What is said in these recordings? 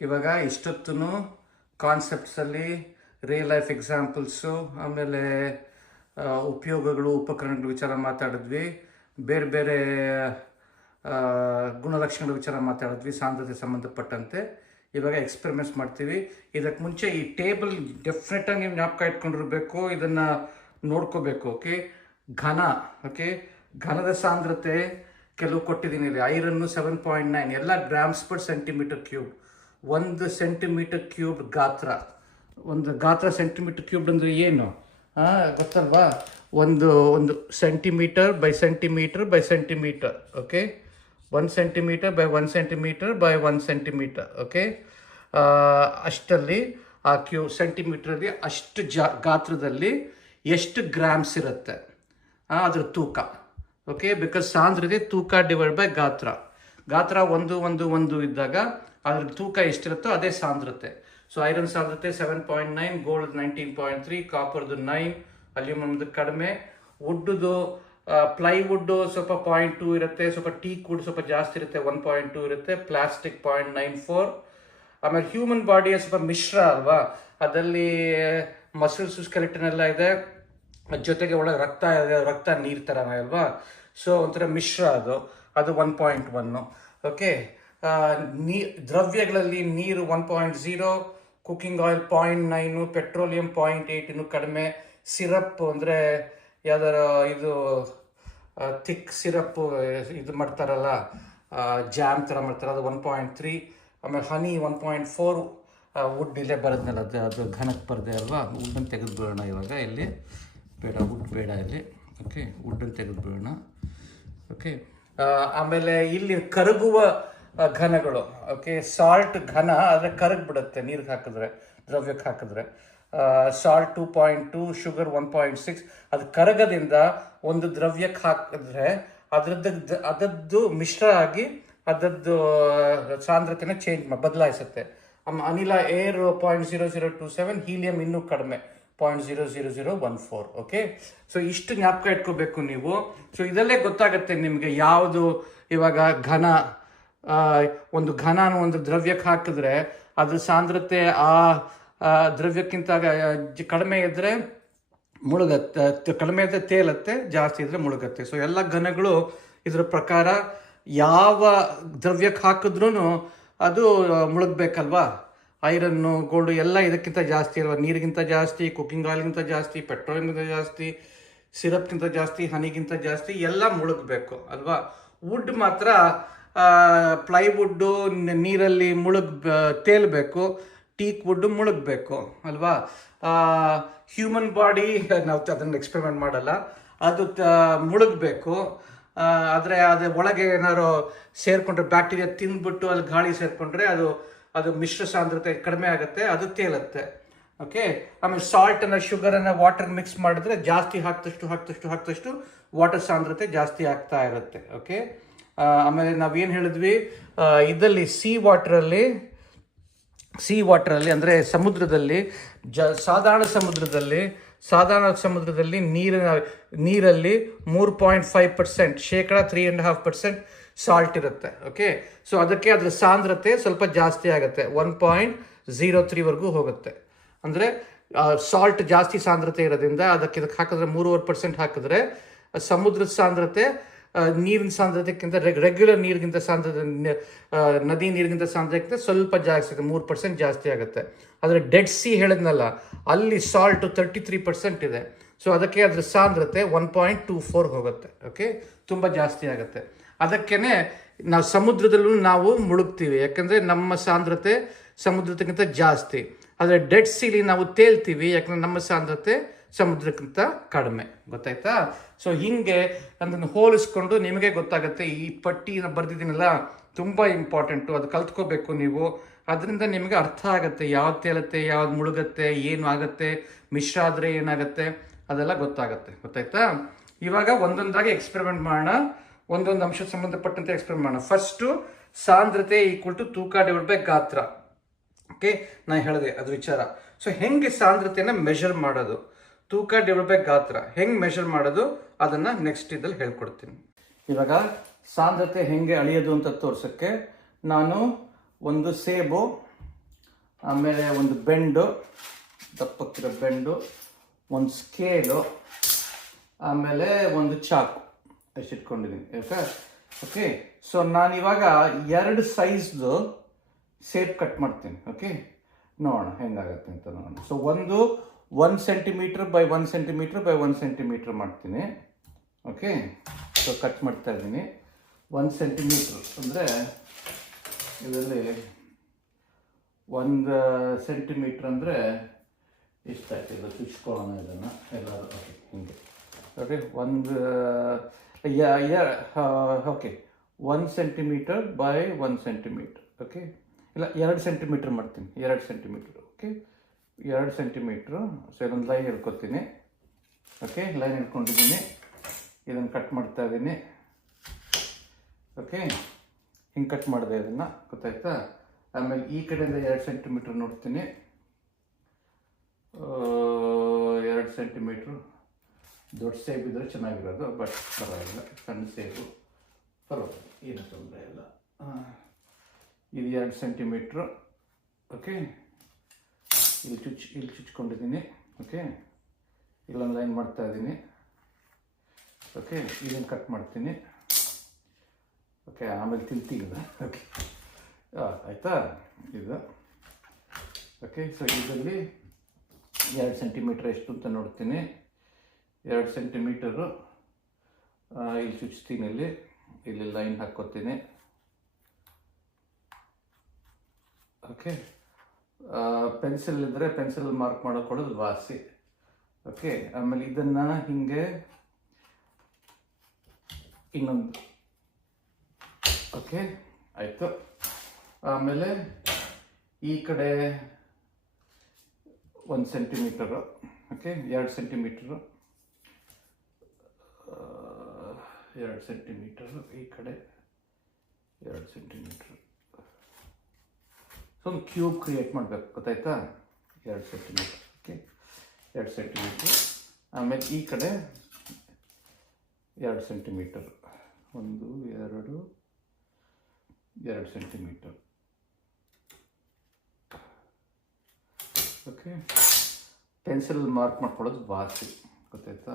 ಇವಾಗ ಇಷ್ಟೊತ್ತೂ ಕಾನ್ಸೆಪ್ಟ್ಸಲ್ಲಿ real life examples, ಆಮೇಲೆ ಉಪಯೋಗಗಳು, ಉಪಕರಣಗಳ ವಿಚಾರ ಮಾತಾಡಿದ್ವಿ. ಬೇರೆ ಬೇರೆ ಗುಣಲಕ್ಷಣಗಳ ವಿಚಾರ ಮಾತಾಡಿದ್ವಿ ಸಾಂದ್ರತೆ ಸಂಬಂಧಪಟ್ಟಂತೆ. ಇವಾಗ ಎಕ್ಸ್ಪೆರಿಮೆಂಟ್ಸ್ ಮಾಡ್ತೀವಿ. ಇದಕ್ಕೆ ಮುಂಚೆ ಈ ಟೇಬಲ್ ಡೆಫಿನೆಟಾಗಿ ನೀವು ಜ್ಞಾಪಕ ಇಟ್ಕೊಂಡಿರಬೇಕು, ಇದನ್ನು ನೋಡ್ಕೋಬೇಕು. ಓಕೆ, ಓಕೆ, ಘನದ ಸಾಂದ್ರತೆ ಕೆಲವು ಕೊಟ್ಟಿದ್ದೀನಿ ಇಲ್ಲಿ. ಐರನ್ನು 7.9, ಎಲ್ಲ grams per centimetre cube. 1 centimetre cube ಗಾತ್ರ. ಒಂದು ಗಾತ್ರ ಸೆಂಟಿಮೀಟರ್ ಕ್ಯೂಬ್ ಅಂದರೆ ಏನು ಗೊತ್ತಲ್ವಾ? ಒಂದು centimetre by centimetre by centimetre. Okay, 1 centimetre by 1 centimetre by 1 centimetre. Okay, ಅಷ್ಟಲ್ಲಿ ಆ ಸೆಂಟಿಮೀಟ್ರಲ್ಲಿ ಅಷ್ಟು ಗಾತ್ರದಲ್ಲಿ ಎಷ್ಟು ಗ್ರಾಮ್ಸ್ ಇರುತ್ತೆ ಅದ್ರ ತೂಕ. ಓಕೆ, ಬಿಕಾಸ್ ಸಾಂದ್ರತೆ ತೂಕ ಡಿವೈಡ್ ಬೈ ಗಾತ್ರ. ಗಾತ್ರ 1 ಇದ್ದಾಗ ಅದ್ರ ತೂಕ ಎಷ್ಟಿರುತ್ತೋ ಅದೇ ಸಾಂದ್ರತೆ. ಸೊ ಐರನ್ ಸಾಂದ್ರತೆ 7.9, ಗೋಲ್ಡ್ 19.3, ಕಾಪರ್ದು 9, ಅಲ್ಯೂಮಿನಿಯಮ್ದು ಕಡಿಮೆ. ವುಡ್ದು ಪ್ಲೈವುಡ್ ಸ್ವಲ್ಪ 0.2 ಇರುತ್ತೆ, ಸ್ವಲ್ಪ ಟೀಕ್ ವುಡ್ ಸ್ವಲ್ಪ ಜಾಸ್ತಿ ಇರುತ್ತೆ, 1.2 ಇರುತ್ತೆ, ಪ್ಲಾಸ್ಟಿಕ್ 0.94. ಆಮೇಲೆ ಹ್ಯೂಮನ್ ಬಾಡಿ ಸ್ವಲ್ಪ ಮಿಶ್ರ ಅಲ್ವಾ, ಅದರಲ್ಲಿ ಮಸಲ್ಸ್ ಸ್ಕೆಲಿಟನ್ ಎಲ್ಲ ಇದೆ, ಜೊತೆಗೆ ಒಳಗೆ ರಕ್ತ ನೀರು ಥರ ಅಲ್ವಾ. ಸೊ ಒಂಥರ ಮಿಶ್ರ ಅದು 1.1. ಓಕೆ, ದ್ರವ್ಯಗಳಲ್ಲಿ ನೀರು 1.0, ಕುಕಿಂಗ್ ಆಯಿಲ್ 0.9, ಪೆಟ್ರೋಲಿಯಂ 0.8 ಕಡಿಮೆ. ಸಿರಪ್ ಅಂದರೆ ಯಾವ್ದಾರ ಇದು ಥಿಕ್ ಸಿರಪ್ ಇದು ಮಾಡ್ತಾರಲ್ಲ, ಜಾಮ್ ಥರ ಮಾಡ್ತಾರೆ, ಅದು 1.3. ಆಮೇಲೆ ಹನಿ 1.4. ವುಡ್ ಇಲ್ಲೇ ಬರೋದ್ನಲ್ಲ, ಅದು ಘನಕ್ಕೆ ಬರದೆ ಅಲ್ವಾ. ವುಡ್ಡನ್ನು ತೆಗೆದುಬಿಡೋಣ ಇವಾಗ. ಇಲ್ಲಿ ಬೇಡ, ವುಡ್ ಬೇಡ ಇಲ್ಲಿ. ಓಕೆ, ವುಡ್ಡನ್ನು ತೆಗೆದುಬಿಡೋಣ. ಓಕೆ, ಆಮೇಲೆ ಇಲ್ಲಿ ಕರಗುವ ಘನಗಳು. ಓಕೆ, ಸಾಲ್ಟ್ ಘನ ಆದರೆ ಕರಗಿಬಿಡುತ್ತೆ ನೀರಿಗೆ ಹಾಕಿದ್ರೆ, ದ್ರವ್ಯಕ್ಕೆ ಹಾಕಿದ್ರೆ. Salt 2.2, sugar 1.6. ಅದು ಕರಗದಿಂದ ಒಂದು ದ್ರವ್ಯಕ್ಕೆ ಹಾಕಿದ್ರೆ ಅದದ್ದು ಮಿಶ್ರ ಆಗಿ ಅದದ್ದು ಸಾಂದ್ರತೆನ ಬದಲಾಯಿಸುತ್ತೆ. ಅನಿಲ ಏರ್ 0.0027, ಹೀಲಿಯಂ ಇನ್ನೂ ಕಡಿಮೆ 0.00014. ಓಕೆ, ಸೊ ಇಷ್ಟು ಜ್ಞಾಪಕ ಇಟ್ಕೋಬೇಕು ನೀವು. ಸೊ ಇದಲ್ಲೇ ಗೊತ್ತಾಗುತ್ತೆ ನಿಮಗೆ ಯಾವುದು ಇವಾಗ ಘನ. ಒಂದು ಒಂದು ದ್ರವ್ಯಕ್ಕೆ ಹಾಕಿದ್ರೆ ಅದ್ರ ಸಾಂದ್ರತೆ ಆ ದ್ರವ್ಯಕ್ಕಿಂತ ಕಡಿಮೆ ಇದ್ದರೆ ಮುಳುಗತ್ತೆ, ಕಡಿಮೆ ಇದ್ದರೆ ತೇಲತ್ತೆ, ಜಾಸ್ತಿ ಇದ್ದರೆ ಮುಳುಗತ್ತೆ. ಸೊ ಎಲ್ಲ ಘನಗಳು ಇದ್ರ ಪ್ರಕಾರ ಯಾವ ದ್ರವ್ಯಕ್ಕೆ ಹಾಕಿದ್ರೂ ಅದು ಮುಳುಗಬೇಕಲ್ವಾ. ಐರನ್ನು, ಗೋಲ್ಡು ಎಲ್ಲ ಇದಕ್ಕಿಂತ ಜಾಸ್ತಿ ಅಲ್ವಾ. ನೀರಿಗಿಂತ ಜಾಸ್ತಿ, ಕುಕಿಂಗ್ ಆಯಿಲ್ಗಿಂತ ಜಾಸ್ತಿ, ಪೆಟ್ರೋಲಿಗಿಂತ ಜಾಸ್ತಿ, ಸಿರಪ್ಗಿಂತ ಜಾಸ್ತಿ, ಹನಿಗಿಂತ ಜಾಸ್ತಿ, ಎಲ್ಲ ಮುಳುಗಬೇಕು ಅಲ್ವಾ. ವುಡ್ ಮಾತ್ರ ಪ್ಲೈವುಡ್ಡು ನೀರಲ್ಲಿ ತೇಲಬೇಕು, ಟೀಕ್ ವುಡ್ಡು ಮುಳುಗಬೇಕು ಅಲ್ವಾ. ಹ್ಯೂಮನ್ ಬಾಡಿ ನಾವು ಅದನ್ನು ಎಕ್ಸ್ಪೆರಿಮೆಂಟ್ ಮಾಡಲ್ಲ, ಅದು ಮುಳುಗಬೇಕು. ಆದರೆ ಅದು ಒಳಗೆ ಏನಾದ್ರು ಸೇರಿಕೊಂಡ್ರೆ, ಬ್ಯಾಕ್ಟೀರಿಯಾ ತಿಂದ್ಬಿಟ್ಟು ಅಲ್ಲಿ ಗಾಳಿ ಸೇರಿಕೊಂಡ್ರೆ ಅದು ಮಿಶ್ರ ಸಾಂದ್ರತೆ ಕಡಿಮೆ ಆಗುತ್ತೆ, ಅದು ತೇಲತ್ತೆ. ಓಕೆ, ಆಮೇಲೆ ಸಾಲ್ಟನ್ನು, ಶುಗರನ್ನು ವಾಟರ್ ಮಿಕ್ಸ್ ಮಾಡಿದ್ರೆ ಜಾಸ್ತಿ ಹಾಕ್ತಷ್ಟು ವಾಟರ್ ಸಾಂದ್ರತೆ ಜಾಸ್ತಿ ಆಗ್ತಾ ಇರುತ್ತೆ. ಓಕೆ, ಆಮೇಲೆ ನಾವೇನು ಹೇಳಿದ್ವಿ, ಇದರಲ್ಲಿ ಸಿ ವಾಟ್ರಲ್ಲಿ ಅಂದರೆ ಸಮುದ್ರದಲ್ಲಿ, ಸಾಧಾರಣ ಸಮುದ್ರದಲ್ಲಿ ನೀರಲ್ಲಿ 3.5%, ಶೇಕಡ 3.5% ಸಾಲ್ಟ್ ಇರುತ್ತೆ. ಓಕೆ, ಸೊ ಅದಕ್ಕೆ ಅದರ ಸಾಂದ್ರತೆ ಸ್ವಲ್ಪ ಜಾಸ್ತಿ ಆಗುತ್ತೆ, 1.03ವರೆಗೂ ಹೋಗುತ್ತೆ. ಅಂದರೆ ಸಾಲ್ಟ್ ಜಾಸ್ತಿ ಸಾಂದ್ರತೆ ಇರೋದ್ರಿಂದ ಇದಕ್ಕೆ ಹಾಕಿದ್ರೆ 3.5% ಹಾಕಿದ್ರೆ ಸಮುದ್ರದ ಸಾಂದ್ರತೆ ನೀರಿನ ಸಾಂದ್ರತೆಗಿಂತ ರೆಗ್ಯುಲರ್ ನೀರಿಗಿಂತ ನದಿ ನೀರಿಗಿಂತ ಸಾಂದ್ರತೆಗಿಂತ ಸ್ವಲ್ಪ ಜಾಸ್ತಿ ಆಗುತ್ತೆ, 3% ಜಾಸ್ತಿ ಆಗುತ್ತೆ. ಆದರೆ ಡೆಡ್ ಸಿ ಹೇಳಿದ್ನಲ್ಲ, ಅಲ್ಲಿ ಸಾಲ್ಟು 33% ಇದೆ. ಸೊ ಅದಕ್ಕೆ ಅದರ ಸಾಂದ್ರತೆ 1.24 ಹೋಗುತ್ತೆ. ಓಕೆ, ತುಂಬ ಜಾಸ್ತಿ ಆಗುತ್ತೆ. ಅದಕ್ಕೇ ನಾವು ಸಮುದ್ರದಲ್ಲೂ ನಾವು ಮುಳುಗ್ತೀವಿ, ಯಾಕಂದರೆ ನಮ್ಮ ಸಾಂದ್ರತೆ ಸಮುದ್ರಕ್ಕಿಂತ ಜಾಸ್ತಿ. ಆದರೆ ಡೆಡ್ ಸಿಲಿ ನಾವು ತೇಲ್ತೀವಿ, ಯಾಕಂದರೆ ನಮ್ಮ ಸಾಂದ್ರತೆ ಸಮುದ್ರಕ್ಕಿಂತ ಕಡಿಮೆ. ಗೊತ್ತಾಯ್ತಾ? ಸೊ ಹೀಗೆ ಅದನ್ನು ಹೋಲಿಸ್ಕೊಂಡು ನಿಮಗೆ ಗೊತ್ತಾಗುತ್ತೆ. ಈ ಪಟ್ಟಿನ ಬರೆದಿದ್ದೀನಲ್ಲ, ತುಂಬ ಇಂಪಾರ್ಟೆಂಟು, ಅದು ಕಲ್ತ್ಕೋಬೇಕು ನೀವು. ಅದರಿಂದ ನಿಮಗೆ ಅರ್ಥ ಆಗುತ್ತೆ ಯಾವ್ದು ತೇಲತ್ತೆ, ಯಾವ್ದು ಮುಳುಗತ್ತೆ, ಏನು ಆಗುತ್ತೆ, ಮಿಶ್ರ ಆದರೆ ಏನಾಗುತ್ತೆ, ಅದೆಲ್ಲ ಗೊತ್ತಾಯ್ತಾ? ಇವಾಗ ಒಂದೊಂದಾಗಿ ಎಕ್ಸ್ಪೆರಿಮೆಂಟ್ ಮಾಡೋಣ, ಒಂದೊಂದು ಅಂಶಕ್ಕೆ ಸಂಬಂಧಪಟ್ಟಂತೆ ಎಕ್ಸ್ಪೆರಿಮೆಂಟ್ ಮಾಡೋಣ. ಫಸ್ಟು ಸಾಂದ್ರತೆ = ತೂಕ ಡಿವೈಡ್ ಬೈ ಗಾತ್ರ. ಓಕೆ, ನಾನು ಹೇಳಿದೆ ಅದು ವಿಚಾರ. ಸೊ ಹೆಂಗೆ ಸಾಂದ್ರತೆಯನ್ನು ಮೆಷರ್ ಮಾಡೋದು, ತೂಕ ಡಿವೈಡ್ ಬೈ ಗಾತ್ರ ಹೆಂಗೆ ಮೆಷರ್ ಮಾಡೋದು, ಅದನ್ನು ನೆಕ್ಸ್ಟ್ ಇದ್ರಲ್ಲಿ ಹೇಳ್ಕೊಡ್ತೀನಿ. ಇವಾಗ ಸಾಂದ್ರತೆ ಹೆಂಗೆ ಅಳಿಯೋದು ಅಂತ ತೋರ್ಸೋಕ್ಕೆ ನಾನು ಒಂದು ಸೇಬು ಆಮೇಲೆ ಒಂದು ಬೆಂಡು, ದಪ್ಪಕ್ಕಿರೋ ಬೆಂಡು, ಒಂದು ಸ್ಕೇಲು, ಆಮೇಲೆ ಒಂದು ಚಾಕು ಅಷ್ಟು ಇಟ್ಕೊಂಡಿದ್ದೀನಿ. ಆಯಿತಾ? ಓಕೆ, ಸೊ ನಾನಿವಾಗ 2 ಸೈಜ್ದು ಸೇಪ್ ಕಟ್ ಮಾಡ್ತೀನಿ. ಓಕೆ, ನೋಡೋಣ ಹೆಂಗಾಗತ್ತೆ ಅಂತ ನೋಡೋಣ. ಸೊ ಒಂದು 1 centimetre by 1 centimetre by 1 centimetre ಮಾಡ್ತೀನಿ. ಓಕೆ, ಸೊ ಕಟ್ ಮಾಡ್ತಾ ಇದ್ದೀನಿ. 1 ಸೆಂಟಿಮೀಟ್ರ್ ಅಂದರೆ ಇದರಲ್ಲಿ 1 ಸೆಂಟಿಮೀಟ್ರ್ ಅಂದರೆ ಇಷ್ಟಾಯ್ತು. ಇದು ಚುಚ್ಕೊಳ್ಳೋಣ ಇದನ್ನು ಎಲ್ಲರೂ. ಓಕೆ, ಹಿಂಗೆ. Okay, okay 1 centimetre by 1 centimetre. Okay, ಇಲ್ಲ 2 ಸೆಂಟಿಮೀಟ್ರ್ ಮಾಡ್ತೀನಿ. 2 ಸೆಂಟಿಮೀಟ್ರ್. Okay, 2 centimetre. ಸೊ ಇದೊಂದು ಲೈನ್ ಹಿಡ್ಕೊತೀನಿ. ಓಕೆ, ಲೈನ್ ಹಿಡ್ಕೊಂಡಿದ್ದೀನಿ. ಇದನ್ನು ಕಟ್ ಮಾಡ್ತಾ ಇದ್ದೀನಿ. ಓಕೆ, ಹಿಂಗೆ ಕಟ್ ಮಾಡಿದೆ ಇದನ್ನು, ಗೊತ್ತಾಯ್ತಾ? ಆಮೇಲೆ ಈ ಕಡೆಯಿಂದ 2 ಸೆಂಟಿಮೀಟ್ರ್ ನೋಡ್ತೀನಿ. 2 ಸೆಂಟಿಮೀಟ್ರು. ದೊಡ್ಡ ಸೇಬು ಇದ್ರೆ ಚೆನ್ನಾಗಿರೋದು, ಬಟ್ ಪರವಾಗಿಲ್ಲ. ಸಣ್ಣ ಸೇಬು ಪರವಾಗಿಲ್ಲ, ಏನು ತೊಂದರೆ ಇಲ್ಲ. ಇದು 2 ಸೆಂಟಿಮೀಟ್ರು. ಓಕೆ, ಇಲ್ಲಿ ಚುಚ್ಕೊಂಡಿದ್ದೀನಿ. ಓಕೆ, ಇಲ್ಲೊಂದು ಲೈನ್ ಮಾಡ್ತಾ ಇದ್ದೀನಿ. ಓಕೆ, ಇದನ್ನು ಕಟ್ ಮಾಡ್ತೀನಿ. ಓಕೆ, ಆಮೇಲೆ ತಿಂತೀನಿ. ಓಕೆ, ಆಯಿತಾ ಇದು? ಓಕೆ, ಸೊ ಇದರಲ್ಲಿ 2 ಸೆಂಟಿಮೀಟ್ರ್ ಎಷ್ಟು ಅಂತ ನೋಡ್ತೀನಿ. 2 ಸೆಂಟಿಮೀಟರು ಇಲ್ಲಿ ಚುಚ್ತೀನಿ. ಇಲ್ಲಿ ಲೈನ್ ಹಾಕ್ಕೋತೀನಿ. ಓಕೆ, ಪೆನ್ಸಿಲ್ ಇದ್ದರೆ ಪೆನ್ಸಿಲ್ ಮಾರ್ಕ್ ಮಾಡೋಕೊಳ್ಳೋದು ವಾಸಿ. ಓಕೆ, ಆಮೇಲೆ ಇದನ್ನು ಹಿಂಗೆ ಇನ್ನೊಂದು. ಓಕೆ, ಆಯಿತು. ಆಮೇಲೆ ಈ ಕಡೆ 1 ಸೆಂಟಿಮೀಟರು. Okay, 2 centimetre. 2 ಸೆಂಟಿಮೀಟರು. ಈ ಕಡೆ 2 ಸೆಂಟಿಮೀಟ್ರು. ಸೊ ಒಂದು ಕ್ಯೂಬ್ ಕ್ರಿಯೇಟ್ ಮಾಡಬೇಕು, ಗೊತ್ತಾಯ್ತಾ? 2 ಸೆಂಟಿಮೀಟ್ರ್. Okay, 2 centimetre. ಆಮೇಲೆ ಈ ಕಡೆ 2 centimetre. 1 2 2 centimetre. Okay, pencil mark ಮಾಡ್ಕೊಳ್ಳೋದು ವಾಸಿ, ಗೊತ್ತಾಯ್ತಾ?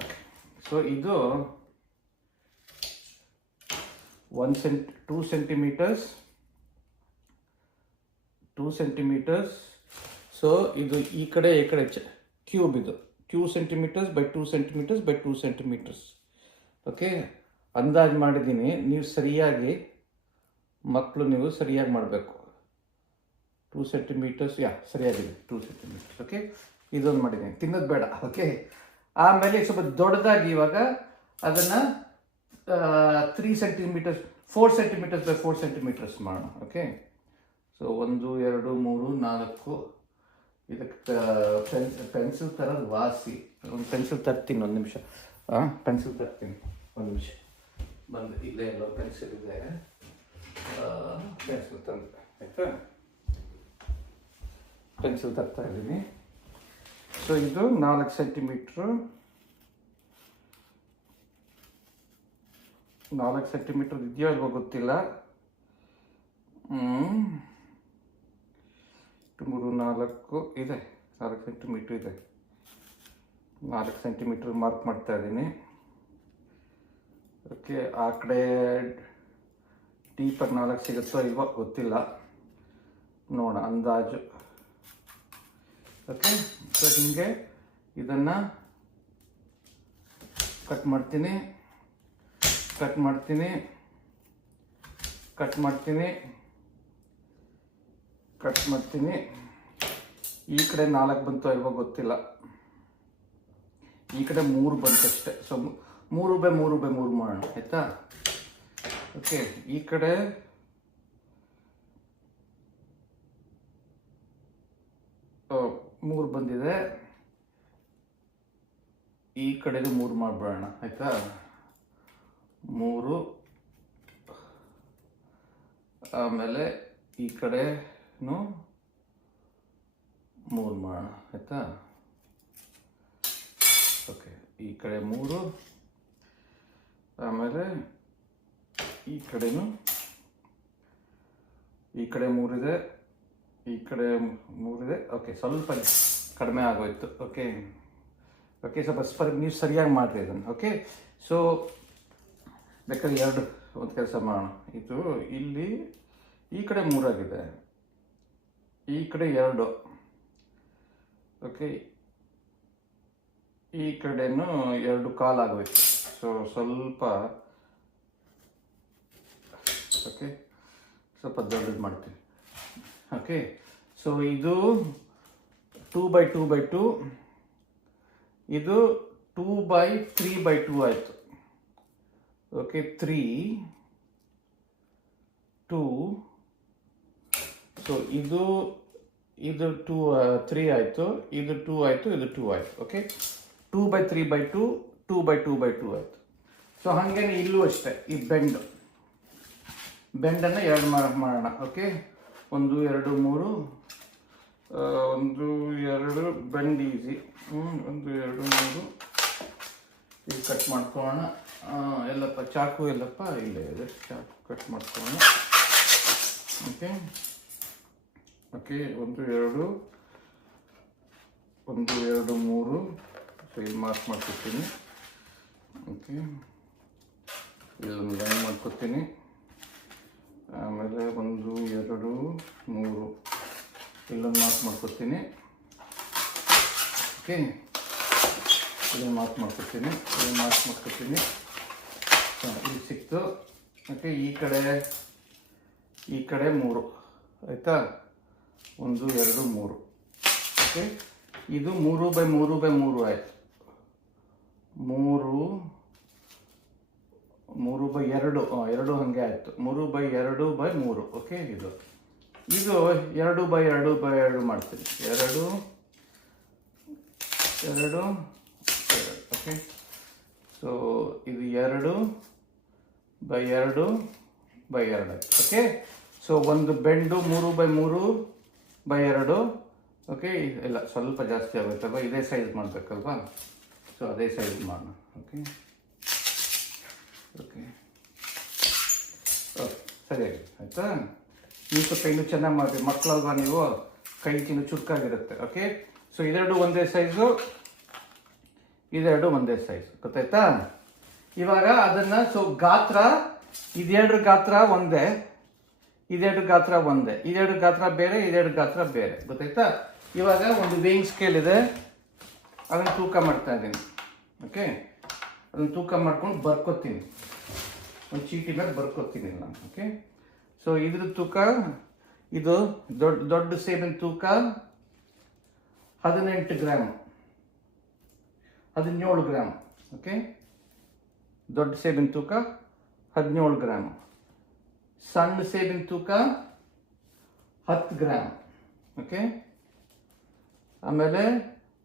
ಓಕೆ, ಸೊ ಇದು 2 ಸೆಂಟಿಮೀಟರ್ಸ್. 2 ಸೆಂಟಿಮೀಟರ್ಸ್. ಸೊ ಇದು ಈ ಕಡೆ ಕ್ಯೂಬ್. ಇದು 2 centimetres by 2 centimetres by 2 centimetres. Okay, ಅಂದಾಜು ಮಾಡಿದ್ದೀನಿ. ನೀವು ಸರಿಯಾಗಿ ಮಕ್ಕಳು ನೀವು ಸರಿಯಾಗಿ ಮಾಡಬೇಕು. 2 ಸೆಂಟಿಮೀಟರ್ಸ್, ಸರಿಯಾಗಿದೆ 2 ಸೆಂಟಿಮೀಟರ್ಸ್. ಓಕೆ, ಇದೊಂದು ಮಾಡಿದ್ದೀನಿ. ತಿನ್ನೋದು ಬೇಡ. ಓಕೆ, ಆಮೇಲೆ ಸ್ವಲ್ಪ ದೊಡ್ಡದಾಗಿ ಇವಾಗ ಅದನ್ನು 3 ಸೆಂಟಿಮೀಟರ್ಸ್ 4 ಸೆಂಟಿಮೀಟರ್ಸ್ ಬೈ 4 ಸೆಂಟಿಮೀಟರ್ಸ್ ಮಾಡೋಣ. Okay, so 1 2 3 4. ಇದಕ್ಕೆ ಪೆನ್ಸಿಲ್ ತರೋದು ವಾಸಿ. ಒಂದು ಪೆನ್ಸಿಲ್ ತರ್ತೀನಿ, 1 ನಿಮಿಷ. ಪೆನ್ಸಿಲ್ ತರ್ತೀನಿ, 1 ನಿಮಿಷ. ಬಂದು ಇಲ್ಲೇ ಎಲ್ಲೋ ಪೆನ್ಸಿಲ್ ಇದೆ. ಪೆನ್ಸಿಲ್ ತಂದು ಆಯಿತಾ? ಪೆನ್ಸಿಲ್ ತರ್ತಾ ಇದ್ದೀನಿ. ಸೊ ಇದು 4 ಸೆಂಟಿಮೀಟ್ರು. 4 ಸೆಂಟಿಮೀಟ್ರ್ ಇದೆಯೋ ಇಲ್ವೋ ಗೊತ್ತಿಲ್ಲ. 3 4 ಇದೆ. 4 ಸೆಂಟಿಮೀಟ್ರ್ ಇದೆ. 4 ಸೆಂಟಿಮೀಟ್ರ್ ಮಾರ್ಕ್ ಮಾಡ್ತಾ ಇದ್ದೀನಿ. ಓಕೆ, ಆ ಕಡೆ ಡೀಪಾಗಿ 4 ಸಿಗುತ್ತೋ ಇಲ್ವೋ ಗೊತ್ತಿಲ್ಲ, ನೋಡೋಣ ಅಂದಾಜು. ಓಕೆ, ಸೊ ಹೀಗೆ ಇದನ್ನು ಕಟ್ ಮಾಡ್ತೀನಿ. ಈ ಕಡೆ 4 ಬಂತೋ ಇಲ್ವೋ ಗೊತ್ತಿಲ್ಲ. ಈ ಕಡೆ 3 ಬಂತಷ್ಟೇ. ಸೊ 3 ಬೈ 3 ಬೈ 3 ಮಾಡೋಣ, ಆಯಿತಾ? ಓಕೆ, ಈ ಕಡೆ 3 ಬಂದಿದೆ. ಈ ಕಡೆಗೂ 3 ಮಾಡಿಬಿಡೋಣ, ಆಯಿತಾ? 3. ಆಮೇಲೆ ಈ ಕಡೆನೂ 3 ಮಾಡೋಣ, ಆಯಿತಾ? ಓಕೆ, ಈ ಕಡೆ 3. ಆಮೇಲೆ ಈ ಕಡೆನೂ, ಈ ಕಡೆ 3 ಇದೆ, ಈ ಕಡೆ 3 ಇದೆ. ಓಕೆ, ಸ್ವಲ್ಪ ಕಡಿಮೆ ಆಗೋಯ್ತು. ಓಕೆ ಓಕೆ, ಸ್ವಲ್ಪ ನೀವು ಸರಿಯಾಗಿ ಮಾಡಿರಿ ಇದನ್ನು. ಓಕೆ, ಸೊ ಬೇಕಾದ್ರೆ ಒಂದು ಕೆಲಸ ಮಾಡೋಣ. ಇದು ಇಲ್ಲಿ ಈ ಕಡೆ 3 ಆಗಿದೆ, ಈ ಕಡೆ 2. ಓಕೆ, ಈ ಕಡೆನೂ 2 ಕಾಲು ಆಗೋಯ್ತು. ಸೊ ಸ್ವಲ್ಪ ಓಕೆ, ಸ್ವಲ್ಪ ದೊಡ್ಡದು ಮಾಡ್ತೀನಿ. ಓಕೆ, ಸೊ ಇದು 2x2x2, ಇದು 2x3x2 ಆಯಿತು. ಓಕೆ, 3 2. ಸೊ ಇದು 3 ಆಯಿತು, ಇದು 2 ಆಯಿತು, ಇದು 2 ಆಯಿತು. ಓಕೆ, 2x3x2, 2x2x2 ಆಯಿತು. ಸೊ ಹಾಗೇನೆ ಇಲ್ಲೂ ಅಷ್ಟೇ, ಈ ಬೆಂಡನ್ನು 2 ಮಾಡೋಣ. Okay, 1 2 3, 1 2 bend easy. 1 2 3 ಇದು ಕಟ್ ಮಾಡ್ಕೊಳ್ಳೋಣ. ಎಲ್ಲಪ್ಪ ಚಾಕು, ಎಲ್ಲಪ್ಪ ಇಲ್ಲೇ ಇದೆ, ಚಾಕು ಕಟ್ ಮಾಡ್ಕೊಳ್ಳೋಣ. Okay okay, 1 2 1 2 3. ಸೊ ಇಲ್ಲಿ ಮಾರ್ಕ್ ಮಾಡ್ಕೊತೀನಿ. ಓಕೆ, ಇದನ್ನು ಲೈನ್ ಮಾಡ್ಕೊತೀನಿ. ಆಮೇಲೆ 1 2 3 ಇಲ್ಲೊಂದು ಮಾರ್ಕ್ ಮಾಡ್ಕೊತೀನಿ. ಓಕೆ, ಇದನ್ನು ಮಾರ್ಕ್ ಮಾಡ್ಕೊತೀನಿ, ಇದನ್ನು ಮಾರ್ಕ್ ಮಾಡ್ಕೊತೀನಿ. ಇಲ್ಲಿ ಸಿಕ್ತು. ಓಕೆ, ಈ ಕಡೆ 3 ಆಯಿತಾ, 1 2 3. ಓಕೆ, ಇದು 3x3x3 ಆಯಿತು. 3x2, 2 ಹಾಗೆ ಆಯಿತು. 3x2x3. ಓಕೆ, ಇದು 2x2x2 ಮಾಡ್ತೀನಿ. 2 2. ಓಕೆ, ಸೊ ಇದು 2x2x2 ಆಯಿತು. ಓಕೆ, ಸೊ ಒಂದು ಬೆಂಡು 3x3x2. ಓಕೆ, ಇಲ್ಲ ಸ್ವಲ್ಪ ಜಾಸ್ತಿ ಆಗುತ್ತಲ್ವ, ಇದೇ ಸೈಜ್ ಮಾಡಬೇಕಲ್ವಾ. ಸೊ ಅದೇ ಸೈಜ್ ಮಾಡೋಣ. ಓಕೆ ಓಕೆ ಓಕೆ, ಸರಿಯಾಗಿ ಆಯಿತಾ. ನೀವು ಸ್ವಲ್ಪ ಇನ್ನೂ ಚೆನ್ನಾಗಿ ಮಾಡಿರಿ, ಮಕ್ಕಳಲ್ವಾ ನೀವು, ಕೈ ಚಿನ್ನ ಚುರುಕಾಗಿರುತ್ತೆ. ಓಕೆ, ಸೊ ಇದೆರಡು ಒಂದೇ ಸೈಜು, ಇದೆರಡು ಒಂದೇ ಸೈಜ್, ಗೊತ್ತಾಯ್ತಾ. ಇವಾಗ ಅದನ್ನು ಸೊ ಗಾತ್ರ, ಇದೆರಡು ಗಾತ್ರ ಒಂದೇ, ಇದೆರಡು ಗಾತ್ರ ಒಂದೇ, ಇದೆರಡು ಗಾತ್ರ ಬೇರೆ, ಇದೆರಡು ಗಾತ್ರ ಬೇರೆ, ಗೊತ್ತಾಯ್ತಾ. ಇವಾಗ ಒಂದು ವೇಯಿಂಗ್ ಸ್ಕೇಲ್ ಇದೆ, ಅದನ್ನು ತೂಕ ಮಾಡ್ತಾ ಇದ್ದೀನಿ. ಓಕೆ, ಅದನ್ನು ತೂಕ ಮಾಡ್ಕೊಂಡು ಬರ್ಕೋತೀನಿ, ಒಂದು ಚೀಟಿ ಮೇಲೆ ಬರ್ಕೋತೀನಿ ನಾನು. ಓಕೆ, ಸೊ ಇದ್ರ ತೂಕ, ಇದು ದೊಡ್ಡ ಸೇಬಿನ ತೂಕ 18 ಗ್ರಾಮ್, 17 ಗ್ರಾಮ್. ಓಕೆ, ದೊಡ್ಡ ಸೇಬಿನ ತೂಕ 17 ಗ್ರಾಮ್, ಸಣ್ಣ ಸೇಬಿನ ತೂಕ 10 ಗ್ರಾಮ್. ಓಕೆ, ಆಮೇಲೆ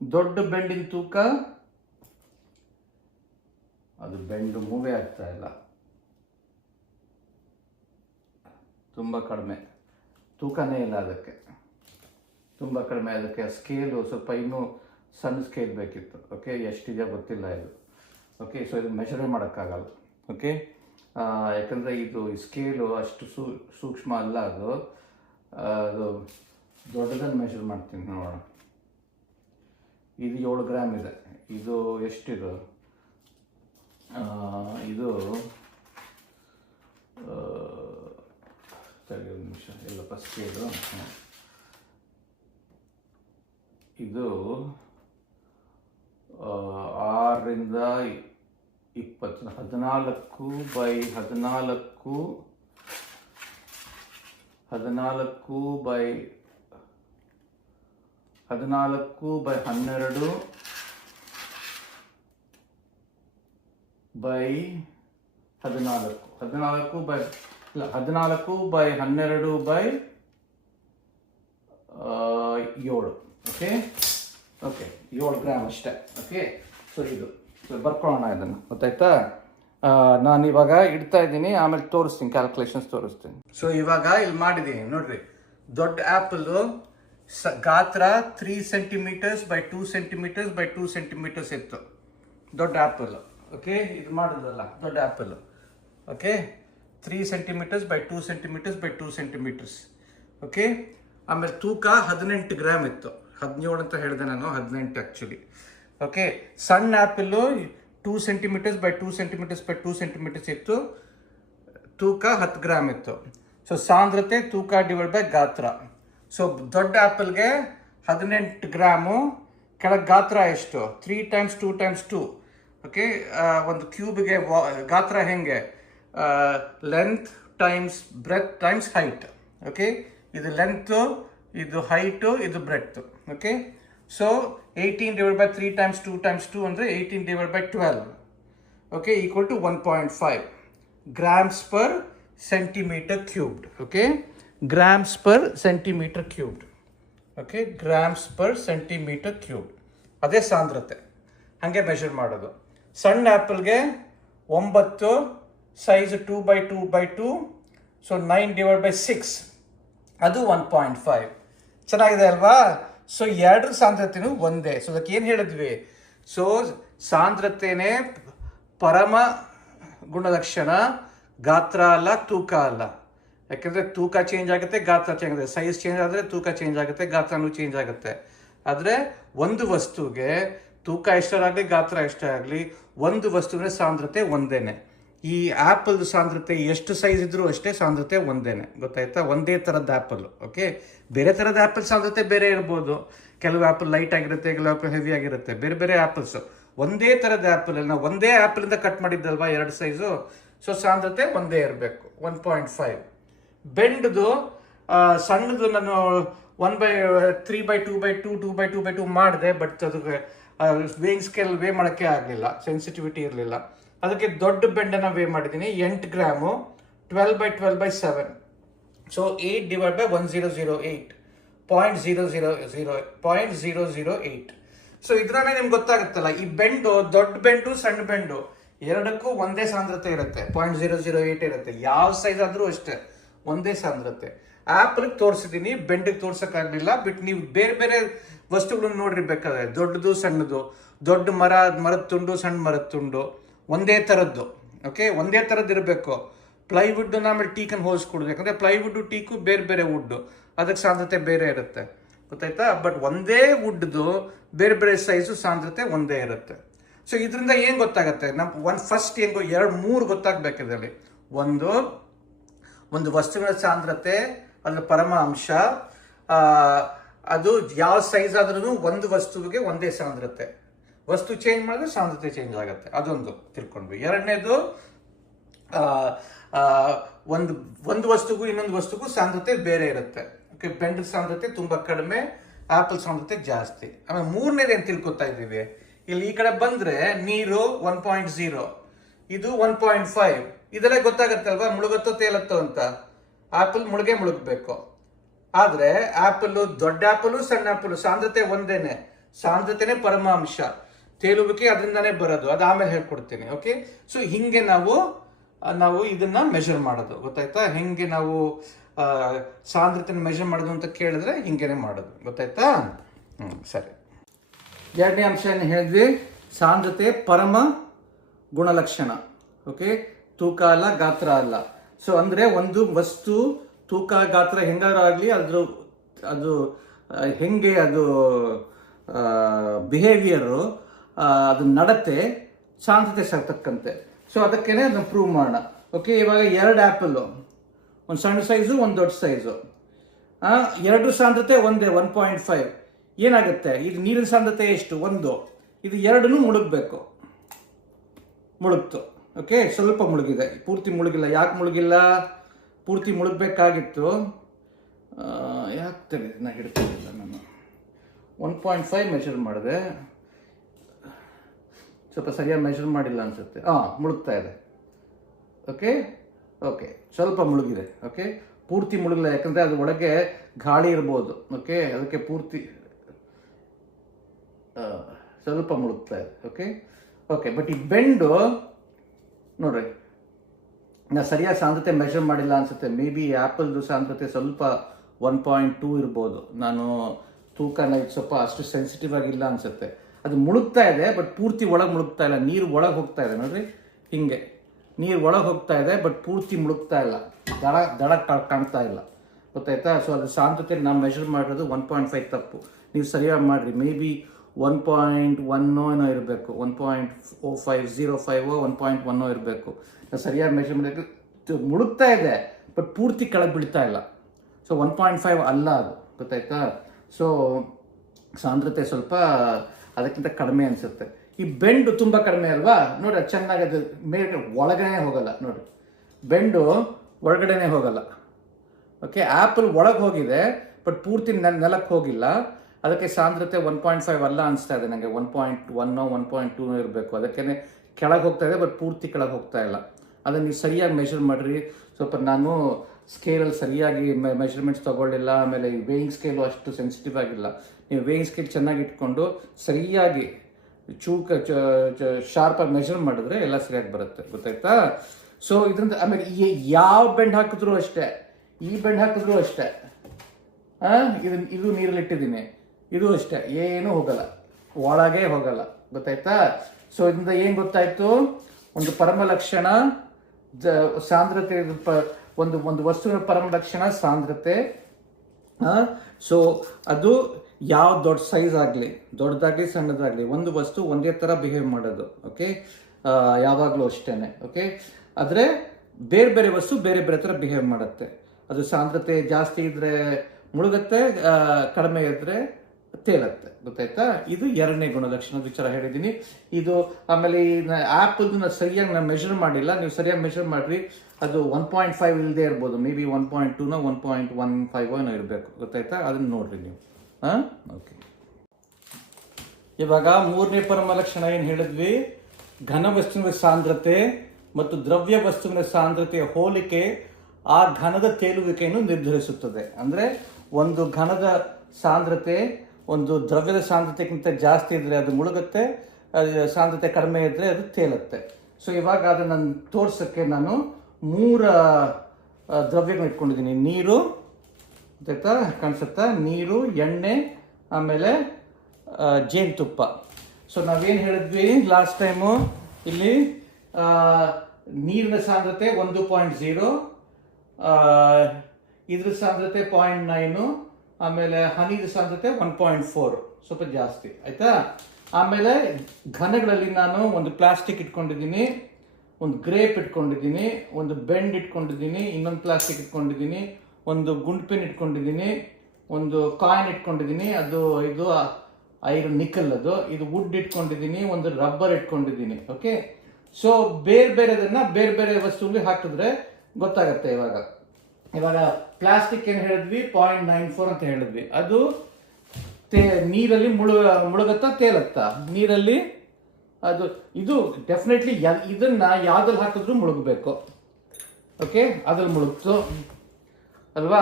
ದೊಡ್ಡ ಬೆಂಡಿನ ತೂಕ, ಅದು ಬೆಂಡು ಮೂವೇ ಆಗ್ತಾ ಇಲ್ಲ, ತುಂಬ ಕಡಿಮೆ, ತೂಕನೇ ಇಲ್ಲ ಅದಕ್ಕೆ, ತುಂಬ ಕಡಿಮೆ. ಅದಕ್ಕೆ ಸ್ಕೇಲು ಸ್ವಲ್ಪ ಇನ್ನೂ ಸಣ್ಣ ಸ್ಕೇಲ್ ಬೇಕಿತ್ತು. ಓಕೆ, ಎಷ್ಟಿದೆಯೋ ಗೊತ್ತಿಲ್ಲ ಇದು. ಓಕೆ, ಸೊ ಇದು ಮೆಷರೇ ಮಾಡೋಕ್ಕಾಗಲ್ಲ. ಓಕೆ, ಯಾಕಂದರೆ ಇದು ಸ್ಕೇಲು ಅಷ್ಟು ಸೂಕ್ಷ್ಮ ಅಲ್ಲ, ಅದು ದೊಡ್ಡದನ್ನು ಮೆಷರ್ ಮಾಡ್ತೀನಿ ನೋಡೋಣ. ಇದು 7 ಗ್ರಾಮ್ ಇದೆ, ಇದು ಎಷ್ಟಿದು, ಇದು ಸರಿ ಒಂದು ನಿಮಿಷ, ಎಲ್ಲಪ್ಪ ಸ್ಕೇಲು, ಇದು 6 ರಿಂದ 20, 14x14, 14x12 14x12 okay okay, 7 gram ಅಷ್ಟೇ. ಓಕೆ, ಸೊ ಇದು ಬರ್ಕೊಳ್ಳೋಣ ಇದನ್ನು, ಗೊತ್ತಾಯ್ತಾ. ನಾನು ಇವಾಗ ಇಡ್ತಾ ಇದ್ದೀನಿ, ಆಮೇಲೆ ತೋರಿಸ್ತೀನಿ, ಕ್ಯಾಲ್ಕುಲೇಷನ್ಸ್ ತೋರಿಸ್ತೀನಿ. ಸೊ ಇವಾಗ ಇಲ್ಲಿ ಮಾಡಿದ್ದೀನಿ ನೋಡ್ರಿ, ದೊಡ್ಡ ಆ್ಯಪಲ್ಲು ಗಾತ್ರ 3 centimetres by 2 centimetres by 2 centimetres ಇತ್ತು, ದೊಡ್ಡ ಆ್ಯಪಲ್. ಓಕೆ, ಇದು ಮಾಡೋದಲ್ಲ ದೊಡ್ಡ apple. Okay, 3 centimetres by 2 centimetres by 2 centimetres. Okay, ಆಮೇಲೆ ತೂಕ 18 ಗ್ರಾಮ್ ಇತ್ತು. 17 ಅಂತ ಹೇಳಿದೆ ನಾನು, 18 ಆ್ಯಕ್ಚುಲಿ. ಓಕೆ, ಸಣ್ಣ apple 2 centimetres by 2 centimetres by 2 centimetres ಇತ್ತು, ತೂಕ 10 ಗ್ರಾಮ್ ಇತ್ತು. ಸೊ ಸಾಂದ್ರತೆ ತೂಕ ಡಿವೈಡ್ ಬೈ ಗಾತ್ರ. ಸೊ ದೊಡ್ಡ ಆ್ಯಪಲ್ಗೆ 18 ಗ್ರಾಮು, ಕೆಳಗೆ ಗಾತ್ರ ಎಷ್ಟು? 3 × 2 × 2. ಓಕೆ, ಒಂದು ಕ್ಯೂಬ್ಗೆ ಗಾತ್ರ ಹೆಂಗೆ? Length times breadth times height. Okay, ಇದು ಲೆಂತು, ಇದು ಹೈಟು, ಇದು breadth. Okay, so 18 divide by 3 × 2 × 2 ಅಂದರೆ 18 divide by 12. Okay, equal to 1.5 grams per centimeter cubed. Okay, grams per centimeter cubed. Okay, grams per centimeter cubed. ಅದೇ ಸಾಂದ್ರತೆ. ಹಾಗೆ measure ಮಾಡೋದು. ಸಣ್ಣ ಆ್ಯಪಲ್ಗೆ 9, size 2 by 2 by 2, so 9 divide by 6, ಅದು 1.5. ಚೆನ್ನಾಗಿದೆ ಅಲ್ವಾ? So ಎರಡರ ಸಾಂದ್ರತೆನೂ ಒಂದೇ. ಸೊ ಅದಕ್ಕೆ ಏನು ಹೇಳಿದ್ವಿ? ಸೊ ಸಾಂದ್ರತೆನೇ ಪರಮ ಗುಣಲಕ್ಷಣ, ಗಾತ್ರ ಅಲ್ಲ, ತೂಕ ಅಲ್ಲ. ಯಾಕೆಂದರೆ ತೂಕ ಚೇಂಜ್ ಆಗುತ್ತೆ, ಗಾತ್ರ ಚೇಂಜ್ ಆಗುತ್ತೆ. ಸೈಜ್ ಚೇಂಜ್ ಆದರೆ ತೂಕ ಚೇಂಜ್ ಆಗುತ್ತೆ, ಗಾತ್ರನೂ ಚೇಂಜ್ ಆಗುತ್ತೆ. ಆದರೆ ಒಂದು ವಸ್ತುಗೆ ತೂಕ ಎಷ್ಟಾಗಲಿ, ಗಾತ್ರ ಎಷ್ಟೇ ಆಗಲಿ, ಒಂದು ವಸ್ತುವಿನ ಸಾಂದ್ರತೆ ಒಂದೇನೆ. ಈ ಆ್ಯಪಲ್ದು ಸಾಂದ್ರತೆ ಎಷ್ಟು ಸೈಜ್ ಇದ್ರೂ ಅಷ್ಟೇ, ಸಾಂದ್ರತೆ ಒಂದೇನೆ. ಗೊತ್ತಾಯ್ತಾ? ಒಂದೇ ಥರದ ಆ್ಯಪಲ್. ಓಕೆ, ಬೇರೆ ಥರದ ಆ್ಯಪಲ್ ಸಾಂದ್ರತೆ ಬೇರೆ ಇರ್ಬೋದು. ಕೆಲವು ಆ್ಯಪಲ್ ಲೈಟ್ ಆಗಿರುತ್ತೆ, ಕೆಲವು ಆ್ಯಪಲ್ ಹೆವಿ ಆಗಿರುತ್ತೆ. ಬೇರೆ ಬೇರೆ ಆ್ಯಪಲ್ಸು, ಒಂದೇ ಥರದ ಆ್ಯಪಲ್. ನಾವು ಒಂದೇ ಆ್ಯಪಲಿಂದ ಕಟ್ ಮಾಡಿದ್ದಲ್ವಾ 2 ಸೈಜು, ಸೊ ಸಾಂದ್ರತೆ ಒಂದೇ ಇರಬೇಕು, 1.5. ಬೆಂಡ್ದು ಸಣ್ಣದು ನಾನು 1/3 by 2 by 2, 2 by 2 by 2 ಮಾಡಿದೆ. ಬಟ್ ಅದಕ್ಕೆ ವೇಯಿಂಗ್ ಸ್ಕೇಲ್ ವೇ ಮಾಡೋಕ್ಕೆ ಆಗಲಿಲ್ಲ, ಸೆನ್ಸಿಟಿವಿಟಿ ಇರಲಿಲ್ಲ. ಅದಕ್ಕೆ ದೊಡ್ಡ ಬೆಂಡನ್ನು ವೇ ಮಾಡಿದ್ದೀನಿ, 8 gram, 12 by 12 by 7. So 8 divide by 1008, 0.008. So ಇದ್ರಾನೆ ನಿಮ್ಗೆ ಗೊತ್ತಾಗುತ್ತಲ್ಲ, ಈ ಬೆಂಡು, ದೊಡ್ಡ ಬೆಂಡು ಸಣ್ಣ ಬೆಂಡು ಎರಡಕ್ಕೂ ಒಂದೇ ಸಾಂದ್ರತೆ ಇರುತ್ತೆ, 0.008 ಇರುತ್ತೆ. ಯಾವ ಸೈಜ್ ಆದರೂ ಅಷ್ಟೇ ಒಂದೇ ಸಾಂದ್ರತೆ. ಆ್ಯಪಲ್ಗೆ ತೋರಿಸಿದ್ದೀನಿ, ಬೆಂಡಿಗೆ ತೋರ್ಸೋಕ್ಕಾಗಲಿಲ್ಲ. ಬಟ್ ನೀವು ಬೇರೆ ಬೇರೆ ವಸ್ತುಗಳನ್ನ ನೋಡಿರ್ಬೇಕಾದ್ರೆ, ದೊಡ್ಡದು ಸಣ್ಣದು, ದೊಡ್ಡ ಮರದ ತುಂಡು, ಸಣ್ಣ ಮರದ ತುಂಡು, ಒಂದೇ ಥರದ್ದು. ಓಕೆ, ಒಂದೇ ಥರದ್ದು ಇರಬೇಕು. ಪ್ಲೈವುಡ್ನ ಆಮೇಲೆ ಟೀಕನ್ನು ಹೋಲಿಸ್ಕೊಡೋದು. ಯಾಕಂದರೆ ಪ್ಲೈವುಡ್ಡು ಟೀಕು ಬೇರೆ ಬೇರೆ ವುಡ್ಡು, ಅದಕ್ಕೆ ಸಾಂದ್ರತೆ ಬೇರೆ ಇರುತ್ತೆ. ಗೊತ್ತಾಯ್ತಾ? ಬಟ್ ಒಂದೇ ವುಡ್ದು ಬೇರೆ ಬೇರೆ ಸೈಜು ಸಾಂದ್ರತೆ ಒಂದೇ ಇರುತ್ತೆ. ಸೊ ಇದರಿಂದ ಏನು ಗೊತ್ತಾಗುತ್ತೆ? ಫಸ್ಟ್ ಏನು 2-3 ಗೊತ್ತಾಗಬೇಕಿದ್ರಲ್ಲಿ. ಒಂದು ವಸ್ತುವಿನ ಸಾಂದ್ರತೆ, ಅದರ ಪರಮ ಅಂಶ, ಅದು ಯಾವ ಸೈಜ್ ಆದ್ರೂ ಒಂದು ವಸ್ತುವಿಗೆ ಒಂದೇ ಸಾಂದ್ರತೆ. ವಸ್ತು ಚೇಂಜ್ ಮಾಡಿದ್ರೆ ಸಾಂದ್ರತೆ ಚೇಂಜ್ ಆಗುತ್ತೆ, ಅದೊಂದು ತಿಳ್ಕೊಂಡ್ವಿ. ಎರಡನೇದು, ಒಂದು ವಸ್ತುಗೂ ಇನ್ನೊಂದು ವಸ್ತುಗೂ ಸಾಂದ್ರತೆ ಬೇರೆ ಇರುತ್ತೆ. ಓಕೆ, ಬೆಂಡ್ ಸಾಂದ್ರತೆ ತುಂಬ ಕಡಿಮೆ, ಆ್ಯಪಲ್ ಸಾಂದ್ರತೆ ಜಾಸ್ತಿ. ಆಮೇಲೆ ಮೂರನೇದು ಏನು ತಿಳ್ಕೊತಾ ಇದ್ದೀವಿ? ಇಲ್ಲಿ ಈ ಕಡೆ ಬಂದರೆ ನೀರು 1.0, ಇದು 1.5. ಇದೆಲ್ಲ ಗೊತ್ತಾಗತ್ತಲ್ವಾ, ಮುಳುಗತ್ತೋ ತೇಲತ್ತೋ ಅಂತ. ಆ್ಯಪಲ್ ಮುಳುಗಬೇಕು. ಆದರೆ ಆ್ಯಪಲ್ಲು, ದೊಡ್ಡ ಆ್ಯಪಲ್ಲು ಸಣ್ಣ ಆ್ಯಪಲ್ಲು ಸಾಂದ್ರತೆ ಒಂದೇನೆ, ಸಾಂದ್ರತೆನೇ ಪರಮಾಂಶ. ತೇಲುವಿಕೆ ಅದರಿಂದಾನೇ ಬರೋದು, ಅದು ಆಮೇಲೆ ಹೇಳ್ಕೊಡ್ತೀನಿ. ಓಕೆ, ಸೊ ಹಿಂಗೆ ನಾವು ಇದನ್ನ ಮೆಷರ್ ಮಾಡೋದು. ಗೊತ್ತಾಯ್ತಾ? ಹೆಂಗೆ ನಾವು ಸಾಂದ್ರತೆನ ಮೆಷರ್ ಮಾಡೋದು ಅಂತ ಕೇಳಿದ್ರೆ ಹಿಂಗೇನೆ ಮಾಡೋದು. ಗೊತ್ತಾಯ್ತಾ? ಸರಿ. ಎರಡನೇ ಅಂಶ ಏನು ಹೇಳಿದ್ವಿ? ಸಾಂದ್ರತೆ ಪರಮ ಗುಣಲಕ್ಷಣ. ಓಕೆ, ತೂಕ ಅಲ್ಲ, ಗಾತ್ರ ಅಲ್ಲ. ಸೊ ಅಂದರೆ ಒಂದು ವಸ್ತು ತೂಕ ಗಾತ್ರ ಹೆಂಗಾದ್ರೂ ಆಗಲಿ, ಅದು ಹೆಂಗೆ ಅದು ಬಿಹೇವಿಯರು, ಅದು ನಡತೆ ಸಾಂದ್ರತೆ ತಕ್ಕಂತೆ. ಸೊ ಅದಕ್ಕೇನೆ ಅದನ್ನ ಪ್ರೂವ್ ಮಾಡೋಣ. ಓಕೆ, ಇವಾಗ 2 ಆ್ಯಪಲ್ಲು, ಒಂದು ಸಣ್ಣ ಸೈಜು, ಒಂದು ದೊಡ್ಡ ಸೈಜು, ಎರಡರ ಸಾಂದ್ರತೆ ಒಂದೇ, 1.5. ಏನಾಗುತ್ತೆ? ಇದು ನೀರಿನ ಸಾಂದ್ರತೆ ಎಷ್ಟು? 1. ಇದು ಎರಡನ್ನೂ ಮುಳುಗಬೇಕು. ಮುಳುಗ್ತು. ಓಕೆ, ಸ್ವಲ್ಪ ಮುಳುಗಿದೆ, ಪೂರ್ತಿ ಮುಳುಗಿಲ್ಲ. ಯಾಕೆ ಮುಳುಗಿಲ್ಲ? ಪೂರ್ತಿ ಮುಳುಗಬೇಕಾಗಿತ್ತು. ಯಾಕೆ ತಿಳಿದು ನಾ ಹಿಡ್ತಿದ್ದಿಲ್ಲ ನಾನು. 1.5 ಮೆಷರ್ ಮಾಡಿದೆ, ಸ್ವಲ್ಪ ಸರಿಯಾಗಿ ಮೆಷರ್ ಮಾಡಿಲ್ಲ ಅನಿಸುತ್ತೆ. ಮುಳುಗ್ತಾ ಇದೆ. ಓಕೆ, ಸ್ವಲ್ಪ ಮುಳುಗಿದೆ. ಓಕೆ, ಪೂರ್ತಿ ಮುಳುಗಿಲ್ಲ, ಯಾಕಂದರೆ ಅದು ಒಳಗೆ ಗಾಳಿ ಇರ್ಬೋದು. ಓಕೆ, ಅದಕ್ಕೆ ಪೂರ್ತಿ ಸ್ವಲ್ಪ ಮುಳುಗ್ತಾ ಇದೆ. ಓಕೆ, ಬಟ್ ಈ ಬೆಂಡು ನೋಡ್ರಿ, ನಾನು ಸರಿಯಾಗಿ ಸಾಂದ್ರತೆ ಮೆಷರ್ ಮಾಡಿಲ್ಲ ಅನ್ಸುತ್ತೆ. ಮೇ ಬಿ ಆ್ಯಪಲ್ದು ಸಾಂದ್ರತೆ ಸ್ವಲ್ಪ 1.2 ಇರ್ಬೋದು. ನಾನು ತೂಕನ ಸ್ವಲ್ಪ ಅಷ್ಟು ಸೆನ್ಸಿಟಿವ್ ಆಗಿಲ್ಲ ಅನ್ಸುತ್ತೆ. ಅದು ಮುಳುಗ್ತಾ ಇದೆ, ಬಟ್ ಪೂರ್ತಿ ಒಳಗೆ ಮುಳುಗ್ತಾ ಇಲ್ಲ. ನೀರು ಒಳಗೆ ಹೋಗ್ತಾ ಇದೆ ನೋಡ್ರಿ, ಹಿಂಗೆ ನೀರು ಒಳಗೆ ಹೋಗ್ತಾ ಇದೆ, ಬಟ್ ಪೂರ್ತಿ ಮುಳುಗ್ತಾ ಇಲ್ಲ. ದಡ ಕಾಣ್ತಾ ಇಲ್ಲ. ಗೊತ್ತಾಯ್ತಾ. ಸೊ ಅದು ಸಾಂದ್ರತೆ ನಾವು ಮೆಷರ್ ಮಾಡಿರೋದು 1.5 ತಪ್ಪು, ನೀವು ಸರಿಯಾಗಿ ಮಾಡಿರಿ. ಮೇ ಬಿ 1.1 ಏನೋ ಇರಬೇಕು, 1.0505 1.1 ಇರಬೇಕು. ಸರಿಯಾಗಿ ಮೆಷರ್ ಮಾಡಬೇಕು. ಮುಳುಗ್ತಾ ಇದೆ ಬಟ್ ಪೂರ್ತಿ ಕೆಳಗೆ ಬೀಳ್ತಾ ಇಲ್ಲ. ಸೊ 1.5 ಅಲ್ಲ ಅದು, ಗೊತ್ತಾಯ್ತಾ. ಸೊ ಸಾಂದ್ರತೆ ಸ್ವಲ್ಪ ಅದಕ್ಕಿಂತ ಕಡಿಮೆ ಅನಿಸುತ್ತೆ. ಈ ಬೆಂಡು ತುಂಬ ಕಡಿಮೆ ಅಲ್ವಾ ನೋಡಿ, ಅದು ಚೆನ್ನಾಗಿ ಅದು ಮೇಲೆ ಒಳಗಡೆ ಹೋಗಲ್ಲ ನೋಡಿ, ಬೆಂಡು ಒಳಗಡೆನೇ ಹೋಗಲ್ಲ. ಓಕೆ, ಆ್ಯಪಲ್ ಒಳಗೆ ಹೋಗಿದೆ ಬಟ್ ಪೂರ್ತಿ ನೆಲಕ್ಕೆ ಹೋಗಿಲ್ಲ. ಅದಕ್ಕೆ ಸಾಂದ್ರತೆ 1.5 ಅಲ್ಲ ಅನಿಸ್ತಾ ಇದೆ ನನಗೆ. 1.1 1.2 ಇರಬೇಕು. ಅದಕ್ಕೇ ಕೆಳಗೆ ಹೋಗ್ತಾ ಇದೆ ಬಟ್ ಪೂರ್ತಿ ಕೆಳಗೆ ಹೋಗ್ತಾ ಇಲ್ಲ. ಅದನ್ನು ನೀವು ಸರಿಯಾಗಿ ಮೆಷರ್ ಮಾಡಿರಿ. ಸ್ವಲ್ಪ ನಾನು ಸ್ಕೇಲಲ್ಲಿ ಸರಿಯಾಗಿ ಮೆಷರ್ಮೆಂಟ್ಸ್ ತೊಗೊಳ್ಳಿಲ್ಲ. ಆಮೇಲೆ ಈ ವೇಯಿಂಗ್ ಸ್ಕೇಲು ಅಷ್ಟು ಸೆನ್ಸಿಟಿವ್ ಆಗಿಲ್ಲ. ನೀವು ವೇಯಿಂಗ್ ಸ್ಕೇಲ್ ಚೆನ್ನಾಗಿ ಇಟ್ಕೊಂಡು ಸರಿಯಾಗಿ ಶಾರ್ಪಾಗಿ ಮೆಷರ್ ಮಾಡಿದ್ರೆ ಎಲ್ಲ ಸರಿಯಾಗಿ ಬರುತ್ತೆ, ಗೊತ್ತಾಯ್ತಾ. ಸೊ ಇದರಿಂದ ಆಮೇಲೆ ಯಾವ ಬೆಂಡ್ ಹಾಕಿದ್ರು ಅಷ್ಟೇ, ಈ ಬೆಂಡ್ ಹಾಕಿದ್ರು ಅಷ್ಟೇ, ಇದು ನೀರಲ್ಲಿ ಇಟ್ಟಿದ್ದೀನಿ, ಇದು ಅಷ್ಟೇ, ಏನೂ ಹೋಗಲ್ಲ, ಒಳಗೆ ಹೋಗಲ್ಲ, ಗೊತ್ತಾಯ್ತಾ. ಸೊ ಇದರಿಂದ ಏನು ಗೊತ್ತಾಯ್ತು, ಒಂದು ಪರಮಲಕ್ಷಣ ಸಾಂದ್ರತೆ, ಒಂದು ವಸ್ತುವಿನ ಪರಮಲಕ್ಷಣ ಸಾಂದ್ರತೆ. ಸೊ ಅದು ಯಾವ ದೊಡ್ಡ ಸೈಜ್ ಆಗಲಿ, ದೊಡ್ಡದಾಗಲಿ ಸಣ್ಣದಾಗಲಿ, ಒಂದು ವಸ್ತು ಒಂದೇ ಥರ ಬಿಹೇವ್ ಮಾಡೋದು. ಓಕೆ, ಯಾವಾಗಲೂ ಅಷ್ಟೇ. ಓಕೆ, ಆದರೆ ಬೇರೆ ಬೇರೆ ವಸ್ತು ಬೇರೆ ಬೇರೆ ಥರ ಬಿಹೇವ್ ಮಾಡುತ್ತೆ. ಅದು ಸಾಂದ್ರತೆ ಜಾಸ್ತಿ ಇದ್ದರೆ ಮುಳುಗುತ್ತೆ, ಕಡಿಮೆ ಇದ್ದರೆ ತೇಲತ್ತೆ, ಗೊತ್ತಾಯ್ತಾ. ಇದು ಎರಡನೇ ಗುಣಲಕ್ಷಣದ ವಿಚಾರ ಹೇಳಿದ್ದೀನಿ. ಇದು ಆಮೇಲೆ ಈ ಆ್ಯಪಲ್ದು ಸರಿಯಾಗಿ ನಾನು ಮೆಷರ್ ಮಾಡಿಲ್ಲ, ನೀವು ಸರಿಯಾಗಿ ಮೆಷರ್ ಮಾಡಿರಿ. ಅದು 1.5 ಇಲ್ಲದೆ ಇರ್ಬೋದು, ಮೇ ಬಿ 1.2 1.15 ಇರಬೇಕು, ಗೊತ್ತಾಯ್ತಾ. ಅದನ್ನು ನೋಡ್ರಿ ನೀವು. ಓಕೆ, ಇವಾಗ ಮೂರನೇ ಪರಮಲಕ್ಷಣ ಏನು ಹೇಳಿದ್ವಿ, ಘನ ವಸ್ತುವಿನ ಸಾಂದ್ರತೆ ಮತ್ತು ದ್ರವ್ಯ ವಸ್ತುವಿನ ಸಾಂದ್ರತೆಯ ಹೋಲಿಕೆ ಆ ಘನದ ತೇಲುವಿಕೆಯನ್ನು ನಿರ್ಧರಿಸುತ್ತದೆ. ಅಂದರೆ ಒಂದು ಘನದ ಸಾಂದ್ರತೆ ಒಂದು ದ್ರವ್ಯದ ಸಾಂದ್ರತೆಗಿಂತ ಜಾಸ್ತಿ ಇದ್ದರೆ ಅದು ಮುಳುಗುತ್ತೆ, ಸಾಂದ್ರತೆ ಕಡಿಮೆ ಇದ್ದರೆ ಅದು ತೇಲುತ್ತೆ. ಸೊ ಇವಾಗ ಅದನ್ನು ತೋರ್ಸೋಕ್ಕೆ ನಾನು 3 ದ್ರವ್ಯಗಳು ಇಟ್ಕೊಂಡಿದ್ದೀನಿ. ನೀರು, ಗೊತ್ತಾಯ್ತಾ, ಕಾಣಿಸುತ್ತಾ, ನೀರು, ಎಣ್ಣೆ, ಆಮೇಲೆ ಜೇನುತುಪ್ಪ. ಸೊ ನಾವೇನು ಹೇಳಿದ್ವಿ ಲಾಸ್ಟ್ ಟೈಮು, ಇಲ್ಲಿ ನೀರಿನ ಸಾಂದ್ರತೆ 1.0, ಇದ್ರ ಸಾಂದ್ರತೆ 0.9, ಆಮೇಲೆ ಹನಿದ ಸಾಂದ್ರತೆ 1.4, ಸ್ವಲ್ಪ ಜಾಸ್ತಿ ಆಯ್ತಾ. ಆಮೇಲೆ ಘನಗಳಲ್ಲಿ ನಾನು ಒಂದು ಪ್ಲಾಸ್ಟಿಕ್ ಇಟ್ಕೊಂಡಿದ್ದೀನಿ, ಒಂದು ಗ್ರೇಪ್ ಇಟ್ಕೊಂಡಿದ್ದೀನಿ, ಒಂದು ಬೆಂಡ್ ಇಟ್ಕೊಂಡಿದ್ದೀನಿ, ಇನ್ನೊಂದು ಪ್ಲಾಸ್ಟಿಕ್ ಇಟ್ಕೊಂಡಿದ್ದೀನಿ, ಒಂದು ಗುಂಡ್ಪೆನ್ ಇಟ್ಕೊಂಡಿದ್ದೀನಿ, ಒಂದು ಕಾಯಿನ್ ಇಟ್ಕೊಂಡಿದ್ದೀನಿ, ಅದು ಇದು ಐರನ್ ನಿಕಲ್, ಇದು ವುಡ್ ಇಟ್ಕೊಂಡಿದ್ದೀನಿ, ಒಂದು ರಬ್ಬರ್ ಇಟ್ಕೊಂಡಿದ್ದೀನಿ. ಓಕೆ, ಸೊ ಬೇರೆ ಬೇರೆದನ್ನ ಬೇರೆ ಬೇರೆ ವಸ್ತುಗಳಿಗೆ ಹಾಕಿದ್ರೆ ಗೊತ್ತಾಗತ್ತೆ. ಇವಾಗ ಪ್ಲಾಸ್ಟಿಕ್ ಏನು ಹೇಳಿದ್ವಿ, 0.94 ಅಂತ ಹೇಳಿದ್ವಿ. ಅದು ನೀರಲ್ಲಿ ಮುಳುಗತ್ತಾ ತೇಲತ್ತಾ? ನೀರಲ್ಲಿ ಅದು ಇದು ಡೆಫಿನೆಟ್ಲಿ ಇದನ್ನ ಯಾವ್ದಲ್ಲಿ ಹಾಕಿದ್ರು ಮುಳುಗಬೇಕು. ಓಕೆ, ಅದ್ರಲ್ಲಿ ಮುಳುಗ್ತು ಅಲ್ವಾ,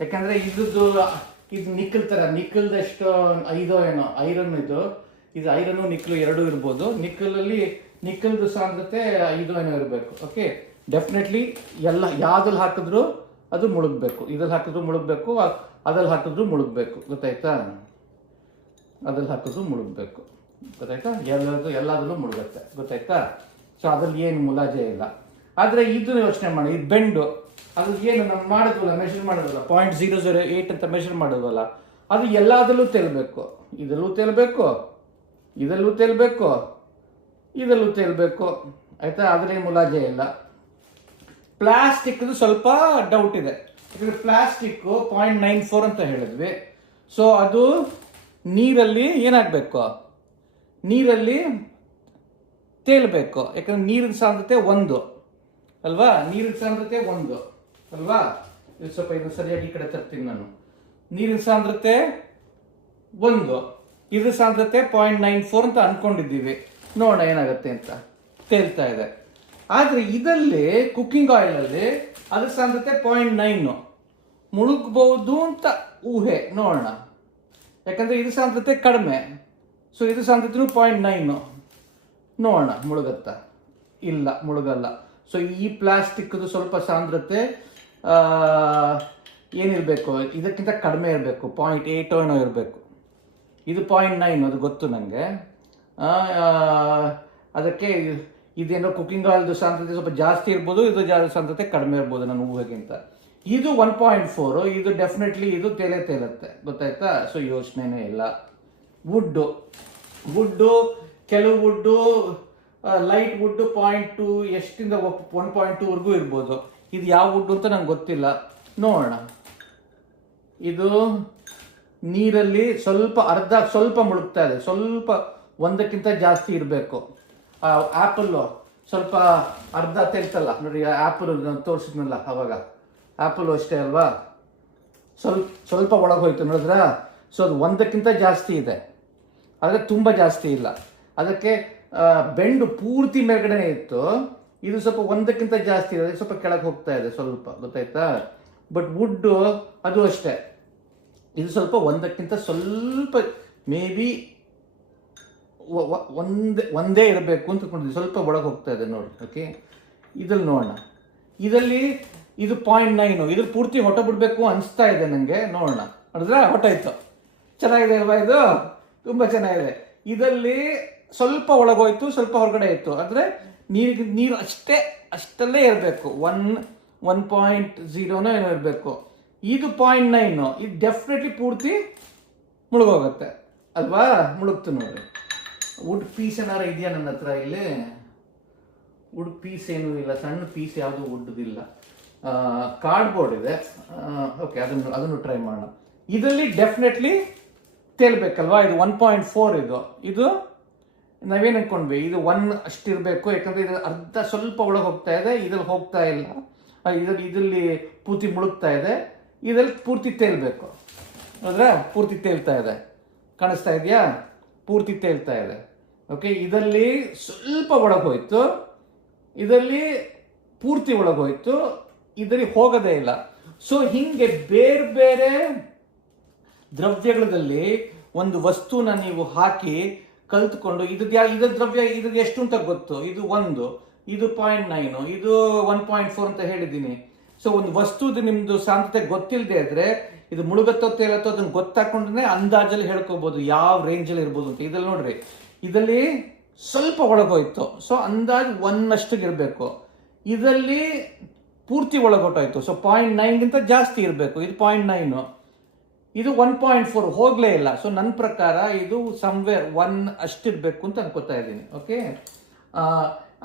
ಯಾಕಂದ್ರೆ ಇದು ನಿಕ್ಕಲ್ ತರ, ನಿಕ್ಕಲ್ದಷ್ಟು 5 ಏನೋ ಐರನ್, ಇದು ಐರನ್ನು ನಿಕ್ಕಲು ಎರಡೂ ಇರ್ಬೋದು. ನಿಕ್ಕಲ್ದು ಸಾಂದ್ರತೆ 5 ಏನೋ ಇರಬೇಕು. ಓಕೆ, ಡೆಫಿನೆಟ್ಲಿ ಎಲ್ಲ ಯಾವ್ದಲ್ಲಿ ಹಾಕಿದ್ರು ಅದು ಮುಳುಗಬೇಕು. ಇದ್ರಲ್ಲಿ ಹಾಕಿದ್ರು ಮುಳುಗಬೇಕು, ಅದ್ರಲ್ಲಿ ಹಾಕಿದ್ರು ಮುಳುಗಬೇಕು, ಗೊತ್ತಾಯ್ತಾ. ಅದ್ರಲ್ಲಿ ಹಾಕಿದ್ರು ಮುಳುಗಬೇಕು, ಗೊತ್ತಾಯ್ತಾ. ಎಲ್ಲಾದ್ರೂ ಮುಳುಗುತ್ತೆ, ಗೊತ್ತಾಯ್ತಾ. ಸೊ ಅದ್ರಲ್ಲಿ ಏನು ಮುಲಾಜೆ ಇಲ್ಲ. ಆದರೆ ಇದು ಯೋಚನೆ ಮಾಡಿ, ಈ ಬೆಂಡು ಅದು ಏನು ನಾವು ಮಾಡಿದ್ವಲ್ಲ, ಮೆಷರ್ ಮಾಡೋದಲ್ಲ, 0.008 ಅಂತ ಮೆಷರ್ ಮಾಡೋದಲ್ಲ, ಅದು ಎಲ್ಲದರಲ್ಲೂ ತೇಲ್ಬೇಕು. ಇದರಲ್ಲೂ ತೇಲ್ಬೇಕು, ಇದರಲ್ಲೂ ತೇಲ್ಬೇಕು, ಇದರಲ್ಲೂ ತೇಲ್ಬೇಕು, ಆಯ್ತಾ. ಅದರಲ್ಲಿ ಮುಲಾಜೆ ಇಲ್ಲ. ಪ್ಲಾಸ್ಟಿಕ್ದು ಸ್ವಲ್ಪ ಡೌಟ್ ಇದೆ, ಯಾಕಂದ್ರೆ ಪ್ಲಾಸ್ಟಿಕ್ 0.94 ಅಂತ ಹೇಳಿದ್ವಿ. ಸೊ ಅದು ನೀರಲ್ಲಿ ಏನಾಗಬೇಕು, ನೀರಲ್ಲಿ ತೇಲ್ಬೇಕು, ಯಾಕಂದ್ರೆ ನೀರಿನ ಸಾಂದ್ರತೆ 1 ಅಲ್ವಾ, ನೀರಿನ ಸಾಂದ್ರತೆ 1 ಅಲ್ವಾ. ಇದು ಸ್ವಲ್ಪ ಇದು ಸರಿಯಾಗಿ ಈ ಕಡೆ ತರ್ತೀನಿ ನಾನು. ನೀರಿನ ಸಾಂದ್ರತೆ 1, ಇದ್ರ ಸಾಂದ್ರತೆ 0.94 ಅಂತ ಅನ್ಕೊಂಡಿದ್ದೀವಿ. ನೋಡೋಣ ಏನಾಗುತ್ತೆ ಅಂತ. ತೇಲ್ತಾ ಇದೆ. ಆದರೆ ಇದರಲ್ಲಿ ಕುಕ್ಕಿಂಗ್ ಆಯಿಲಲ್ಲಿ ಅದ್ರ ಸಾಂದ್ರತೆ 0.9 ಮುಳುಗಬಹುದು ಅಂತ ಊಹೆ, ನೋಡೋಣ. ಯಾಕಂದ್ರೆ ಇದು ಸಾಂದ್ರತೆ ಕಡಿಮೆ, ಸೊ ಇದು ಸಾಂದ್ರತೆನೂ 0.9, ನೋಡೋಣ ಮುಳುಗತ್ತಾ. ಇಲ್ಲ, ಮುಳುಗಲ್ಲ. ಸೊ ಈ ಪ್ಲಾಸ್ಟಿಕ್ದು ಸ್ವಲ್ಪ ಸಾಂದ್ರತೆ ಏನಿರಬೇಕು, ಇದಕ್ಕಿಂತ ಕಡಿಮೆ ಇರಬೇಕು, 0.8 ಏನೋ ಇರಬೇಕು. ಇದು 0.9, ಅದು ಗೊತ್ತು ನನಗೆ. ಅದಕ್ಕೆ ಇದೇನೋ ಕುಕ್ಕಿಂಗ್ ಆಯಿಲ್ದು ಸಾಂದ್ರತೆ ಸ್ವಲ್ಪ ಜಾಸ್ತಿ ಇರ್ಬೋದು, ಇದು ಸಾಂದ್ರತೆ ಕಡಿಮೆ ಇರ್ಬೋದು ನನ್ನ ಊಹೆಗಿಂತ. ಇದು 1.4, ಇದು ಡೆಫಿನೆಟ್ಲಿ ಇದು ತೇಲುತ್ತೆ, ಗೊತ್ತಾಯ್ತಾ? ಸೊ ಯೋಚನೆನೇ ಇಲ್ಲ. ವುಡ್ಡು ಕೆಲವು ವುಡ್ಡು ಲೈಟ್ ವುಡ್ಡು 0.2 ಎಷ್ಟಿಂದ 1.2ವರೆಗೂ ಇರ್ಬೋದು. ಇದು ಯಾವ ವುಡ್ ಅಂತ ನಂಗೆ ಗೊತ್ತಿಲ್ಲ, ನೋಡೋಣ. ಇದು ನೀರಲ್ಲಿ ಸ್ವಲ್ಪ ಮುಳುಗ್ತಾ ಇದೆ, ಸ್ವಲ್ಪ ಒಂದಕ್ಕಿಂತ ಜಾಸ್ತಿ ಇರಬೇಕು. ಆ್ಯಪಲ್ಲು ಸ್ವಲ್ಪ ಅರ್ಧ ತೆಲ್ತಲ್ಲ ನೋಡಿ, ಆ್ಯಪಲ್ ತೋರಿಸಿದ್ನಲ್ಲ ಅವಾಗ, ಆ್ಯಪಲ್ಲು ಅಷ್ಟೇ ಅಲ್ವಾ, ಸ್ವಲ್ಪ ಒಳಗೆ ಹೋಯ್ತು ನೋಡಿದ್ರ. ಸೊ ಅದು ಒಂದಕ್ಕಿಂತ ಜಾಸ್ತಿ ಇದೆ, ಆದರೆ ತುಂಬ ಜಾಸ್ತಿ ಇಲ್ಲ. ಅದಕ್ಕೆ ಬೆಂಡು ಪೂರ್ತಿ ಮೇಲ್ಗಡೆನೇ ಇತ್ತು, ಇದು ಸ್ವಲ್ಪ ಒಂದಕ್ಕಿಂತ ಜಾಸ್ತಿ ಇದೆ, ಸ್ವಲ್ಪ ಕೆಳಗೆ ಹೋಗ್ತಾ ಇದೆ ಸ್ವಲ್ಪ, ಗೊತ್ತಾಯ್ತಾ? ಬಟ್ ವುಡ್ಡು ಅದು ಅಷ್ಟೇ, ಇದು ಸ್ವಲ್ಪ ಒಂದಕ್ಕಿಂತ ಸ್ವಲ್ಪ ಮೇ ಬಿ ಒಂದೇ ಇರಬೇಕು ಅಂತ ತಿಳ್ಕೊಂಡಿದ್ವಿ, ಸ್ವಲ್ಪ ಒಳಗೆ ಹೋಗ್ತಾ ಇದೆ ನೋಡಿ. ಓಕೆ, ಇದ್ರಲ್ಲಿ ನೋಡೋಣ. ಇದು 0.9, ಇದ್ರ ಪೂರ್ತಿ ಬಿಡಬೇಕು ಅನಿಸ್ತಾ ಇದೆ ನನಗೆ. ನೋಡೋಣ, ನೋಡಿದ್ರೆ ಹೊಟ್ಟಾಯ್ತು. ಚೆನ್ನಾಗಿದೆ ಅಲ್ವಾ? ಇದು ತುಂಬ ಚೆನ್ನಾಗಿದೆ. ಇದರಲ್ಲಿ ಸ್ವಲ್ಪ ಒಳಗೋಯ್ತು, ಸ್ವಲ್ಪ ಹೊರಗಡೆ ಇತ್ತು. ಅಂದರೆ ನೀರು ಅಷ್ಟಲ್ಲೇ ಇರಬೇಕು, 1.0 ಏನೋ ಇರಬೇಕು. ಇದು 0.9, ಇದು ಡೆಫಿನೆಟ್ಲಿ ಪೂರ್ತಿ ಮುಳುಗೋಗುತ್ತೆ ಅಲ್ವಾ? ಮುಳುಗ್ತು ನೋಡಿ. ವುಡ್ ಪೀಸ್ ಏನಾರ ಇದೆಯಾ ನನ್ನ ಹತ್ರ? ಇಲ್ಲಿ ವುಡ್ ಪೀಸ್ ಏನೂ ಇಲ್ಲ, ಸಣ್ಣ ಪೀಸ್ ಯಾವುದು ವುಡ್ದಿಲ್ಲ. ಕಾರ್ಡ್ಬೋರ್ಡ್ ಇದೆ. ಓಕೆ, ಅದನ್ನು ಟ್ರೈ ಮಾಡೋಣ. ಇದರಲ್ಲಿ ಡೆಫಿನೆಟ್ಲಿ ತೇಲ್ಬೇಕಲ್ವಾ? ಇದು 1.4, ಇದು ನಾವೇನು ಅನ್ಕೊಂಡ್ವಿ, ಇದು 1 ಅಷ್ಟಿರಬೇಕು, ಯಾಕಂದರೆ ಇದು ಅರ್ಧ ಸ್ವಲ್ಪ ಒಳಗೆ ಹೋಗ್ತಾ ಇದೆ, ಇದ್ರಲ್ಲಿ ಹೋಗ್ತಾ ಇಲ್ಲ. ಇದರಲ್ಲಿ ಪೂರ್ತಿ ಮುಳುಗ್ತಾ ಇದೆ, ಇದರಲ್ಲಿ ಪೂರ್ತಿ ತೇಲ್ಬೇಕು. ನೋಡ್ರೆ ಪೂರ್ತಿ ತೇಲ್ತಾ ಇದೆ, ಕಾಣಿಸ್ತಾ ಇದೆಯಾ? ಪೂರ್ತಿ ತೇಲ್ತಾ ಇದೆ. ಓಕೆ, ಇದರಲ್ಲಿ ಸ್ವಲ್ಪ ಒಳಗೆ ಹೋಯ್ತು, ಇದರಲ್ಲಿ ಪೂರ್ತಿ ಒಳಗೆ ಹೋಯ್ತು, ಇದರಲ್ಲಿ ಹೋಗೋದೇ ಇಲ್ಲ. ಸೊ ಹಿಂಗೆ ಬೇರೆ ಬೇರೆ ದ್ರವ್ಯಗಳಲ್ಲಿ ಒಂದು ವಸ್ತುನ ನೀವು ಹಾಕಿ ಕಲ್ತ್ಕೊಂಡು ಇದ್ರ ದ್ರವ್ಯ ಎಷ್ಟು ಅಂತ ಗೊತ್ತು. ಇದು 1, ಇದು 0.9, ಇದು 1.4 ಅಂತ ಹೇಳಿದ್ದೀನಿ. ಸೊ ಒಂದು ವಸ್ತುದು ನಿಮ್ದು ಸಾಂದ್ರತೆ ಗೊತ್ತಿಲ್ಲದೆ ಇದ್ರೆ ಇದು ಮುಳುಗತ್ತೋ ತೇಲತ್ತೋ ಅದನ್ನ ಗೊತ್ತಾಕೊಂಡ್ರೆ ಅಂದಾಜಲ್ಲಿ ಹೇಳ್ಕೋಬಹುದು ಯಾವ ರೇಂಜಲ್ಲಿ ಇರ್ಬೋದು ಅಂತ. ಇದ್ರಲ್ಲಿ ನೋಡ್ರಿ, ಇದರಲ್ಲಿ ಸ್ವಲ್ಪ ಒಳಗೋಯ್ತು, ಸೊ ಅಂದಾಜು 1 ಅಷ್ಟಿಗೆ ಇರಬೇಕು. ಇದರಲ್ಲಿ ಪೂರ್ತಿ ಒಳಗೊಟ್ಟಾಯ್ತು, ಸೊ 0.9ಗಿಂತ ಜಾಸ್ತಿ ಇರಬೇಕು. ಇದು 0.9, ಇದು 1.4 ಹೋಗ್ಲೇ ಇಲ್ಲ. ಸೊ ನನ್ನ ಪ್ರಕಾರ ಇದು ಸಮ್ವೇರ್ 1 ಅಷ್ಟಿರ್ಬೇಕು ಅಂತ ಅನ್ಕೋತಾ ಇದ್ದೀನಿ. ಓಕೆ,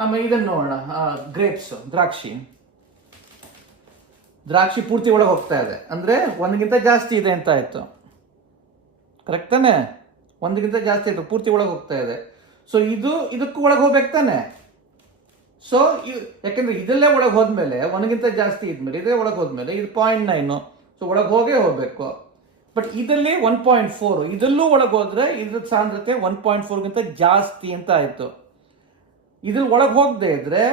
ಆಮೇಲೆ ಇದನ್ನು ನೋಡೋಣ. ಗ್ರೇಪ್ಸ್, ದ್ರಾಕ್ಷಿ ಪೂರ್ತಿ ಒಳಗೆ ಹೋಗ್ತಾ ಇದೆ, ಅಂದರೆ 1ಗಿಂತ ಜಾಸ್ತಿ ಇದೆ ಅಂತ ಆಯ್ತು. ಕರೆಕ್ಟ್ ತಾನೆ? 1ಗಿಂತ ಜಾಸ್ತಿ ಆಯ್ತು, ಪೂರ್ತಿ ಒಳಗೆ ಹೋಗ್ತಾ ಇದೆ. ಸೊ ಇದಕ್ಕೂ ಒಳಗೆ ಹೋಗ್ಬೇಕು ತಾನೆ? ಸೊ ಯಾಕೆಂದ್ರೆ ಇದಲ್ಲೇ ಒಳಗೆ ಹೋದ್ಮೇಲೆ 1ಗಿಂತ ಜಾಸ್ತಿ ಇದ್ಮೇಲೆ ಇದೇ ಒಳಗೆ ಹೋದ್ಮೇಲೆ ಇದು 0.9, ಸೊ ಒಳಗೆ ಹೋಗಬೇಕು. ಬಟ್ ಇದರಲ್ಲಿ 1.4, ಇದಲ್ಲೂ ಒಳಗೆ ಹೋದ್ರೆ ಇದ್ರ ಸಾಂದ್ರತೆ 1.4ಗಿಂತ ಜಾಸ್ತಿ ಅಂತ ಆಯ್ತು. ಇದ್ರಲ್ಲಿ ಒಳಗೆ ಹೋಗದೆ ಇದ್ರೆ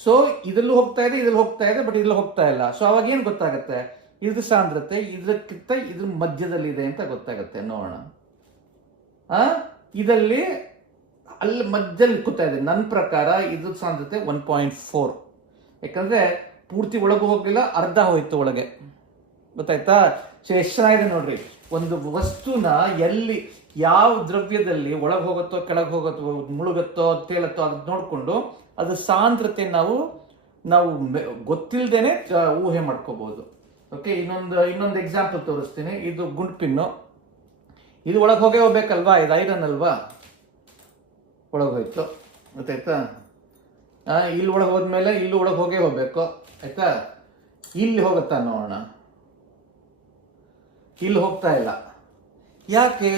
ಸೊ ಇದಲ್ಲೂ ಹೋಗ್ತಾ ಇದೆ, ಇದ್ರಲ್ಲಿ ಹೋಗ್ತಾ ಇದೆ, ಬಟ್ ಇದ್ರಲ್ಲಿ ಹೋಗ್ತಾ ಇಲ್ಲ. ಸೊ ಅವಾಗ ಏನು ಗೊತ್ತಾಗುತ್ತೆ? ಇದ್ರ ಸಾಂದ್ರತೆ ಇದಕ್ಕಿಂತ ಇದ್ರ ಮಧ್ಯದಲ್ಲಿ ಇದೆ ಅಂತ ಗೊತ್ತಾಗುತ್ತೆ. ನೋಡೋಣ, ಇದರಲ್ಲಿ ಅಲ್ಲಿ ಮಧ್ಯದಲ್ಲಿ ಕೂತಾ ಇದೆ. ನನ್ನ ಪ್ರಕಾರ ಇದ್ರ ಸಾಂದ್ರತೆ 1.4, ಯಾಕಂದ್ರೆ ಪೂರ್ತಿ ಒಳಗೆ ಹೋಗಿಲ್ಲ, ಅರ್ಧ ಹೋಯ್ತು ಒಳಗೆ, ಗೊತ್ತಾಯ್ತಾ? ಸೊ ಎಷ್ಟು ಚೆನ್ನಾಗಿದೆ ನೋಡ್ರಿ. ಒಂದು ವಸ್ತುನ ಎಲ್ಲಿ ಯಾವ ದ್ರವ್ಯದಲ್ಲಿ ಒಳಗೆ ಹೋಗುತ್ತೋ, ಕೆಳಗೆ ಹೋಗುತ್ತೋ, ಮುಳುಗುತ್ತೋ, ತೇಲತ್ತೋ ಅದನ್ನ ನೋಡಿಕೊಂಡು ಅದು ಸಾಂದ್ರತೆ ನಾವು ಗೊತ್ತಿಲ್ಲದೇನೆ ಊಹೆ ಮಾಡ್ಕೋಬಹುದು. ಓಕೆ, ಇನ್ನೊಂದು ಎಕ್ಸಾಂಪಲ್ ತೋರಿಸ್ತೀನಿ. ಇದು ಗುಂಡ್ಪಿನ್ನು, ಇದು ಒಳಗೆ ಹೋಗ್ಬೇಕಲ್ವಾ? ಇದು ಐರನ್ ಅಲ್ವಾ? ಒಳಗೆ ಹೋಯ್ತು, ಗೊತ್ತಾಯ್ತಾ? ಇಲ್ಲಿ ಒಳಗೆ ಹೋದ್ಮೇಲೆ ಇಲ್ಲೂ ಒಳಗೆ ಹೋಗಬೇಕು, ಆಯ್ತಾ? ಇಲ್ಲಿ ಹೋಗುತ್ತಾ ನೋಡೋಣ. ಇಲ್ಲಿ ಹೋಗ್ತಾ ಇಲ್ಲ. ಯಾಕೆ?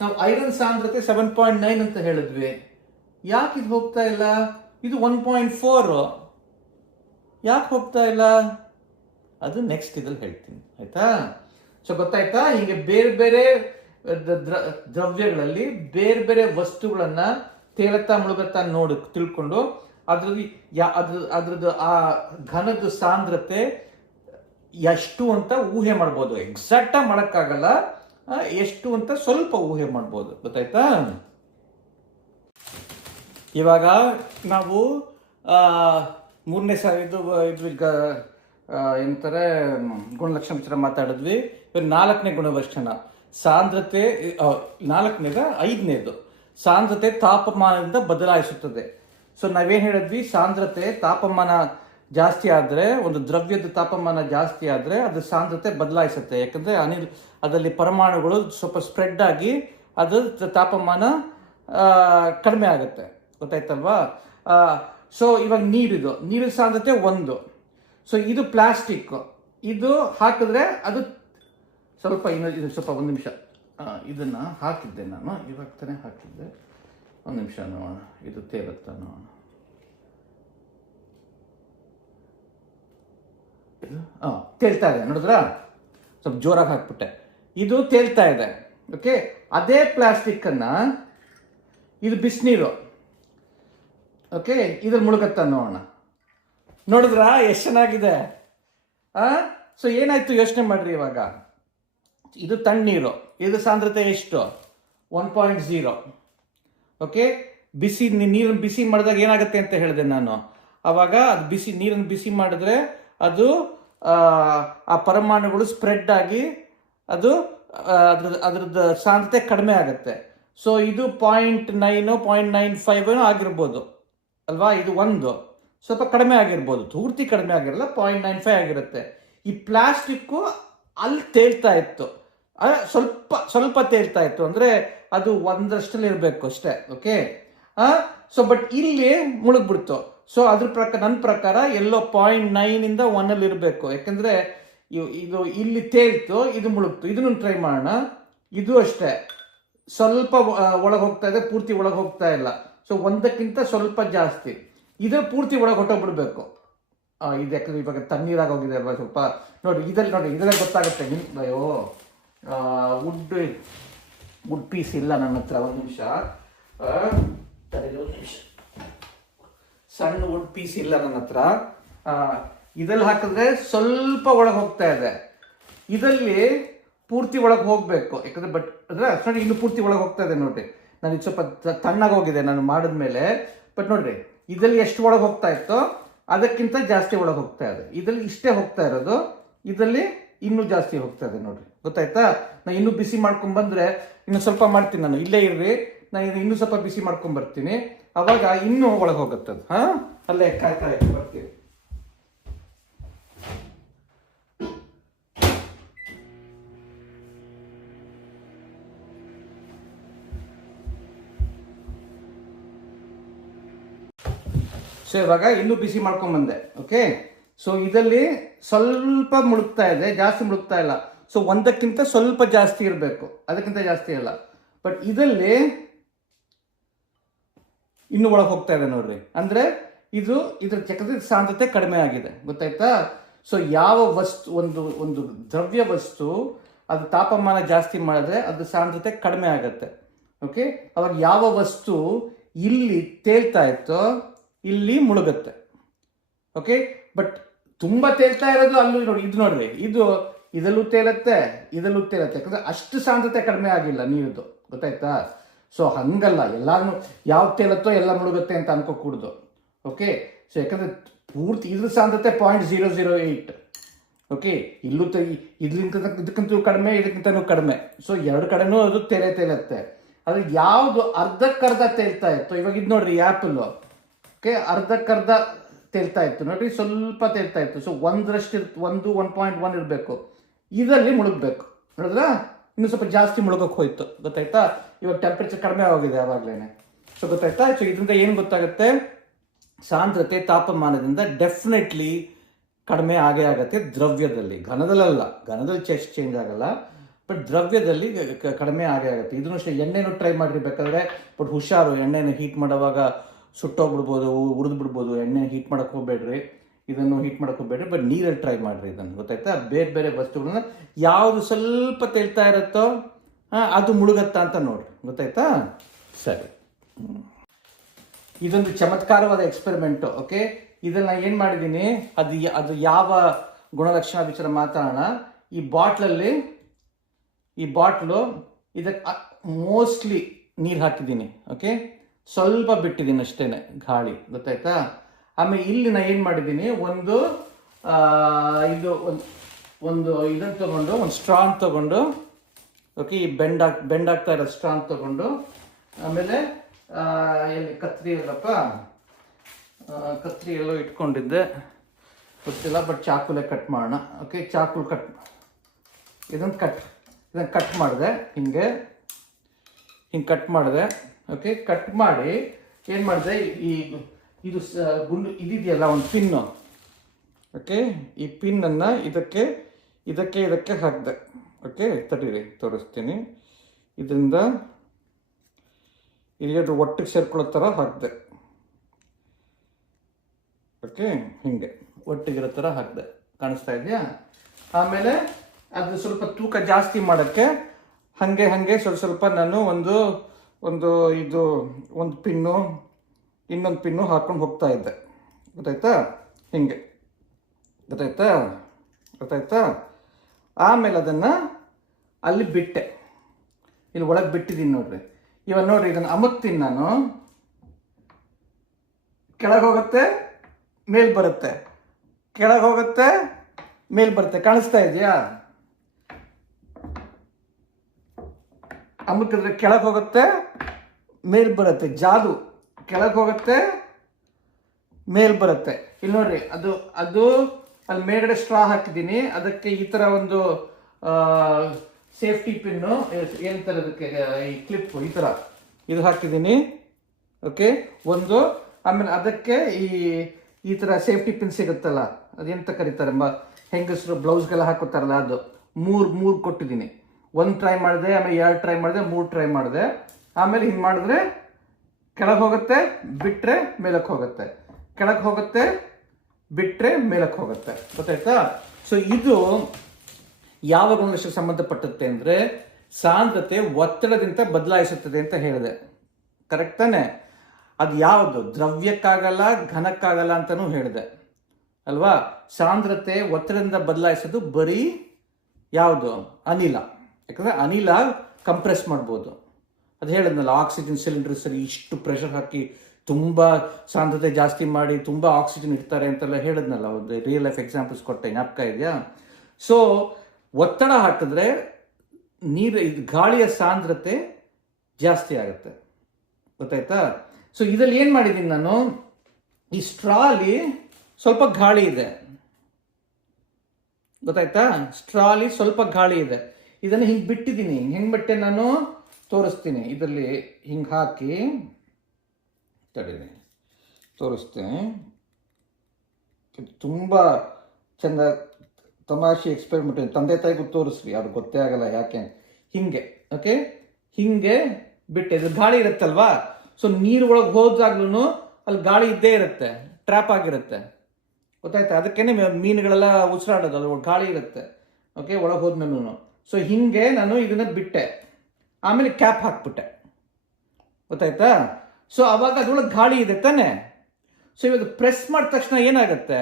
ನಾವು ಐರನ್ ಸಾಂದ್ರತೆ 7.9 ಅಂತ ಹೇಳಿದ್ವಿ. ಯಾಕೆ ಇದು ಹೋಗ್ತಾ ಇಲ್ಲ? ಇದು 1.4, ಯಾಕೆ ಹೋಗ್ತಾ ಇಲ್ಲ? ಅದು ನೆಕ್ಸ್ಟ್ ಇದ್ರಲ್ಲಿ ಹೇಳ್ತೀನಿ, ಆಯ್ತಾ? ಸೊ ಗೊತ್ತಾಯ್ತಾ? ಹಿಂಗೆ ಬೇರೆ ಬೇರೆ ದ್ರವ್ಯಗಳಲ್ಲಿ ಬೇರೆ ಬೇರೆ ವಸ್ತುಗಳನ್ನ ತೇಲತ್ತಾ ಮುಳುಗತ್ತಾ ತಿಳ್ಕೊಂಡು ಅದ್ರದ್ದು ಆ ಘನದ ಸಾಂದ್ರತೆ ಎಷ್ಟು ಅಂತ ಊಹೆ ಮಾಡ್ಬೋದು. ಎಕ್ಸಾಕ್ಟ್ ಆಗಿ ಮಾಡಕ್ಕಾಗಲ್ಲ, ಎಷ್ಟು ಅಂತ ಸ್ವಲ್ಪ ಊಹೆ ಮಾಡ್ಬೋದು, ಗೊತ್ತಾಯ್ತಾ? ಇವಾಗ ನಾವು 3ನೇ ಇದು ಏನಂತಾರೆ ಗುಣಲಕ್ಷಣ ವಿಚಾರ ಮಾತಾಡಿದ್ವಿ. ಇವಾಗ 4ನೇ ಗುಣಲಕ್ಷಣ ಸಾಂದ್ರತೆ, 5ನೇದು ಸಾಂದ್ರತೆ ತಾಪಮಾನದಿಂದ ಬದಲಾಯಿಸುತ್ತದೆ. ಸೊ ನಾವೇನು ಹೇಳಿದ್ವಿ? ಸಾಂದ್ರತೆ ತಾಪಮಾನ ಜಾಸ್ತಿ ಆದರೆ, ಒಂದು ದ್ರವ್ಯದ ತಾಪಮಾನ ಜಾಸ್ತಿ ಆದರೆ ಅದು ಸಾಂದ್ರತೆ ಬದಲಾಯಿಸುತ್ತೆ. ಯಾಕಂದರೆ ಅದರಲ್ಲಿ ಪರಮಾಣುಗಳು ಸ್ವಲ್ಪ ಸ್ಪ್ರೆಡ್ ಆಗಿ ಅದರ ತಾಪಮಾನ ಕಡಿಮೆ ಆಗುತ್ತೆ. ಗೊತ್ತಾಯ್ತಲ್ವಾ? ಸೊ ಇವಾಗ ನೀರಿನ ಸಾಂದ್ರತೆ 1. ಸೊ ಇದು ಪ್ಲಾಸ್ಟಿಕ್, ಇದು ಹಾಕಿದ್ರೆ ಅದು ಸ್ವಲ್ಪ ಇದು ಸ್ವಲ್ಪ ಒಂದು ನಿಮಿಷ ಇದನ್ನು ಹಾಕಿದ್ದೆ ನಾನು, ಇವಾಗ ತಾನೇ ಹಾಕಿದ್ದೆ. ಒಂದು ನಿಮಿಷ ನೋಡೋಣ, ಇದು ತೇಲುತ್ತಾ ನೋಡೋಣ. ಇದು ತೇಲ್ತಾ ಇದೆ, ನೋಡಿದ್ರಾ? ಸ್ವಲ್ಪ ಜೋರಾಗಿ ಹಾಕ್ಬಿಟ್ಟೆ. ಇದು ತೇಲ್ತಾ ಇದೆ. ಓಕೆ, ಅದೇ ಪ್ಲಾಸ್ಟಿಕ್ಕನ್ನು ಇದು ಬಿಸಿನೀರು. ಓಕೆ, ಇದ್ರಲ್ಲಿ ಮುಳುಗತ್ತಾ ನೋಡೋಣ. ನೋಡಿದ್ರಾ ಎಷ್ಟು ಚೆನ್ನಾಗಿದೆ? ಸೊ ಏನಾಯ್ತು ಯೋಚನೆ ಮಾಡ್ರಿ. ಇವಾಗ ಇದು ತಣ್ಣೀರು, ಇದು ಸಾಂದ್ರತೆ ಎಷ್ಟು? 1.0. ಓಕೆ, ನೀರನ್ನು ಬಿಸಿ ಮಾಡಿದಾಗ ಏನಾಗುತ್ತೆ ಅಂತ ಹೇಳಿದೆ ನಾನು ಅವಾಗ. ಅದು ನೀರನ್ನು ಬಿಸಿ ಮಾಡಿದ್ರೆ ಅದು ಆ ಪರಮಾಣುಗಳು ಸ್ಪ್ರೆಡ್ ಆಗಿ ಅದು ಅದ್ರದ್ದು ಸಾಂದ್ರತೆ ಕಡಿಮೆ ಆಗುತ್ತೆ. ಸೊ ಇದು 0.9 0.95 ಆಗಿರ್ಬೋದು ಅಲ್ವಾ? ಇದು ಸ್ವಲ್ಪ ಕಡಿಮೆ ಆಗಿರ್ಬೋದು, ಪೂರ್ತಿ ಕಡಿಮೆ ಆಗಿರಲ್ಲ, 0.95 ಆಗಿರುತ್ತೆ. ಈ ಪ್ಲಾಸ್ಟಿಕ್ಕು ಅಲ್ಲಿ ತೇಲ್ತಾ ಇತ್ತು, ಸ್ವಲ್ಪ ತೇಲ್ತಾ ಇತ್ತು, ಅಂದರೆ ಅದು 1ರಷ್ಟಲ್ಲಿ ಇರಬೇಕು ಅಷ್ಟೇ. ಓಕೆ, ಸೊ ಬಟ್ ಇಲ್ಲಿ ಮುಳುಗ್ಬಿಡ್ತು. ಸೊ ನನ್ನ ಪ್ರಕಾರ ಎಲ್ಲೋ 0.9 1 ಇರಬೇಕು. ಯಾಕಂದರೆ ಇದು ಇಲ್ಲಿ ತೇಲ್ತು, ಇದು ಮುಳುಗ್ತು. ಇದನ್ನು ಟ್ರೈ ಮಾಡೋಣ. ಇದು ಅಷ್ಟೇ, ಸ್ವಲ್ಪ ಒಳಗೆ ಹೋಗ್ತಾ ಇದೆ, ಪೂರ್ತಿ ಒಳಗೆ ಹೋಗ್ತಾ ಇಲ್ಲ. ಸೊ 1ಕ್ಕಿಂತ ಸ್ವಲ್ಪ ಜಾಸ್ತಿ. ಇದು ಪೂರ್ತಿ ಒಳಗೆ ಹೊಟ್ಟೋಗ್ಬಿಡ್ಬೇಕು. ಇದು ಯಾಕಂದ್ರೆ ಇವಾಗ ತಣ್ಣೀರಾಗಿ ಹೋಗಿದೆ ಅಲ್ವಾ ಸ್ವಲ್ಪ. ನೋಡಿ ಇದರಲ್ಲಿ ಗೊತ್ತಾಗುತ್ತೆ. ಅಯ್ಯೋ, ವುಡ್ ಪೀಸ್ ಇಲ್ಲ ನನ್ನ ಹತ್ರ. ಒಂದು ನಿಮಿಷ, ಸಣ್ಣ ವುಡ್ ಪೀಸ್ ಇಲ್ಲ ನನ್ನ ಹತ್ರ. ಇದಲ್ಲಿ ಹಾಕಿದ್ರೆ ಸ್ವಲ್ಪ ಒಳಗೆ ಹೋಗ್ತಾ ಇದೆ, ಇದಲ್ಲಿ ಪೂರ್ತಿ ಒಳಗೆ ಹೋಗ್ಬೇಕು. ಯಾಕಂದ್ರೆ ನೋಡಿ ಇನ್ನು ಪೂರ್ತಿ ಒಳಗೆ ಹೋಗ್ತಾ ಇದೆ. ನೋಡ್ರಿ, ನಾನು ಇದು ಸ್ವಲ್ಪ ತಣ್ಣಾಗಿ ಹೋಗಿದೆ ನಾನು ಮಾಡಿದ್ಮೇಲೆ. ಬಟ್ ನೋಡ್ರಿ, ಇದರಲ್ಲಿ ಎಷ್ಟು ಒಳಗೆ ಹೋಗ್ತಾ ಇತ್ತೋ ಅದಕ್ಕಿಂತ ಜಾಸ್ತಿ ಒಳಗೆ ಹೋಗ್ತಾ ಇದೆ. ಇದರಲ್ಲಿ ಇಷ್ಟೇ ಹೋಗ್ತಾ ಇರೋದು, ಇದರಲ್ಲಿ ಇನ್ನೂ ಜಾಸ್ತಿ ಹೋಗ್ತಾ ಇದೆ. ನೋಡ್ರಿ, ಗೊತ್ತಾಯ್ತಾ? ನಾನು ಇನ್ನೂ ಬಿಸಿ ಮಾಡ್ಕೊಂಡ್ ಬಂದ್ರೆ ಇನ್ನು ಸ್ವಲ್ಪ ಮಾಡ್ತೀನಿ. ನಾನು ಇಲ್ಲೇ ಇರ್ರಿ, ನಾನು ಇನ್ನೂ ಸ್ವಲ್ಪ ಬಿಸಿ ಮಾಡ್ಕೊಂಡ್ ಬರ್ತೀನಿ, ಅವಾಗ ಇನ್ನೂ ಒಳಗೆ ಹೋಗುತ್ತದು. ಅಲ್ಲೇ ಕಾಯ್ತಾ ಬರ್ತೀನಿ. ಸೊ ಇವಾಗ ಇನ್ನೂ ಬಿಸಿ ಮಾಡ್ಕೊಂಡ್ಬಂದೆ. ಓಕೆ, ಸೊ ಇದರಲ್ಲಿ ಸ್ವಲ್ಪ ಮುಳುಗ್ತಾ ಇದೆ, ಜಾಸ್ತಿ ಮುಳುಗ್ತಾ ಇಲ್ಲ. ಸೊ 1ಕ್ಕಿಂತ ಸ್ವಲ್ಪ ಜಾಸ್ತಿ ಇರಬೇಕು, ಅದಕ್ಕಿಂತ ಜಾಸ್ತಿ ಇಲ್ಲ. ಬಟ್ ಇದರಲ್ಲಿ ಇನ್ನೂ ಒಳಗೆ ಹೋಗ್ತಾ ಇದೆ. ನೋಡ್ರಿ, ಅಂದ್ರೆ ಇದ್ರ ಚಕ್ರದ ಸಾಂದ್ರತೆ ಕಡಿಮೆ ಆಗಿದೆ. ಗೊತ್ತಾಯ್ತಾ? ಸೊ ಯಾವ ವಸ್ತು, ಒಂದು ದ್ರವ್ಯ ವಸ್ತು ಅದು ತಾಪಮಾನ ಜಾಸ್ತಿ ಮಾಡಿದ್ರೆ ಅದು ಸಾಂದ್ರತೆ ಕಡಿಮೆ ಆಗುತ್ತೆ. ಓಕೆ, ಅವಾಗ ಯಾವ ವಸ್ತು ಇಲ್ಲಿ ತೇಲ್ತಾ ಇತ್ತೋ ಇಲ್ಲಿ ಮುಳುಗುತ್ತೆ. ಓಕೆ, ಬಟ್ ತುಂಬಾ ತೇಲ್ತಾ ಇರೋದು ಅಲ್ಲೂ ನೋಡ್ರಿ, ಇದಲ್ಲೂ ತೇಲತ್ತೆ, ಯಾಕಂದ್ರೆ ಅಷ್ಟು ಸಾಂದ್ರತೆ ಕಡಿಮೆ ಆಗಿಲ್ಲ ನೀರದು. ಗೊತ್ತಾಯ್ತಾ? ಸೊ ಹಂಗಲ್ಲ, ಎಲ್ಲಾನು ಯಾವ ತೇಲತ್ತೋ ಎಲ್ಲ ಮುಳುಗುತ್ತೆ ಅಂತ ಅನ್ಕೋಕೂಡ್ದು. ಓಕೆ, ಸೊ ಯಾಕಂದ್ರೆ ಪೂರ್ತಿ ಇದ್ರ ಸಾಂದ್ರತೆ 0.008. ಓಕೆ, ಇಲ್ಲೂ ಇದಕ್ಕಿಂತಲೂ ಕಡಿಮೆ, ಇದಕ್ಕಿಂತನೂ ಕಡಿಮೆ. ಸೊ ಎರಡು ಕಡೆನೂ ಅದು ತೇಲತ್ತೆ. ಅದು ಯಾವುದು ಅರ್ಧಕ್ಕರ್ಧ ತೇಲ್ತಾ ಇತ್ತು, ಇವಾಗ ಇದು ನೋಡ್ರಿ ಆ್ಯಪಲ್. ಓಕೆ, ಅರ್ಧಕ್ಕರ್ಧ ತೇಲ್ತಾ ಇತ್ತು. ನೋಡ್ರಿ, ಸ್ವಲ್ಪ ತೇಲ್ತಾ ಇತ್ತು. ಸೊ 1.1 ಇರಬೇಕು, ಇದರಲ್ಲಿ ಮುಳುಗಬೇಕು. ನೋಡಿದ್ರಾ? ಇನ್ನು ಸ್ವಲ್ಪ ಜಾಸ್ತಿ ಮುಳುಗಕ್ಕೆ ಹೋಯ್ತು. ಗೊತ್ತಾಯ್ತಾ? ಇವಾಗ ಟೆಂಪರೇಚರ್ ಕಡಿಮೆ ಆಗಿದೆ ಆವಾಗಲೇ. ಸೊ ಗೊತ್ತಾಯ್ತಾ? ಸೊ ಇದರಿಂದ ಏನು ಗೊತ್ತಾಗುತ್ತೆ? ಸಾಂದ್ರತೆ ತಾಪಮಾನದಿಂದ ಡೆಫಿನೆಟ್ಲಿ ಕಡಿಮೆ ಆಗೇ ಆಗುತ್ತೆ ದ್ರವ್ಯದಲ್ಲಿ. ಘನದಲ್ಲ, ಘನದಲ್ಲಿ ಚೇಂಜ್ ಆಗಲ್ಲ, ಬಟ್ ದ್ರವ್ಯದಲ್ಲಿ ಕಡಿಮೆ ಆಗೇ ಆಗುತ್ತೆ. ಇದನ್ನು ಅಷ್ಟೇ, ಎಣ್ಣೆನೂ ಟ್ರೈ ಮಾಡಿರ್ಬೇಕಾದ್ರೆ ಬಟ್ ಹುಷಾರು, ಎಣ್ಣೆನ ಹೀಟ್ ಮಾಡುವಾಗ ಸುಟ್ಟೋಗ್ಬಿಡ್ಬೋದು, ಉರಿದು ಬಿಡ್ಬೋದು. ಎಣ್ಣೆ ಹೀಟ್ ಮಾಡಕ್ಕೆ ಹೋಗ್ಬೇಡ್ರಿ, ಇದನ್ನು ಹೀಟ್ ಮಾಡಕ್ಕೆ ಹೋಗ್ಬೇಡ್ರಿ. ಬಟ್ ನೀರಲ್ಲಿ ಟ್ರೈ ಮಾಡಿರಿ ಇದನ್ನು. ಗೊತ್ತಾಯ್ತಾ? ಬೇರೆ ವಸ್ತುಗಳನ್ನ ಯಾವುದು ಸ್ವಲ್ಪ ತೇಲ್ತಾ ಇರುತ್ತೋ ಅದು ಮುಳುಗತ್ತಾ ಅಂತ ನೋಡ್ರಿ. ಗೊತ್ತಾಯ್ತಾ? ಸರಿ, ಇದೊಂದು ಚಮತ್ಕಾರವಾದ ಎಕ್ಸ್ಪೆರಿಮೆಂಟು. ಓಕೆ, ಇದನ್ನ ಏನು ಮಾಡಿದ್ದೀನಿ, ಅದು ಯಾವ ಗುಣಲಕ್ಷಣ ವಿಚಾರ ಮಾತಾಡೋಣ. ಈ ಬಾಟ್ಲು ಇದಕ್ಕೆ ಮೋಸ್ಟ್ಲಿ ನೀರು ಹಾಕಿದ್ದೀನಿ. ಓಕೆ, ಸ್ವಲ್ಪ ಬಿಟ್ಟಿದ್ದೀನಿ ಅಷ್ಟೇನೆ ಗಾಳಿ. ಗೊತ್ತಾಯ್ತಾ? ಆಮೇಲೆ ಇಲ್ಲಿ ನಾನು ಏನು ಮಾಡಿದ್ದೀನಿ, ಇದನ್ನು ತಗೊಂಡು, ಒಂದು ಸ್ಟ್ರಾನ್ ತಗೊಂಡು, ಓಕೆ, ಈ ಬೆಂಡ್ ಆಗ್ತಾ ಇರೋ ಸ್ಟ್ರಾನ್ ತಗೊಂಡು, ಆಮೇಲೆ ಎಲ್ಲಿ ಕತ್ರಿ ಎಲ್ಲೋ ಇಟ್ಕೊಂಡಿದ್ದೆ. ಗೊತ್ತಿಲ್ಲ, ಬಟ್ ಚಾಕುಲೆ ಕಟ್ ಮಾಡೋಣ. ಓಕೆ, ಚಾಕುಲ್ ಕಟ್, ಇದನ್ನು ಕಟ್ ಮಾಡಿದೆ, ಹಿಂಗೆ ಕಟ್ ಮಾಡಿದೆ. ಓಕೆ, ಕಟ್ ಮಾಡಿ ಏನು ಮಾಡಿದೆ, ಇದು ಗುಂಡು ಇದಿದೆಯಲ್ಲ ಒಂದು ಪಿನ್ನು. ಓಕೆ, ಈ ಪಿನ್ನನ್ನು ಇದಕ್ಕೆ ಹಾಕಿದೆ. ಓಕೆ, ತಡೀರಿ ತೋರಿಸ್ತೀನಿ. ಇದರಿಂದ ಇದು ಒಟ್ಟಿಗೆ ಸೇರ್ಕೊಳ್ಳೋ ಥರ ಹಾಕಿದೆ. ಓಕೆ, ಹಿಂಗೆ ಒಟ್ಟಿಗಿರೋ ಥರ ಹಾಕಿದೆ, ಕಾಣಿಸ್ತಾ ಇದೆಯಾ? ಆಮೇಲೆ ಅದು ಸ್ವಲ್ಪ ತೂಕ ಜಾಸ್ತಿ ಮಾಡೋಕ್ಕೆ ಹಾಗೆ ಸ್ವಲ್ಪ ನಾನು ಒಂದು ಪಿನ್ನು ಇನ್ನೊಂದು ಪಿನ್ನು ಹಾಕ್ಕೊಂಡು ಹೋಗ್ತಾ ಇದ್ದೆ. ಗೊತ್ತಾಯ್ತಾ? ಹಿಂಗೆ ಗೊತ್ತಾಯ್ತಾ? ಆಮೇಲೆ ಅದನ್ನು ಅಲ್ಲಿ ಬಿಟ್ಟೆ, ಇಲ್ಲಿ ಒಳಗೆ ಬಿಟ್ಟಿದ್ದೀನಿ ನೋಡ್ರಿ. ಇವಾಗ ನೋಡ್ರಿ, ಇದನ್ನು ಅಮುಕ್ತೀನಿ ನಾನು, ಕೆಳಗೆ ಹೋಗುತ್ತೆ, ಮೇಲ್ ಬರುತ್ತೆ, ಕೆಳಗೆ ಹೋಗುತ್ತೆ, ಮೇಲ್ ಬರುತ್ತೆ. ಕಾಣಿಸ್ತಾ ಇದೆಯಾ? ಅಮುಕಿದ್ರೆ ಕೆಳಗೆ ಹೋಗುತ್ತೆ, ಮೇಲ್ ಬರುತ್ತೆ. ಜಾದು, ಕೆಳಗೆ ಹೋಗುತ್ತೆ, ಮೇಲ್ ಬರುತ್ತೆ. ಇಲ್ಲಿ ನೋಡ್ರಿ, ಅದು ಅಲ್ಲಿ ಮೇಲ್ಗಡೆ ಸ್ಟ್ರಾ ಹಾಕಿದ್ದೀನಿ. ಅದಕ್ಕೆ ಈ ಥರ ಒಂದು ಸೇಫ್ಟಿ ಪಿನ್ನು, ಏನಂತಾರೆ ಅದಕ್ಕೆ, ಈ ಕ್ಲಿಪ್ಪು, ಈ ಥರ ಇದು ಹಾಕಿದ್ದೀನಿ. ಓಕೆ, ಒಂದು. ಆಮೇಲೆ ಅದಕ್ಕೆ ಈ ಥರ ಸೇಫ್ಟಿ ಪಿನ್ ಸಿಗುತ್ತಲ್ಲ, ಅದೆಂತ ಕರೀತಾರೆ, ಹೆಂಗಸರು ಬ್ಲೌಸ್ಗೆಲ್ಲ ಹಾಕೋತಾರಲ್ಲ, ಅದು ಮೂರು ಕೊಟ್ಟಿದ್ದೀನಿ. ಒಂದು ಟ್ರೈ ಮಾಡಿದೆ, ಆಮೇಲೆ 2 ಟ್ರೈ ಮಾಡಿದೆ, 3 ಟ್ರೈ ಮಾಡಿದೆ. ಆಮೇಲೆ ಹಿಂಗೆ ಮಾಡಿದ್ರೆ ಕೆಳಗೆ ಹೋಗುತ್ತೆ, ಬಿಟ್ಟರೆ ಮೇಲಕ್ಕೆ ಹೋಗುತ್ತೆ, ಕೆಳಗೆ ಹೋಗುತ್ತೆ, ಬಿಟ್ಟರೆ ಮೇಲಕ್ಕೆ ಹೋಗುತ್ತೆ. ಗೊತ್ತಾಯ್ತಾ? ಸೊ ಇದು ಯಾವ ಗುಣಲಕ್ಷಣ ಸಂಬಂಧಪಟ್ಟತ್ತೆ ಅಂದರೆ ಸಾಂದ್ರತೆ ಒತ್ತಡದಿಂದ ಬದಲಾಯಿಸುತ್ತದೆ ಅಂತ ಹೇಳಿದೆ. ಕರೆಕ್ಟ್ ತಾನೆ? ಅದು ಯಾವುದು ದ್ರವ್ಯಕ್ಕಾಗಲ್ಲ, ಘನಕ್ಕಾಗಲ್ಲ ಅಂತಲೂ ಹೇಳಿದೆ ಅಲ್ವಾ? ಸಾಂದ್ರತೆ ಒತ್ತಡದಿಂದ ಬದಲಾಯಿಸೋದು ಬರೀ ಯಾವುದು? ಅನಿಲ. ಯಾಕಂದರೆ ಅನಿಲ ಕಂಪ್ರೆಸ್ ಮಾಡ್ಬೋದು. ಅದು ಹೇಳಿದ್ನಲ್ಲ, ಆಕ್ಸಿಜನ್ ಸಿಲಿಂಡರ್ ಸರಿ ಇಷ್ಟು ಪ್ರೆಷರ್ ಹಾಕಿ ತುಂಬ ಸಾಂದ್ರತೆ ಜಾಸ್ತಿ ಮಾಡಿ ತುಂಬ ಆಕ್ಸಿಜನ್ ಇಡ್ತಾರೆ ಅಂತೆಲ್ಲ ಹೇಳಿದ್ನಲ್ಲ, ಒಂದು ರಿಯಲ್ ಲೈಫ್ ಎಕ್ಸಾಂಪಲ್ಸ್ ಕೊಟ್ಟೆ, ಜ್ಞಾಪಕ ಇದೆಯಾ? ಸೊ ಒತ್ತಡ ಹಾಕಿದ್ರೆ ಗಾಳಿಯ ಸಾಂದ್ರತೆ ಜಾಸ್ತಿ ಆಗುತ್ತೆ. ಗೊತ್ತಾಯ್ತಾ? ಸೊ ಇದರಲ್ಲಿ ಏನು ಮಾಡಿದ್ದೀನಿ ನಾನು, ಈ ಸ್ಟ್ರಾಲಿ ಸ್ವಲ್ಪ ಗಾಳಿ ಇದೆ. ಗೊತ್ತಾಯ್ತಾ? ಸ್ಟ್ರಾಲಿ ಸ್ವಲ್ಪ ಗಾಳಿ ಇದೆ. ಇದನ್ನು ಹಿಂಗೆ ಬಿಟ್ಟಿದ್ದೀನಿ. ಹೆಂಗೆ ಬಿಟ್ಟೆ ನಾನು ತೋರಿಸ್ತೀನಿ. ಇದರಲ್ಲಿ ಹಿಂಗೆ ಹಾಕಿ ತಡೀರಿ ತೋರಿಸ್ತೀನಿ. ತುಂಬ ಚೆಂದ ತಮಾಷೆ ಎಕ್ಸ್ಪೆರಿಮೆಂಟ್. ತಂದೆ ತಾಯಿಗೂ ತೋರಿಸ್ರಿ, ಅವ್ರಿಗೆ ಗೊತ್ತೇ ಆಗಲ್ಲ ಯಾಕೆ. ಹಿಂಗೆ ಓಕೆ, ಹಿಂಗೆ ಬಿಟ್ಟೆ. ಇದು ಗಾಳಿ ಇರುತ್ತಲ್ವಾ, ಸೊ ನೀರು ಒಳಗೆ ಹೋದಾಗ್ಲೂ ಅಲ್ಲಿ ಗಾಳಿ ಇದ್ದೇ ಇರುತ್ತೆ, ಟ್ರ್ಯಾಪ್ ಆಗಿರುತ್ತೆ. ಗೊತ್ತಾಯ್ತಾ? ಅದಕ್ಕೇನೆ ಮೀನುಗಳೆಲ್ಲ ಉಸಿರಾಡೋದು, ಅಲ್ಲಿ ಗಾಳಿ ಇರುತ್ತೆ. ಓಕೆ, ಒಳಗೆ ಹೋದ್ಮೇಲೂ. ಸೊ ಹಿಂಗೆ ನಾನು ಇದನ್ನ ಬಿಟ್ಟೆ, ಆಮೇಲೆ ಕ್ಯಾಪ್ ಹಾಕ್ಬಿಟ್ಟೆ. ಗೊತ್ತಾಯ್ತಾ? ಸೊ ಅವಾಗ ಅದ್ರೊಳಗೆ ಗಾಳಿ ಇದೆ ತಾನೆ. ಸೊ ಇವಾಗ ಪ್ರೆಸ್ ಮಾಡಿದ ತಕ್ಷಣ ಏನಾಗುತ್ತೆ,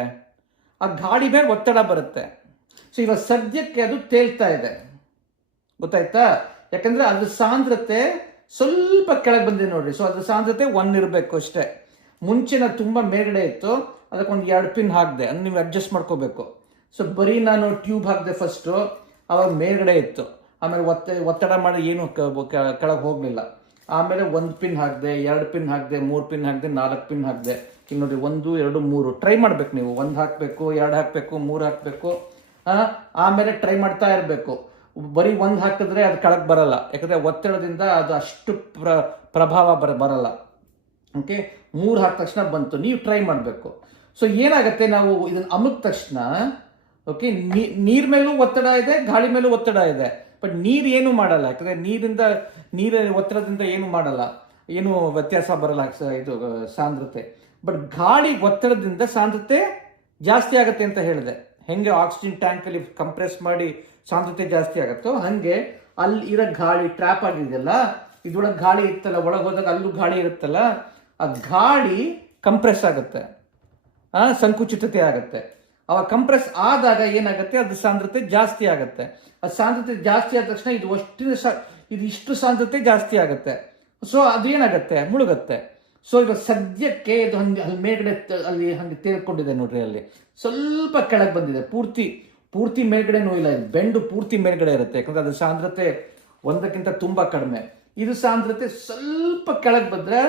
ಆ ಗಾಳಿ ಮೇಲೆ ಒತ್ತಡ ಬರುತ್ತೆ. ಸೊ ಇವಾಗ ಸದ್ಯಕ್ಕೆ ಅದು ತೇಲ್ತಾ ಇದೆ. ಗೊತ್ತಾಯ್ತಾ? ಯಾಕಂದ್ರೆ ಅದ್ರ ಸಾಂದ್ರತೆ ಸ್ವಲ್ಪ ಕೆಳಗೆ ಬಂದಿದೆ ನೋಡ್ರಿ. ಸೊ ಅದ್ರ ಸಾಂದ್ರತೆ 1 ಇರಬೇಕು ಅಷ್ಟೇ. ಮುಂಚೆ ತುಂಬ ಮೇಲ್ಗಡೆ ಇತ್ತು, ಅದಕ್ಕೊಂದು 2 ಪಿನ್ ಹಾಕಿದೆ, ಅಂದ್ರೆ ನೀವು ಅಡ್ಜಸ್ಟ್ ಮಾಡ್ಕೋಬೇಕು. ಸೊ ಬರೀ ನಾನು ಟ್ಯೂಬ್ ಹಾಕಿದೆ ಫಸ್ಟು, ಅವಾಗ ಮೇಲ್ಗಡೆ ಇತ್ತು. ಆಮೇಲೆ ಒತ್ತಡ ಮಾಡಿ ಏನು ಕೆಳಗೆ ಹೋಗಲಿಲ್ಲ. ಆಮೇಲೆ 1 ಪಿನ್ ಹಾಕಿದೆ, 2 ಪಿನ್ ಹಾಕಿದೆ, 3 ಪಿನ್ ಹಾಕಿದೆ, 4 ಪಿನ್ ಹಾಕಿದೆ. ಈಗ ನೋಡಿ 1, 2, 3 ಟ್ರೈ ಮಾಡ್ಬೇಕು ನೀವು. 1 ಹಾಕಬೇಕು, 2 ಹಾಕಬೇಕು, 3 ಹಾಕಬೇಕು. ಆಮೇಲೆ ಟ್ರೈ ಮಾಡ್ತಾ ಇರಬೇಕು. ಬರೀ 1 ಹಾಕಿದ್ರೆ ಅದು ಕೆಳಗೆ ಬರಲ್ಲ, ಯಾಕಂದರೆ ಒತ್ತಡದಿಂದ ಅದು ಅಷ್ಟು ಪ್ರಭಾವ ಬರಲ್ಲ. ಓಕೆ, 3 ಹಾಕಿದ ತಕ್ಷಣ ಬಂತು. ನೀವು ಟ್ರೈ ಮಾಡಬೇಕು. ಸೊ ಏನಾಗುತ್ತೆ, ನಾವು ಇದನ್ನು ಅಮುಕ್ ತಕ್ಷಣ ಓಕೆ, ನೀರ್ ಮೇಲೂ ಒತ್ತಡ ಇದೆ, ಗಾಳಿ ಮೇಲೂ ಒತ್ತಡ ಇದೆ. ಬಟ್ ನೀರು ಏನು ಮಾಡಲ್ಲ, ಯಾಕಂದರೆ ನೀರ ಒತ್ತಡದಿಂದ ಏನು ಮಾಡಲ್ಲ, ಏನು ವ್ಯತ್ಯಾಸ ಬರಲ್ಲ ಇದು ಸಾಂದ್ರತೆ. ಬಟ್ ಗಾಳಿ ಒತ್ತಡದಿಂದ ಸಾಂದ್ರತೆ ಜಾಸ್ತಿ ಆಗುತ್ತೆ ಅಂತ ಹೇಳಿದೆ. ಹೆಂಗೆ ಆಕ್ಸಿಜನ್ ಟ್ಯಾಂಕಲ್ಲಿ ಕಂಪ್ರೆಸ್ ಮಾಡಿ ಸಾಂದ್ರತೆ ಜಾಸ್ತಿ ಆಗುತ್ತೋ ಹಾಗೆ ಅಲ್ಲಿ ಇರೋ ಗಾಳಿ ಟ್ರ್ಯಾಪ್ ಆಗಿದೆಯಲ್ಲ, ಇದ್ರೊಳಗೆ ಗಾಳಿ ಇರ್ತಲ್ಲ, ಒಳಗೆ ಹೋದಾಗ ಅಲ್ಲೂ ಗಾಳಿ ಇರುತ್ತಲ್ಲ, ಆ ಗಾಳಿ ಕಂಪ್ರೆಸ್ ಆಗುತ್ತೆ, ಸಂಕುಚಿತತೆ ಆಗುತ್ತೆ. ಅವಾಗ ಕಂಪ್ರೆಸ್ ಆದಾಗ ಏನಾಗುತ್ತೆ, ಅದು ಸಾಂದ್ರತೆ ಜಾಸ್ತಿ ಆಗುತ್ತೆ. ಅದು ಸಾಂದ್ರತೆ ಜಾಸ್ತಿ ಆದ ತಕ್ಷಣ ಇದು ಇಷ್ಟು ಸಾಂದ್ರತೆ ಜಾಸ್ತಿ ಆಗುತ್ತೆ. ಸೊ ಅದು ಏನಾಗುತ್ತೆ, ಮುಳುಗುತ್ತೆ. ಸೊ ಇವಾಗ ಸದ್ಯಕ್ಕೆ ಇದು ಹಂಗೆ ಅಲ್ಲಿ ಮೇಲ್ಗಡೆ ಅಲ್ಲಿ ಹಂಗೆ ತೇಳ್ಕೊಂಡಿದೆ ನೋಡ್ರಿ, ಅಲ್ಲಿ ಸ್ವಲ್ಪ ಕೆಳಗೆ ಬಂದಿದೆ. ಪೂರ್ತಿ ಮೇಲ್ಗಡೆನೂ ಇಲ್ಲ, ಇದು ಬೆಂಡು ಪೂರ್ತಿ ಮೇಲ್ಗಡೆ ಇರುತ್ತೆ, ಯಾಕಂದ್ರೆ ಅದು ಸಾಂದ್ರತೆ 1ಕ್ಕಿಂತ ತುಂಬ ಕಡಿಮೆ. ಇದು ಸಾಂದ್ರತೆ ಸ್ವಲ್ಪ ಕೆಳಗೆ ಬಂದರೆ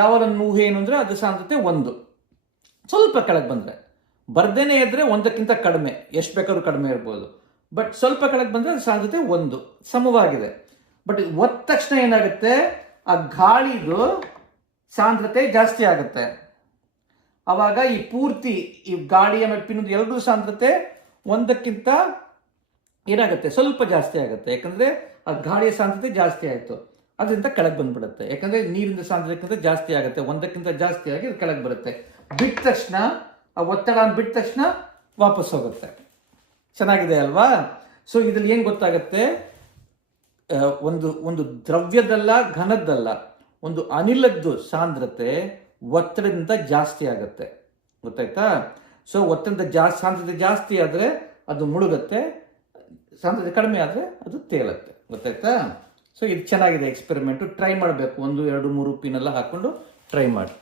ಯಾವ ಊಹೆ ಏನು ಅಂದರೆ ಅದು ಸಾಂದ್ರತೆ 1 ಸ್ವಲ್ಪ ಕೆಳಗೆ ಬಂದರೆ ಬರ್ದೇನೆ ಇದ್ರೆ ಒಂದಕ್ಕಿಂತ ಕಡಿಮೆ, ಎಷ್ಟು ಬೇಕಾದ್ರೂ ಕಡಿಮೆ ಇರ್ಬೋದು. ಬಟ್ ಸ್ವಲ್ಪ ಕೆಳಗೆ ಬಂದರೆ ಸಾಂದ್ರತೆ 1 ಸಮವಾಗಿದೆ. ಬಟ್ ಒತ್ತ ತಕ್ಷಣ ಏನಾಗುತ್ತೆ, ಆ ಗಾಳಿದು ಸಾಂದ್ರತೆ ಜಾಸ್ತಿ ಆಗುತ್ತೆ. ಆವಾಗ ಈ ಪೂರ್ತಿ ಈ ಗಾಳಿಯ ಪಿನ್ನದ ಎರಡೂ ಸಾಂದ್ರತೆ ಒಂದಕ್ಕಿಂತ ಏನಾಗುತ್ತೆ, ಸ್ವಲ್ಪ ಜಾಸ್ತಿ ಆಗುತ್ತೆ. ಯಾಕಂದ್ರೆ ಆ ಗಾಳಿಯ ಸಾಂದ್ರತೆ ಜಾಸ್ತಿ ಆಯಿತು, ಅದರಿಂದ ಕೆಳಗೆ ಬಂದ್ಬಿಡುತ್ತೆ. ಯಾಕಂದ್ರೆ ನೀರಿನ ಸಾಂದ್ರತೆಗಿಂತ ಜಾಸ್ತಿ ಆಗುತ್ತೆ, ಒಂದಕ್ಕಿಂತ ಜಾಸ್ತಿ ಆಗಿ ಅದು ಕೆಳಗೆ ಬರುತ್ತೆ. ಬಿಟ್ಟ ತಕ್ಷಣ ಆ ಒತ್ತಡ ಬಿಟ್ಟ ತಕ್ಷಣ ವಾಪಸ್ ಹೋಗುತ್ತೆ. ಚೆನ್ನಾಗಿದೆ ಅಲ್ವಾ? ಸೊ ಇದ್ರಲ್ಲಿ ಏನು ಗೊತ್ತಾಗುತ್ತೆ, ಒಂದು ದ್ರವ್ಯದಲ್ಲ, ಘನದ್ದಲ್ಲ, ಒಂದು ಅನಿಲದ್ದು ಸಾಂದ್ರತೆ ಒತ್ತಡದಿಂದ ಜಾಸ್ತಿ ಆಗುತ್ತೆ. ಗೊತ್ತಾಯ್ತಾ? ಸೊ ಒತ್ತಡದ ಸಾಂದ್ರತೆ ಜಾಸ್ತಿ ಆದರೆ ಅದು ಮುಳುಗುತ್ತೆ, ಸಾಂದ್ರತೆ ಕಡಿಮೆ ಆದರೆ ಅದು ತೇಲುತ್ತೆ. ಗೊತ್ತಾಯ್ತಾ? ಸೊ ಇದು ಚೆನ್ನಾಗಿದೆ ಎಕ್ಸ್ಪೆರಿಮೆಂಟು, ಟ್ರೈ ಮಾಡಬೇಕು. 1, 2, 3 ಪಿನೆಲ್ಲ ಹಾಕ್ಕೊಂಡು ಟ್ರೈ ಮಾಡಿ.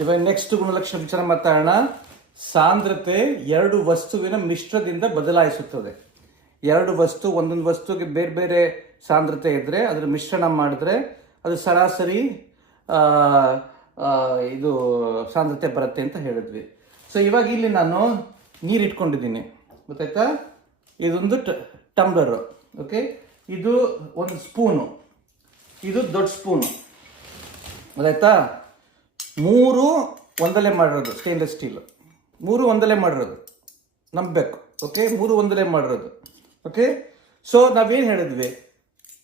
ಇವಾಗ ನೆಕ್ಸ್ಟ್ ಗುಣಲಕ್ಷಣ ವಿಚಾರ ಮಾತಾಡೋಣ. ಸಾಂದ್ರತೆ ಎರಡು ವಸ್ತುವಿನ ಮಿಶ್ರದಿಂದ ಬದಲಾಯಿಸುತ್ತದೆ. ಎರಡು ವಸ್ತು, ಒಂದೊಂದು ವಸ್ತುಗೆ ಬೇರೆ ಬೇರೆ ಸಾಂದ್ರತೆ ಇದ್ದರೆ ಅದರ ಮಿಶ್ರಣ ಮಾಡಿದ್ರೆ ಅದು ಸರಾಸರಿ ಇದು ಸಾಂದ್ರತೆ ಬರುತ್ತೆ ಅಂತ ಹೇಳಿದ್ವಿ. ಸೊ ಇವಾಗ ಇಲ್ಲಿ ನಾನು ನೀರು ಇಟ್ಕೊಂಡಿದ್ದೀನಿ. ಗೊತ್ತಾಯ್ತಾ? ಇದೊಂದು ಟಂಬ್ಲರು. ಓಕೆ, ಇದು ಒಂದು ಸ್ಪೂನು, ಇದು ದೊಡ್ಡ ಸ್ಪೂನು. ಗೊತ್ತಾಯ್ತಾ? 3 ಒಂದಲ್ಲೇ ಮಾಡಿರೋದು, ಸ್ಟೇನ್ಲೆಸ್ ಸ್ಟೀಲು. 3 ಒಂದಲ್ಲೇ ಮಾಡಿರೋದು, ನಂಬಬೇಕು. ಓಕೆ, 3 ಒಂದಲ್ಲೇ ಮಾಡಿರೋದು. ಓಕೆ, ಸೊ ನಾವೇನು ಹೇಳಿದ್ವಿ,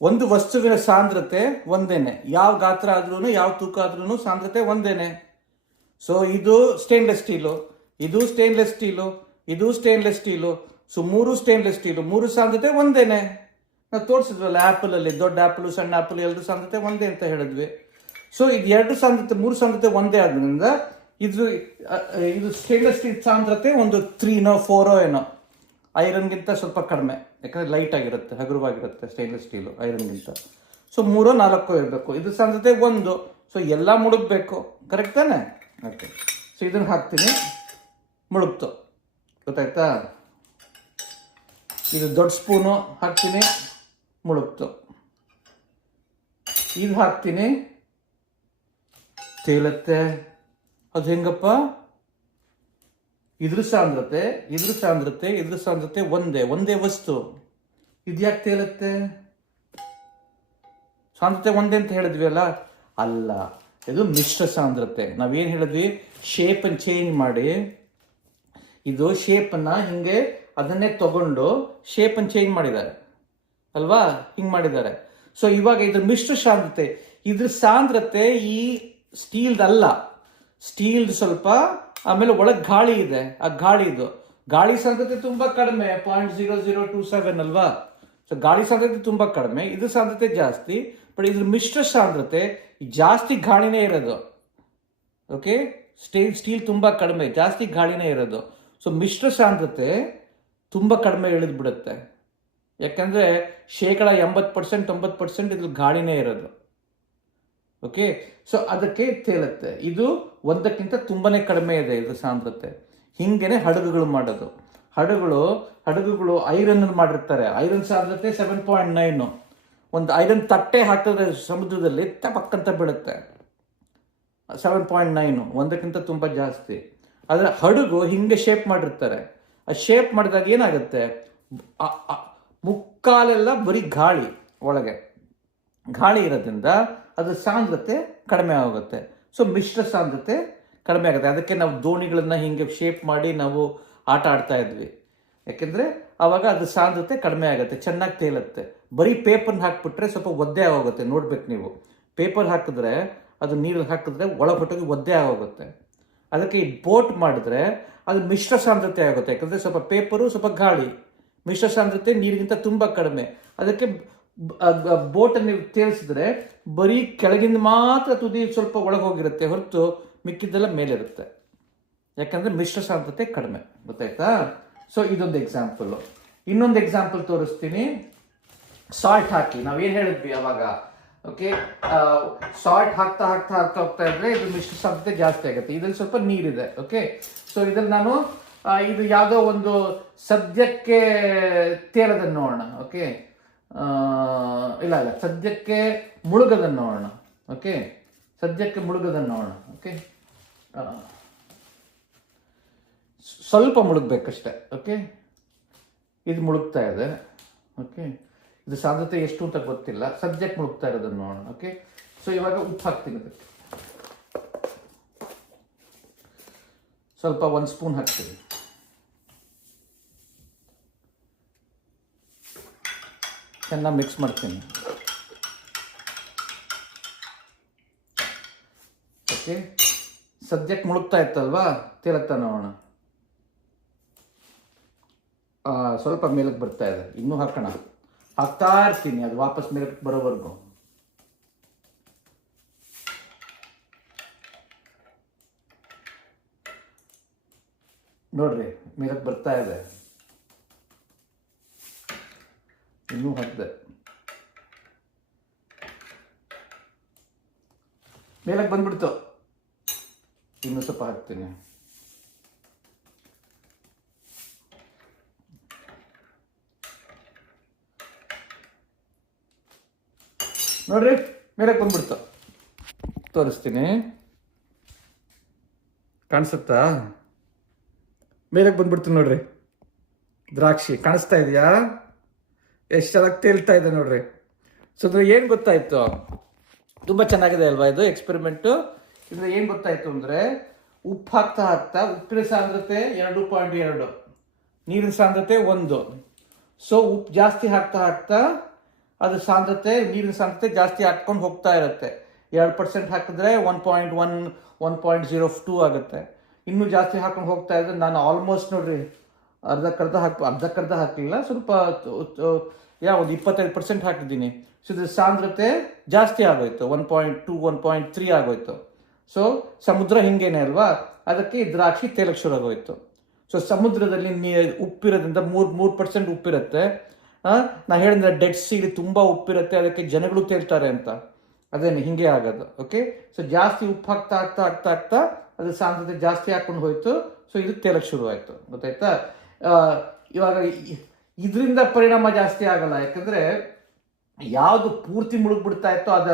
ಒಂದು ವಸ್ತುವಿನ ಸಾಂದ್ರತೆ ಒಂದೇನೆ, ಯಾವ ಗಾತ್ರ ಆದ್ರೂ ಯಾವ ತೂಕ ಆದ್ರೂ ಸಾಂದ್ರತೆ ಒಂದೇನೆ. ಸೊ ಇದು ಸ್ಟೇನ್ಲೆಸ್ ಸ್ಟೀಲು, ಇದು ಸ್ಟೇನ್ಲೆಸ್ ಸ್ಟೀಲು, ಇದು stainless steel. So 3 stainless steel, 3 ಸಾಂದ್ರತೆ ಒಂದೇನೆ. ನಾವು ತೋರಿಸಿದ್ವಲ್ಲ ಆ್ಯಪಲಲ್ಲಿ, ದೊಡ್ಡ ಆ್ಯಪಲು ಸಣ್ಣ ಆ್ಯಪಲ್ ಎರಡು ಸಾಂದ್ರತೆ ಒಂದೇ ಅಂತ ಹೇಳಿದ್ವಿ. ಸೊ ಇದು 2 ಸಾಂದ್ರತೆ 3 ಸಾಂದ್ರತೆ ಒಂದೇ ಆದ್ರಿಂದ ಇದು ಸ್ಟೇನ್ಲೆಸ್ ಸ್ಟೀಲ್ ಸಾಂದ್ರತೆ ಒಂದು 3ನೋ 4 ಏನೋ, ಐರನ್ಗಿಂತ ಸ್ವಲ್ಪ ಕಡಿಮೆ. ಯಾಕಂದರೆ ಲೈಟ್ ಆಗಿರುತ್ತೆ, ಹಗುರವಾಗಿರುತ್ತೆ ಸ್ಟೇನ್ಲೆಸ್ ಸ್ಟೀಲು ಐರನ್ಗಿಂತ. ಸೊ 3 4 ಇರಬೇಕು. ಇದು ಸಾಂದ್ರತೆ 1. ಸೊ ಎಲ್ಲ ಮುಳುಗಬೇಕು, ಕರೆಕ್ಟ್ ತಾನೆ? ಓಕೆ, ಸೊ ಇದನ್ನು ಹಾಕ್ತೀನಿ, ಮುಳುಗ್ತು. ಗೊತ್ತಾಯ್ತಾ? ಇದು ದೊಡ್ಡ ಸ್ಪೂನು ಹಾಕ್ತೀನಿ, ಮುಳುಗ್ತು. ಇದು ಹಾಕ್ತೀನಿ, ತೇಲತ್ತೆ. ಅದು ಹೆಂಗಪ್ಪ? ಇದ್ರ ಸಾಂದ್ರತೆ ಇದ್ರ ಸಾಂದ್ರತೆ ಇದ್ರ ಸಾಂದ್ರತೆ ಒಂದೇ ವಸ್ತು. ಇದ್ಯಾಕೆ ತೇಲತ್ತೆ? ಸಾಂದ್ರತೆ ಒಂದೇ ಅಂತ ಹೇಳಿದ್ವಿ ಅಲ್ಲ, ಅಲ್ಲ, ಇದು ಮಿಶ್ರ ಸಾಂದ್ರತೆ. ನಾವೇನು ಹೇಳಿದ್ವಿ, ಶೇಪನ್ನು ಚೇಂಜ್ ಮಾಡಿ, ಇದು ಶೇಪನ್ನು ಹಿಂಗೆ ಅದನ್ನೇ ತಗೊಂಡು ಶೇಪನ್ನು ಚೇಂಜ್ ಮಾಡಿದ್ದಾರೆ ಅಲ್ವಾ, ಹಿಂಗೆ ಮಾಡಿದ್ದಾರೆ. ಸೊ ಇವಾಗ ಇದ್ರ ಮಿಶ್ರ ಸಾಂದ್ರತೆ, ಇದ್ರ ಸಾಂದ್ರತೆ ಈ ಸ್ಟೀಲ್ದಲ್ಲ, ಸ್ಟೀಲ್ದು ಸ್ವಲ್ಪ, ಆಮೇಲೆ ಒಳಗೆ ಗಾಳಿ ಇದೆ. ಆ ಗಾಳಿ ಸಾಂದ್ರತೆ ತುಂಬಾ ಕಡಿಮೆ, 0.0027 ಅಲ್ವಾ. ಸೊ ಗಾಳಿ ಸಾಂದ್ರತೆ ತುಂಬಾ ಕಡಿಮೆ, ಇದ್ರ ಸಾಂದ್ರತೆ ಜಾಸ್ತಿ. ಬಟ್ ಇದ್ರ ಮಿಶ್ರ ಸಾಂದ್ರತೆ ಜಾಸ್ತಿ, ಗಾಳಿನೇ ಇರೋದು. ಓಕೆ, ಸ್ಟೀಲ್ ತುಂಬಾ ಕಡಿಮೆ, ಜಾಸ್ತಿ ಗಾಳಿನೇ ಇರೋದು. ಸೊ ಮಿಶ್ರ ಸಾಂದ್ರತೆ ತುಂಬ ಕಡಿಮೆ ಇಳಿದು ಬಿಡುತ್ತೆ. ಯಾಕಂದರೆ 80% 90% ಇದ್ರಲ್ಲಿ ಗಾಳಿನೇ ಇರೋದು. ಓಕೆ, ಸೊ ಅದಕ್ಕೆ ತೇಲುತ್ತೆ. ಇದು ಒಂದಕ್ಕಿಂತ ತುಂಬಾನೇ ಕಡಿಮೆ ಇದೆ ಇದ್ರ ಸಾಂದ್ರತೆ. ಹಿಂಗೇನೆ ಹಡಗುಗಳು ಮಾಡೋದು. ಹಡಗುಗಳು ಐರನ್ ಮಾಡಿರ್ತಾರೆ. ಐರನ್ ಸಾಂದ್ರತೆ 7.9. ಒಂದು ಐರನ್ ತಟ್ಟೆ ಹಾಕಿದ್ರೆ ಸಮುದ್ರದಲ್ಲಿ ತಪಕ್ಕಂತ ಬೀಳುತ್ತೆ. 7.9, ಒಂದಕ್ಕಿಂತ ತುಂಬ ಜಾಸ್ತಿ. ಆದರೆ ಹಡಗು ಹಿಂಗೆ ಶೇಪ್ ಮಾಡಿರ್ತಾರೆ. ಆ ಶೇಪ್ ಮಾಡಿದಾಗ ಏನಾಗುತ್ತೆ, ಮುಕ್ಕಾಲೆಲ್ಲ ಬರೀ ಗಾಳಿ, ಒಳಗೆ ಗಾಳಿ ಇರೋದ್ರಿಂದ ಅದ್ರ ಸಾಂದ್ರತೆ ಕಡಿಮೆ ಆಗುತ್ತೆ. ಸೊ ಮಿಶ್ರ ಸಾಂದ್ರತೆ ಕಡಿಮೆ ಆಗುತ್ತೆ. ಅದಕ್ಕೆ ನಾವು ದೋಣಿಗಳನ್ನ ಹಿಂಗೆ ಶೇಪ್ ಮಾಡಿ ನಾವು ಆಟ ಆಡ್ತಾ ಇದ್ವಿ. ಯಾಕೆಂದರೆ ಆವಾಗ ಅದ್ರ ಸಾಂದ್ರತೆ ಕಡಿಮೆ ಆಗುತ್ತೆ, ಚೆನ್ನಾಗಿ ತೇಲುತ್ತೆ. ಬರೀ ಪೇಪರ್ನ ಹಾಕ್ಬಿಟ್ರೆ ಸ್ವಲ್ಪ ಒದ್ದೆ ಆಗೋಗುತ್ತೆ. ನೋಡ್ಬೇಕು ನೀವು, ಪೇಪರ್ ಹಾಕಿದ್ರೆ, ಅದು ನೀರಲ್ಲಿ ಹಾಕಿದ್ರೆ ಒಳಗೊಟ್ಟೋಗಿ ಒದ್ದೆ ಆಗೋಗುತ್ತೆ. ಅದಕ್ಕೆ ಈ ಬೋಟ್ ಮಾಡಿದ್ರೆ ಅದು ಮಿಶ್ರ ಸಾಂದ್ರತೆ ಆಗುತ್ತೆ. ಯಾಕಂದರೆ ಸ್ವಲ್ಪ ಪೇಪರು, ಸ್ವಲ್ಪ ಗಾಳಿ, ಮಿಶ್ರ ಸಾಂದ್ರತೆ ನೀರಿಗಿಂತ ತುಂಬ ಕಡಿಮೆ. ಅದಕ್ಕೆ ಬೋಟನ್ನು ನೀವು ತೇಲಿಸಿದ್ರೆ ಬರೀ ಕೆಳಗಿಂದ ಮಾತ್ರ ತುದಿ ಸ್ವಲ್ಪ ಒಳಗೆ ಹೋಗಿರುತ್ತೆ, ಹೊರತು ಮಿಕ್ಕಿದ್ದೆಲ್ಲ ಮೇಲಿರುತ್ತೆ. ಯಾಕಂದರೆ ಮಿಶ್ರ ಸಾಂದ್ರತೆ ಕಡಿಮೆ. ಗೊತ್ತಾಯ್ತಾ? ಸೊ ಇದೊಂದು ಎಕ್ಸಾಂಪಲ್ಲು. ಇನ್ನೊಂದು ಎಕ್ಸಾಂಪಲ್ ತೋರಿಸ್ತೀನಿ. ಸಾಲ್ಟ್ ಹಾಕಿ ನಾವೇನು ಹೇಳಿದ್ವಿ ಅವಾಗ. ಓಕೆ, ಸಾಲ್ಟ್ ಹಾಕ್ತಾ ಹಾಕ್ತಾ ಹಾಕ್ತಾ ಹೋಗ್ತಾ ಇದ್ರೆ ಇದು ಮಿಶ್ರ ಸಾಂದ್ರತೆ ಜಾಸ್ತಿ ಆಗುತ್ತೆ. ಇದರಲ್ಲಿ ಸ್ವಲ್ಪ ನೀರಿದೆ. ಓಕೆ, ಸೊ ಇದ್ರಲ್ಲಿ ನಾನು ಇದು ಯಾವುದೋ ಒಂದು ಸದ್ಯಕ್ಕೆ ತೇಲದನ್ನು ನೋಡೋಣ. ಓಕೆ, ಇಲ್ಲ ಸದ್ಯಕ್ಕೆ ಮುಳುಗದನ್ನು ನೋಡೋಣ. ಓಕೆ, ಸದ್ಯಕ್ಕೆ ಮುಳುಗದನ್ನು ನೋಡೋಣ. ಓಕೆ, ಸ್ವಲ್ಪ ಮುಳುಗಬೇಕಷ್ಟೆ. ಓಕೆ, ಇದು ಮುಳುಗ್ತಾ ಇದೆ. ಓಕೆ, ಇದು ಸಾಂದ್ರತೆ ಎಷ್ಟು ಅಂತ ಗೊತ್ತಿಲ್ಲ, ಸದ್ಯಕ್ಕೆ ಮುಳುಗ್ತಾ ಇರೋದನ್ನು ನೋಡೋಣ. ಓಕೆ, ಸೊ ಇವಾಗ ಉಪ್ಪು ಹಾಕ್ತೀನಿ. ಅದಕ್ಕೆ ಸ್ವಲ್ಪ 1 ಸ್ಪೂನ್ ಹಾಕ್ತೀನಿ. ಚೆನ್ನಾಗಿ ಮಿಕ್ಸ್ ಮಾಡ್ತೀನಿ. ಓಕೆ, ಸದ್ಯಕ್ಕೆ ಮುಳುಗ್ತಾ ಇತ್ತಲ್ವಾ, ತೇಲತ್ತಾ ನೋಡೋಣ. ಸ್ವಲ್ಪ ಮೇಲಕ್ಕೆ ಬರ್ತಾ ಇದೆ, ಇನ್ನೂ ಹಾಕ್ತಾ ಇರ್ತೀನಿ, ಅದು ವಾಪಸ್ ಮೇಲಕ್ಕೆ ಬರೋವರೆಗೂ. ನೋಡ್ರಿ, ಮೇಲಕ್ಕೆ ಬರ್ತಾ ಇದೆ, ಇನ್ನೂ ಹಾಕಿದೆ, ಮೇಲಕ್ಕೆ ಬಂದ್ಬಿಡ್ತು. ಇನ್ನೂ ಸ್ವಲ್ಪ ಹಾಕ್ತೀನಿ. ನೋಡ್ರಿ, ಮೇಲಕ್ಕೆ ಬಂದ್ಬಿಡ್ತು. ತೋರಿಸ್ತೀನಿ, ಕಾಣಿಸುತ್ತಾ? ಮೇಲಕ್ಕೆ ಬಂದ್ಬಿಡ್ತು ನೋಡ್ರಿ, ದ್ರಾಕ್ಷಿ ಕಾಣಿಸ್ತಾ ಇದೆಯಾ? ಎಷ್ಟು ಚೆನ್ನಾಗಿ ತೇಲ್ತಾ ಇದೆ ನೋಡ್ರಿ. ಸೊ ಅದ್ರ ಏನು ಗೊತ್ತಾಯ್ತು? ತುಂಬ ಚೆನ್ನಾಗಿದೆ ಅಲ್ವಾ ಇದು ಎಕ್ಸ್ಪೆರಿಮೆಂಟು? ಇದ್ರ ಏನು ಗೊತ್ತಾಯ್ತು ಅಂದರೆ, ಉಪ್ಪು ಹಾಕ್ತಾ ಹಾಕ್ತಾ ಉಪ್ಪಿನ ಸಾಂದ್ರತೆ 2.2, ನೀರಿನ ಸಾಂದ್ರತೆ 1. ಸೊ ಉಪ್ಪು ಜಾಸ್ತಿ ಹಾಕ್ತಾ ಹಾಕ್ತಾ ಅದು ಸಾಂದ್ರತೆ, ನೀರಿನ ಸಾಂದ್ರತೆ ಜಾಸ್ತಿ ಹಾಕ್ಕೊಂಡು ಹೋಗ್ತಾ ಇರುತ್ತೆ. 2% ಹಾಕಿದ್ರೆ 1.1, 1.02 ಆಗುತ್ತೆ. ಇನ್ನೂ ಜಾಸ್ತಿ ಹಾಕೊಂಡು ಹೋಗ್ತಾ ಇದ್ರೆ, ನಾನು ಆಲ್ಮೋಸ್ಟ್ ನೋಡ್ರಿ ಅರ್ಧಕ್ಕರ್ಧ ಹಾಕಲಿಲ್ಲ, ಸ್ವಲ್ಪ ಒಂದು 25% ಹಾಕಿದ್ದೀನಿ. ಸೊ ಇದ್ರ ಸಾಂದ್ರತೆ ಜಾಸ್ತಿ ಆಗೋಯ್ತು, 1.2, 1.3 ಆಗೋಯ್ತು. ಸೊ ಸಮುದ್ರ ಹಿಂಗೇನೆ ಅಲ್ವಾ, ಅದಕ್ಕೆ ಈ ದ್ರಾಕ್ಷಿ ತೇಲಕ್ಕೆ ಶುರು ಆಗೋಯ್ತು. ಸೊ ಸಮುದ್ರದಲ್ಲಿ ಉಪ್ಪಿರೋದ್ರಿಂದ 3% ಉಪ್ಪಿರುತ್ತೆ. ನಾ ಹೇಳಿದ್ರೆ ಡೆಡ್ ಸೀಲಿ ತುಂಬ ಉಪ್ಪಿರುತ್ತೆ, ಅದಕ್ಕೆ ಜನಗಳು ತೇಲ್ತಾರೆ ಅಂತ. ಅದೇನು ಹಿಂಗೆ ಆಗೋದು. ಓಕೆ, ಸೊ ಜಾಸ್ತಿ ಉಪ್ಪು ಹಾಕ್ತಾ ಹಾಕ್ತಾ ಹಾಕ್ತಾ ಹಾಕ್ತಾ ಅದು ಸಾಂದ್ರತೆ ಜಾಸ್ತಿ ಹಾಕೊಂಡು ಹೋಯ್ತು. ಸೊ ಇದು ತೇಲಕ್ಕೆ ಶುರು ಆಯಿತು. ಗೊತ್ತಾಯ್ತಾ? ಇವಾಗ ಇದರಿಂದ ಪರಿಣಾಮ ಜಾಸ್ತಿ ಆಗಲ್ಲ, ಯಾಕಂದರೆ ಯಾವುದು ಪೂರ್ತಿ ಮುಳುಗ್ಬಿಡ್ತಾ ಇತ್ತೋ ಅದು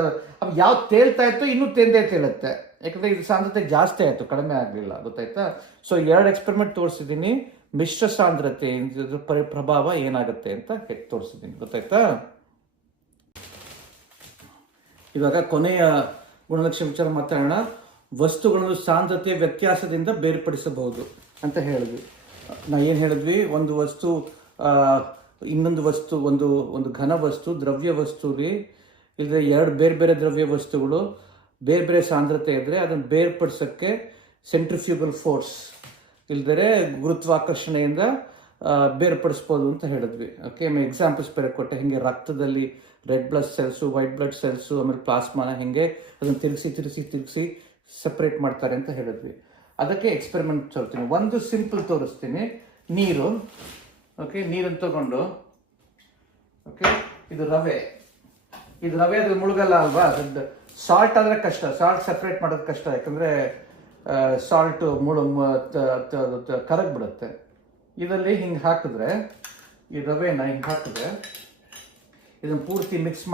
ಯಾವ್ದು ತೇಲ್ತಾ ಇತ್ತೋ ಇನ್ನೂ ತೇಲುತ್ತೆ. ಯಾಕಂದರೆ ಇದು ಸಾಂದ್ರತೆ ಜಾಸ್ತಿ ಆಯಿತು, ಕಡಿಮೆ ಆಗಲಿಲ್ಲ. ಗೊತ್ತಾಯ್ತಾ? ಸೊ 2 ಎಕ್ಸ್ಪೆರಿಮೆಂಟ್ ತೋರಿಸಿದ್ದೀನಿ. ಮಿಶ್ರ ಸಾಂದ್ರತೆ ಪ್ರಭಾವ ಏನಾಗುತ್ತೆ ಅಂತ ತೋರಿಸಿದ್ದೀನಿ. ಗೊತ್ತಾಯ್ತಾ? ಇವಾಗ ಕೊನೆಯ ಗುಣಲಕ್ಷಣ ವಿಚಾರ ಮಾತಾಡೋಣ. ವಸ್ತುಗಳನ್ನು ಸಾಂದ್ರತೆ ವ್ಯತ್ಯಾಸದಿಂದ ಬೇರ್ಪಡಿಸಬಹುದು ಅಂತ ಹೇಳಿದ್ವಿ. ನಾ ಏನು ಹೇಳಿದ್ವಿ? ಒಂದು ವಸ್ತು ಇನ್ನೊಂದು ವಸ್ತು, ಒಂದು ಘನ ವಸ್ತು, ದ್ರವ್ಯ ವಸ್ತು ರೀ, ಇಲ್ಲದೆ 2 ಬೇರೆ ಬೇರೆ ದ್ರವ್ಯ ವಸ್ತುಗಳು ಬೇರೆ ಬೇರೆ ಸಾಂದ್ರತೆ ಇದ್ದರೆ ಅದನ್ನು ಬೇರ್ಪಡಿಸೋಕ್ಕೆ ಸೆಂಟ್ರಿಫ್ಯೂಗಲ್ ಫೋರ್ಸ್ ಇಲ್ದರೆ ಗುರುತ್ವಾಕರ್ಷಣೆಯಿಂದ ಬೇರ್ಪಡಿಸ್ಬೋದು ಅಂತ ಹೇಳಿದ್ವಿ. ಓಕೆ, ಆಮೇಲೆ ಎಕ್ಸಾಂಪಲ್ಸ್ ಬೇರೆ ಕೊಟ್ಟೆ. ಹಿಂಗೆ ರಕ್ತದಲ್ಲಿ red blood cells, white blood cells, ಆಮೇಲೆ ಪ್ಲಾಸ್ಮಾನ ಹೆಂಗೆ ಅದನ್ನು ತಿರುಗಿಸಿ ಸಪ್ರೇಟ್ ಮಾಡ್ತಾರೆ ಅಂತ ಹೇಳಿದ್ವಿ. ಅದಕ್ಕೆ ಎಕ್ಸ್ಪೆರಿಮೆಂಟ್ ತೋರಿಸ್ತೀನಿ. ಒಂದು ಸಿಂಪಲ್ ತೋರಿಸ್ತೀನಿ. ನೀರು, ಓಕೆ, ನೀರನ್ನು ತಗೊಂಡು, ಓಕೆ, ಇದು ರವೆ ಅದ್ರಲ್ಲಿ ಮುಳುಗಲ್ಲ ಅಲ್ವಾ? ಅದ್ರದ್ದು ಸಾಲ್ಟ್ ಆದರೆ ಕಷ್ಟ, ಸಾಲ್ಟ್ ಸಪ್ರೇಟ್ ಮಾಡೋದು ಕಷ್ಟ, ಯಾಕಂದರೆ ಸಾಲ್ಟ್ ಕರಗ್ಬಿಡುತ್ತೆ. ಇದರಲ್ಲಿ ಹಿಂಗೆ ಹಾಕಿದ್ರೆ, ಈ ರವೆನ ಹಿಂಗೆ ಹಾಕಿದ್ರೆ, ಇದನ್ನು ಪೂರ್ತಿ ಮಿಕ್ಸ್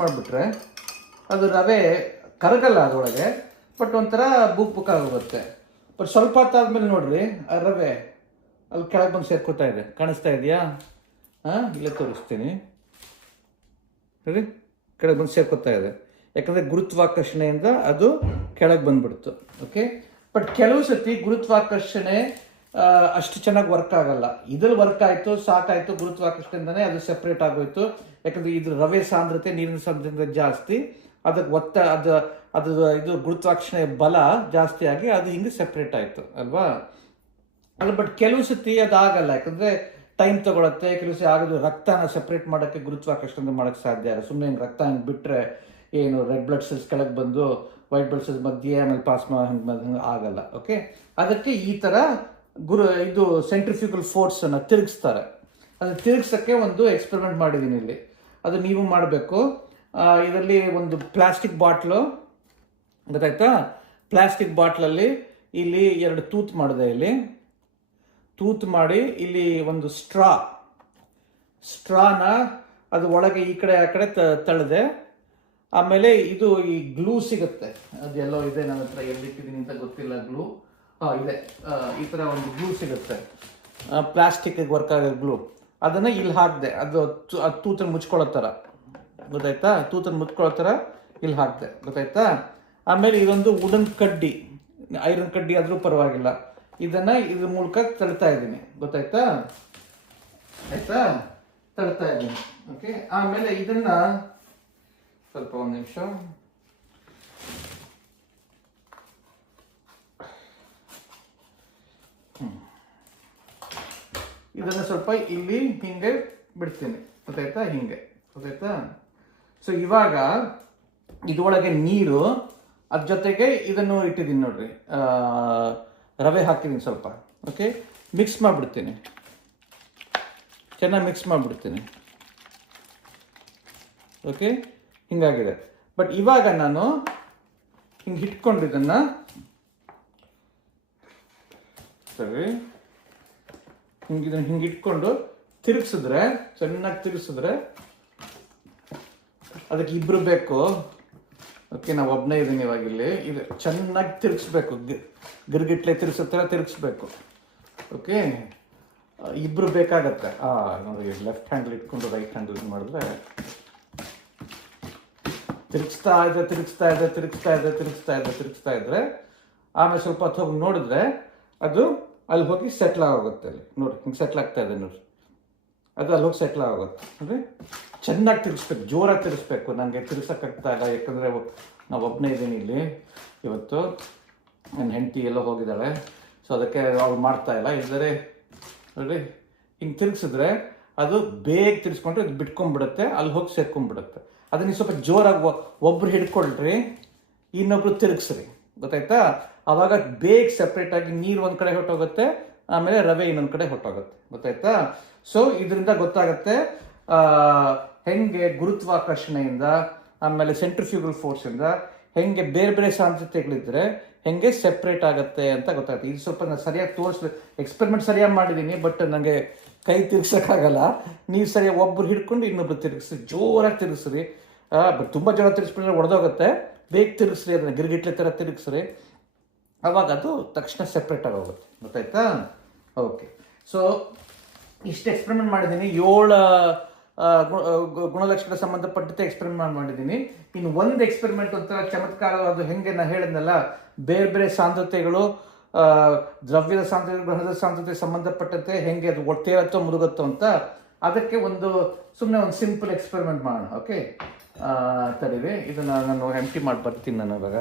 ಮಾಡಿಬಿಟ್ರೆ ಅದು ರವೆ ಕರಗಲ್ಲ ಅದರೊಳಗೆ, ಬಟ್ ಒಂಥರ ಬುಕ್ಕಾಗುತ್ತೆ. ಬಟ್ ಸ್ವಲ್ಪ ಹೊತ್ತಾದ್ಮೇಲೆ ನೋಡ್ರಿ, ಆ ರವೆ ಅಲ್ಲಿ ಕೆಳಗೆ ಬಂದು ಸೇರ್ಕೋತಾ ಇದೆ. ಕಾಣಿಸ್ತಾ ಇದೆಯಾ? ಇಲ್ಲೇ ತೋರಿಸ್ತೀನಿ. ನೋಡಿ, ಕೆಳಗೆ ಬಂದು ಸೇರ್ಕೋತಾ ಇದೆ, ಯಾಕಂದರೆ ಗುರುತ್ವಾಕರ್ಷಣೆಯಿಂದ ಅದು ಕೆಳಗೆ ಬಂದ್ಬಿಡ್ತು. ಓಕೆ, ಬಟ್ ಕೆಲವು ಸತಿ ಗುರುತ್ವಾಕರ್ಷಣೆ ಅಷ್ಟು ಚೆನ್ನಾಗಿ ವರ್ಕ್ ಆಗಲ್ಲ. ಇದ್ರಲ್ಲಿ ವರ್ಕ್ ಆಯಿತು, ಸಾಕಾಯಿತು, ಗುರುತ್ವಾಕರ್ಷಣೆಯಿಂದನೇ ಅದು ಸೆಪ್ರೇಟ್ ಆಗೋಯ್ತು. ಯಾಕಂದರೆ ಇದ್ರ ರವೆ ಸಾಂದ್ರತೆ ನೀರಿನ ಸಾಂದ್ರತೆ ಜಾಸ್ತಿ, ಅದಕ್ಕೆ ಅದು ಇದು ಗುರುತ್ವಾಕರ್ಷಣೆ ಬಲ ಜಾಸ್ತಿ ಆಗಿ ಅದು ಹಿಂಗೆ ಸೆಪ್ರೇಟ್ ಆಯಿತು ಅಲ್ವಾ? ಅಲ್ಲ, ಬಟ್ ಕೆಲವು ಸತಿ ಅದಾಗಲ್ಲ, ಯಾಕಂದರೆ ಟೈಮ್ ತೊಗೊಳತ್ತೆ. ಕೆಲವು ಸತಿ ಆಗೋದು ರಕ್ತನ ಸೆಪ್ರೇಟ್ ಮಾಡೋಕ್ಕೆ ಗುರುತ್ವಾಕರ್ಷಣೆ ಮಾಡೋಕ್ಕೆ ಸಾಧ್ಯ ಇಲ್ಲ. ಸುಮ್ಮನೆ ಹಿಂಗೆ ರಕ್ತ ಹಿಂಗೆ ಬಿಟ್ಟರೆ ಏನು ರೆಡ್ ಬ್ಲಡ್ ಸೆಲ್ಸ್ ಕೆಳಗೆ ಬಂದು ವೈಟ್ ಬ್ಲಡ್ ಸೆಲ್ಸ್ ಮಧ್ಯೆ ಆಮೇಲೆ ಪ್ಲಾಸ್ಮಾ ಹಂಗೆ ಆಗಲ್ಲ. ಓಕೆ, ಅದಕ್ಕೆ ಈ ಥರ ಇದು ಸೆಂಟ್ರಿಫ್ಯೂಗಲ್ ಫೋರ್ಸನ್ನು ತಿರುಗಿಸ್ತಾರೆ. ಅದನ್ನು ತಿರುಗಿಸೋಕ್ಕೆ ಒಂದು ಎಕ್ಸ್ಪೆರಿಮೆಂಟ್ ಮಾಡಿದ್ದೀನಿ ಇಲ್ಲಿ. ಅದು ನೀವು ಮಾಡಬೇಕು. ಇದರಲ್ಲಿ ಒಂದು ಪ್ಲಾಸ್ಟಿಕ್ ಬಾಟ್ಲು, ಗೊತ್ತಾಯ್ತಾ? ಪ್ಲಾಸ್ಟಿಕ್ ಬಾಟ್ಲಲ್ಲಿ ಇಲ್ಲಿ 2 ತೂತು ಮಾಡಿದೆ. ಇಲ್ಲಿ ತೂತು ಮಾಡಿ ಇಲ್ಲಿ ಒಂದು ಸ್ಟ್ರಾನ ಅದು ಒಳಗೆ ಈ ಕಡೆ ಆ ಕಡೆ ತಳ್ಳಿದೆ. ಆಮೇಲೆ ಇದು ಈ ಗ್ಲೂ ಸಿಗುತ್ತೆ, ಅದೆಲ್ಲೋ ಇದೆ ನನ್ನ ಹತ್ರ, ಎಲ್ಲಿಟ್ಟಿದ್ದೀನಿ ಅಂತ ಗೊತ್ತಿಲ್ಲ ಗ್ಲೂ. ಇದೆ, ಈ ಥರ ಒಂದು ಗ್ಲೂ ಸಿಗುತ್ತೆ, ಪ್ಲಾಸ್ಟಿಕ್ಗೆ ವರ್ಕ್ ಆಗೋ ಗ್ಲೂ. ಅದನ್ನು ಇಲ್ಲಿ ಹಾಕಿದೆ, ಅದು ತೂತನ್ನು ಮುಚ್ಕೊಳ್ಳೋ ಥರ, ಗೊತ್ತಾಯ್ತಾ? ತೂತನ್ನು ಮುಚ್ಕೊಳ್ಳೋ ಥರ ಇಲ್ಲಿ ಹಾಕಿದೆ, ಗೊತ್ತಾಯ್ತಾ? ಆಮೇಲೆ ಇದೊಂದು ವುಡನ್ ಕಡ್ಡಿ, ಐರನ್ ಕಡ್ಡಿ ಆದರೂ ಪರವಾಗಿಲ್ಲ, ಇದನ್ನು ಇದ್ರ ಮೂಲಕ ತಳ್ತಾ ಇದ್ದೀನಿ, ಗೊತ್ತಾಯ್ತಾ? ಆಯ್ತಾ? ತಳ್ತಾ ಇದ್ದೀನಿ. ಓಕೆ, ಆಮೇಲೆ ಇದನ್ನು ಸ್ವಲ್ಪ ಒಂದು ನಿಮಿಷ ಇದನ್ನು ಸ್ವಲ್ಪ ಇಲ್ಲಿ ಹಿಂಗೆ ಬಿಡ್ತೀನಿ, ಗೊತ್ತಾಯ್ತಾ? ಹಿಂಗೆ, ಗೊತ್ತಾಯ್ತಾ? ಸೊ ಇವಾಗ ಇದರೊಳಗೆ ನೀರು, ಅದ್ರ ಜೊತೆಗೆ ಇದನ್ನು ಇಟ್ಟಿದ್ದೀನಿ ನೋಡ್ರಿ, ರವೆ ಹಾಕಿದ್ದೀನಿ ಸ್ವಲ್ಪ. ಓಕೆ, ಮಿಕ್ಸ್ ಮಾಡಿಬಿಡ್ತೀನಿ, ಚೆನ್ನಾಗಿ ಮಿಕ್ಸ್ ಮಾಡಿಬಿಡ್ತೀನಿ. ಓಕೆ, ಹಿಂಗಾಗಿದೆ. ಬಟ್ ಇವಾಗ ನಾನು ಹಿಂಗೆ ಇಟ್ಕೊಂಡು ಇದನ್ನು ಸರಿ ಹಿಂಗೆ ಇಟ್ಕೊಂಡು ತಿರುಗಿಸಿದ್ರೆ, ಚೆನ್ನಾಗಿ ತಿರುಗಿಸಿದ್ರೆ, ಅದಕ್ಕೆ ಇಬ್ಬರು ಬೇಕು. ಓಕೆ, ನಾವು ಒಬ್ಬನೇ ಇದ್ದೀನಿ ಇವಾಗ ಇಲ್ಲಿ. ಇದು ಚೆನ್ನಾಗಿ ತಿರುಗಿಸ್ಬೇಕು, ಗಿರ್ಗಿಟ್ಲೆ ತಿರುಗಿಸೋ ಥರ ತಿರುಗಿಸ್ಬೇಕು. ಓಕೆ, ಇಬ್ಬರು ಬೇಕಾಗತ್ತೆ. ನೋಡಿ, ಲೆಫ್ಟ್ ಹ್ಯಾಂಡಲ್ ಇಟ್ಕೊಂಡು ರೈಟ್ ಹ್ಯಾಂಡಲ್ ಮಾಡಿದ್ರೆ ತಿರುಗಿಸ್ತಾ ಇದ್ರೆ ಆಮೇಲೆ ಸ್ವಲ್ಪ ಹೊತ್ತು ಹೋಗಿ ನೋಡಿದ್ರೆ ಅದು ಅಲ್ಲಿ ಹೋಗಿ ಸೆಟ್ಲ್ ಆಗೋಗುತ್ತೆ. ಅಲ್ಲಿ ನೋಡಿ, ಹಿಂಗೆ ಸೆಟ್ಲ್ ಆಗ್ತಾ ಇದೆ ನೋಡಿ, ಅದು ಅಲ್ಲಿ ಹೋಗಿ ಸೆಟ್ಲ್ ಆಗೋಗುತ್ತೆ. ಅಂದರೆ ಚೆನ್ನಾಗಿ ತಿರುಗಿಸ್ಬೇಕು, ಜೋರಾಗಿ ತಿರುಗಿಸ್ಬೇಕು. ನನಗೆ ತಿರ್ಸೋಕ್ಕಾಗ್ತಾ ಇಲ್ಲ, ಯಾಕಂದರೆ ನಾವು ಒಬ್ಬನೇ ಇದ್ದೀನಿ ಇಲ್ಲಿ ಇವತ್ತು, ನನ್ನ ಹೆಂಡತಿ ಎಲ್ಲೋ ಹೋಗಿದ್ದಾಳೆ. ಸೊ ಅದಕ್ಕೆ ಅವ್ರು ಮಾಡ್ತಾ ಇಲ್ಲ. ಇಲ್ಲದ್ರೆ ನೋಡಿ, ಹಿಂಗೆ ತಿರುಗಿಸಿದ್ರೆ ಅದು ಬೇಗ ತಿರ್ಸ್ಕೊಂಡ್ರೆ ಅದು ಬಿಟ್ಕೊಂಡ್ಬಿಡುತ್ತೆ, ಅಲ್ಲಿ ಹೋಗಿ ಸೇರ್ಕೊಂಡ್ಬಿಡುತ್ತೆ. ಅದನ್ನ ಸ್ವಲ್ಪ ಜೋರಾಗಿ ಒಬ್ರು ಹಿಡ್ಕೊಳ್ರಿ, ಇನ್ನೊಬ್ರು ತಿರುಗಿಸ್ರಿ, ಗೊತ್ತಾಯ್ತಾ? ಆವಾಗ ಬೇಗ ಸಪ್ರೇಟಾಗಿ ನೀರು ಒಂದು ಕಡೆ ಹೊಟ್ಟೋಗುತ್ತೆ, ಆಮೇಲೆ ರವೆ ಇನ್ನೊಂದು ಕಡೆ ಹೊಟ್ಟೋಗುತ್ತೆ, ಗೊತ್ತಾಯ್ತಾ? ಸೊ ಇದರಿಂದ ಗೊತ್ತಾಗುತ್ತೆ ಹೆಂಗೆ ಗುರುತ್ವಾಕರ್ಷಣೆಯಿಂದ, ಆಮೇಲೆ ಸೆಂಟ್ರಿಫ್ಯೂಗಲ್ ಫೋರ್ಸಿಂದ ಹೆಂಗೆ ಬೇರೆ ಬೇರೆ ಸಾಂದ್ರತೆಗಳಿದ್ರೆ ಹೆಂಗೆ ಸೆಪ್ರೇಟ್ ಆಗುತ್ತೆ ಅಂತ ಗೊತ್ತಾಗುತ್ತೆ. ಇದು ಸ್ವಲ್ಪ ನಾನು ಸರಿಯಾಗಿ ಎಕ್ಸ್ಪೆರಿಮೆಂಟ್ ಸರಿಯಾಗಿ ಮಾಡಿದ್ದೀನಿ, ಬಟ್ ನನಗೆ ಕೈ ತಿರ್ಗ್ಸೋಕ್ಕಾಗಲ್ಲ. ನೀವು ಸರಿಯಾಗಿ ಒಬ್ಬರು ಹಿಡ್ಕೊಂಡು ಇನ್ನೊಬ್ರು ತಿರುಗಿಸ್ರಿ, ಜೋರಾಗಿ ತಿರುಗಿಸ್ರಿ. ಬಟ್ ತುಂಬ ಜೋರಾಗಿ ತಿರುಗಿಸ್ಬಿಟ್ರೆ ಒಡೆದೋಗುತ್ತೆ. ಬೇಗ ತಿರುಗಿಸ್ರಿ, ಅದನ್ನು ಗಿರ್ಗಿಟ್ಲೆ ಥರ ತಿರುಗಿಸ್ರಿ, ಅವಾಗ ಅದು ತಕ್ಷಣ ಸೆಪ್ರೇಟಾಗಿ ಹೋಗುತ್ತೆ, ಗೊತ್ತಾಯ್ತಾ? ಓಕೆ, ಸೊ ಇಷ್ಟು ಎಕ್ಸ್ಪೆರಿಮೆಂಟ್ ಮಾಡಿದ್ದೀನಿ. 7 ಗುಣಲಕ್ಷಣ ಸಂಬಂಧಪಟ್ಟಂತೆ ಎಕ್ಸ್ಪೆರಿಮೆಂಟ್ ಮಾಡಿದ್ದೀನಿ. ಇನ್ನು ಒಂದು ಎಕ್ಸ್ಪೆರಿಮೆಂಟ್ ಒಂಥರ ಚಮತ್ಕಾರ. ಅದು ಹೆಂಗೆ ನಾನು ಹೇಳಿದ್ನಲ್ಲ, ಬೇರೆ ಬೇರೆ ಸಾಂದ್ರತೆಗಳು, ದ್ರವ್ಯದ ಸಾಂದ್ರತೆ, ಗ್ರಹದ ಸಾಂದ್ರತೆ ಸಂಬಂಧಪಟ್ಟಂತೆ ಹೆಂಗೆ ಅದು ಒಟ್ಟೇರತ್ತೋ ಮುರುಗುತ್ತೋ ಅಂತ, ಅದಕ್ಕೆ ಸುಮ್ಮನೆ ಒಂದು ಸಿಂಪಲ್ ಎಕ್ಸ್ಪೆರಿಮೆಂಟ್ ಮಾಡೋಣ. ಓಕೆ, ತಡೀರಿ, ಇದನ್ನು ನಾನು ಎಂಟಿ ಮಾಡಿ ಬರ್ತೀನಿ ನಾನು ಇವಾಗ.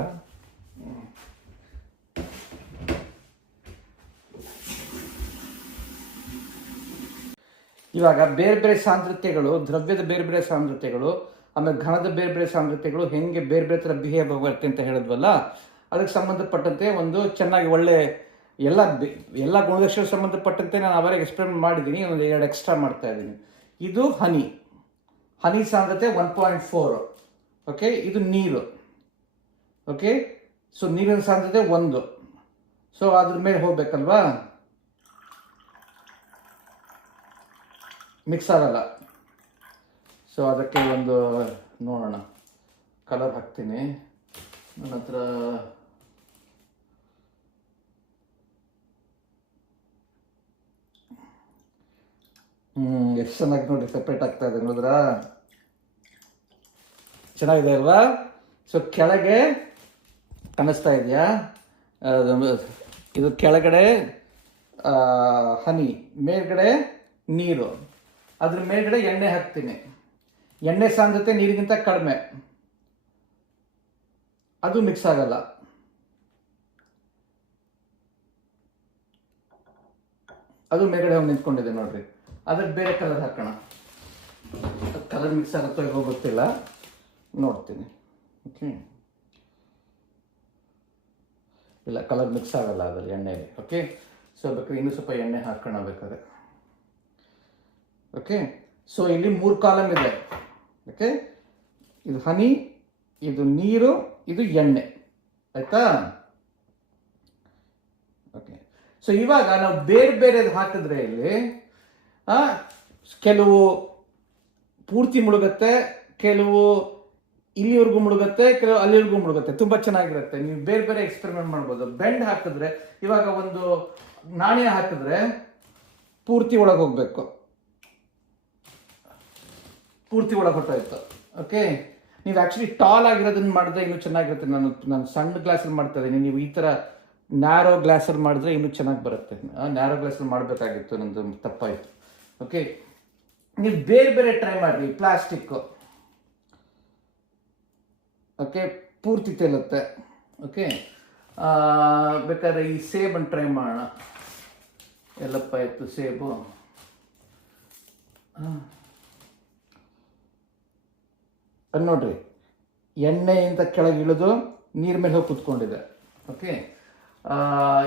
ಇವಾಗ ಬೇರೆ ಬೇರೆ ಸಾಂದ್ರತೆಗಳು, ದ್ರವ್ಯದ ಬೇರೆ ಬೇರೆ ಸಾಂದ್ರತೆಗಳು, ಆಮೇಲೆ ಘನದ ಬೇರೆ ಬೇರೆ ಸಾಂದ್ರತೆಗಳು ಹೆಂಗೆ ಬೇರೆ ಬೇರೆ ಥರ ಬಿಹೇವ್ ಆಗುತ್ತೆ ಅಂತ ಹೇಳಿದ್ವಲ್ಲ, ಅದಕ್ಕೆ ಸಂಬಂಧಪಟ್ಟಂತೆ ಒಂದು ಚೆನ್ನಾಗಿ ಒಳ್ಳೆ ಎಲ್ಲ ಗುಣಲಕ್ಷಣ ಸಂಬಂಧಪಟ್ಟಂತೆ ನಾನು ಅವರಿಗೆ ಎಕ್ಸ್ಪೆರಿಮೆಂಟ್ ಮಾಡಿದ್ದೀನಿ. ಒಂದು 2 ಎಕ್ಸ್ಟ್ರಾ ಮಾಡ್ತಾ ಇದ್ದೀನಿ. ಇದು ಹನಿ ಸಾಂದ್ರತೆ 1.4. ಓಕೆ, ಇದು ನೀರು. ಓಕೆ, ಸೊ ನೀರಿನ ಸಾಂದ್ರತೆ 1. ಸೊ ಅದ್ರ ಮೇಲೆ ಹೋಗ್ಬೇಕಲ್ವಾ, ಮಿಕ್ಸ್ ಆಗಲ್ಲ. ಸೊ ಅದಕ್ಕೆ ಒಂದು ನೋಡೋಣ, ಕಲರ್ ಹಾಕ್ತೀನಿ ನನ್ನ ಹತ್ರ. ಎಷ್ಟು ಚೆನ್ನಾಗಿ ನೋಡಿ ಸಪ್ರೇಟ್ ಆಗ್ತಾ ಇದೆ, ನೋಡಿದ್ರಾ? ಚೆನ್ನಾಗಿದೆ ಅಲ್ವಾ? ಸೊ ಕೆಳಗೆ ಕಾಣಿಸ್ತಾ ಇದೆಯಾ? ಇದು ಕೆಳಗಡೆ ಹನಿ, ಮೇಲ್ಗಡೆ ನೀರು, ಅದ್ರ ಮೇಲ್ಗಡೆ ಎಣ್ಣೆ ಹಾಕ್ತೀನಿ. ಎಣ್ಣೆ ಸಾಂದ್ರತೆ ನೀರಿಗಿಂತ ಕಡಿಮೆ, ಅದು ಮಿಕ್ಸ್ ಆಗಲ್ಲ. ಅದು ಮೇಲ್ಗಡೆ ಹೋಗಿ ನಿಂತ್ಕೊಂಡಿದೆ ನೋಡ್ರಿ. ಅದಕ್ಕೆ ಬೇರೆ ಕಲರ್ ಹಾಕೋಣ. ಕಲರ್ ಮಿಕ್ಸ್ ಆಗುತ್ತೋ ಇಲ್ಲೋ ಗೊತ್ತಿಲ್ಲ, ನೋಡ್ತೀನಿ. ಓಕೆ, ಇಲ್ಲ, ಕಲರ್ ಮಿಕ್ಸ್ ಆಗಲ್ಲ ಅದರಲ್ಲಿ ಎಣ್ಣೆಯಲ್ಲಿ. ಓಕೆ, ಸೊ ಬೇಕಾದ್ರೆ ಇನ್ನೂ ಸ್ವಲ್ಪ ಎಣ್ಣೆ ಹಾಕೋಣ ಬೇಕಾದ್ರೆ. ಓಕೆ, ಸೊ ಇಲ್ಲಿ 3 ಕಾಲಮ್ ಇದೆ. ಓಕೆ, ಇದು ಹನಿ, ಇದು ನೀರು, ಇದು ಎಣ್ಣೆ, ಆಯ್ತಾ? ಓಕೆ, ಸೊ ಇವಾಗ ನಾವು ಬೇರೆ ಬೇರೆದು ಹಾಕಿದ್ರೆ ಇಲ್ಲಿ ಕೆಲವು ಪೂರ್ತಿ ಮುಳುಗತ್ತೆ, ಕೆಲವು ಇಲ್ಲಿವರೆಗೂ ಮುಳುಗುತ್ತೆ, ಕೆಲವು ಅಲ್ಲಿವರೆಗೂ ಮುಳುಗುತ್ತೆ. ತುಂಬಾ ಚೆನ್ನಾಗಿರುತ್ತೆ. ನೀವು ಬೇರೆ ಬೇರೆ ಎಕ್ಸ್ಪೆರಿಮೆಂಟ್ ಮಾಡ್ಬೋದು. ಬೆಂಡ್ ಹಾಕಿದ್ರೆ, ಇವಾಗ ಒಂದು ನಾಣ್ಯ ಹಾಕಿದ್ರೆ ಪೂರ್ತಿ ಒಳಗೆ ಹೋಗ್ಬೇಕು, ಪೂರ್ತಿ ಒಳಗೆ ಹೊಟ್ಟೋಯ್ತು. ಓಕೆ, ನೀವು ಆಕ್ಚುಲಿ ಟಾಲ್ ಆಗಿರೋದನ್ನ ಮಾಡಿದ್ರೆ ಇನ್ನೂ ಚೆನ್ನಾಗಿರುತ್ತೆ. ನಾನು ಸಣ್ಣ ಗ್ಲಾಸಲ್ಲಿ ಮಾಡ್ತಾ ಇದ್ದೀನಿ, ನೀವು ಈ ಥರ ನ್ಯಾರೋ ಗ್ಲಾಸಲ್ಲಿ ಮಾಡಿದ್ರೆ ಇನ್ನೂ ಚೆನ್ನಾಗಿ ಬರುತ್ತೆ. ನ್ಯಾರೋ ಗ್ಲಾಸಲ್ಲಿ ಮಾಡಬೇಕಾಗಿತ್ತು, ನಂದು ತಪ್ಪಾಯಿತು. ಓಕೆ, ನೀವು ಬೇರೆ ಬೇರೆ ಟ್ರೈ ಮಾಡಿರಿ. ಪ್ಲಾಸ್ಟಿಕ್ಕು, ಓಕೆ, ಪೂರ್ತಿ ತೇಲುತ್ತೆ. ಓಕೆ, ಬೇಕಾದ್ರೆ ಈ ಸೇಬನ್ನು ಟ್ರೈ ಮಾಡೋಣ. ಎಲ್ಲಪ್ಪ ಇತ್ತು ಸೇಬು. ನೋಡ್ರಿ, ಎಣ್ಣೆಯಿಂದ ಕೆಳಗೆ ಇಳಿದು ನೀರ್ ಮೇಲೆ ಹೋಗಿ ಕುತ್ಕೊಂಡಿದೆ. ಓಕೆ,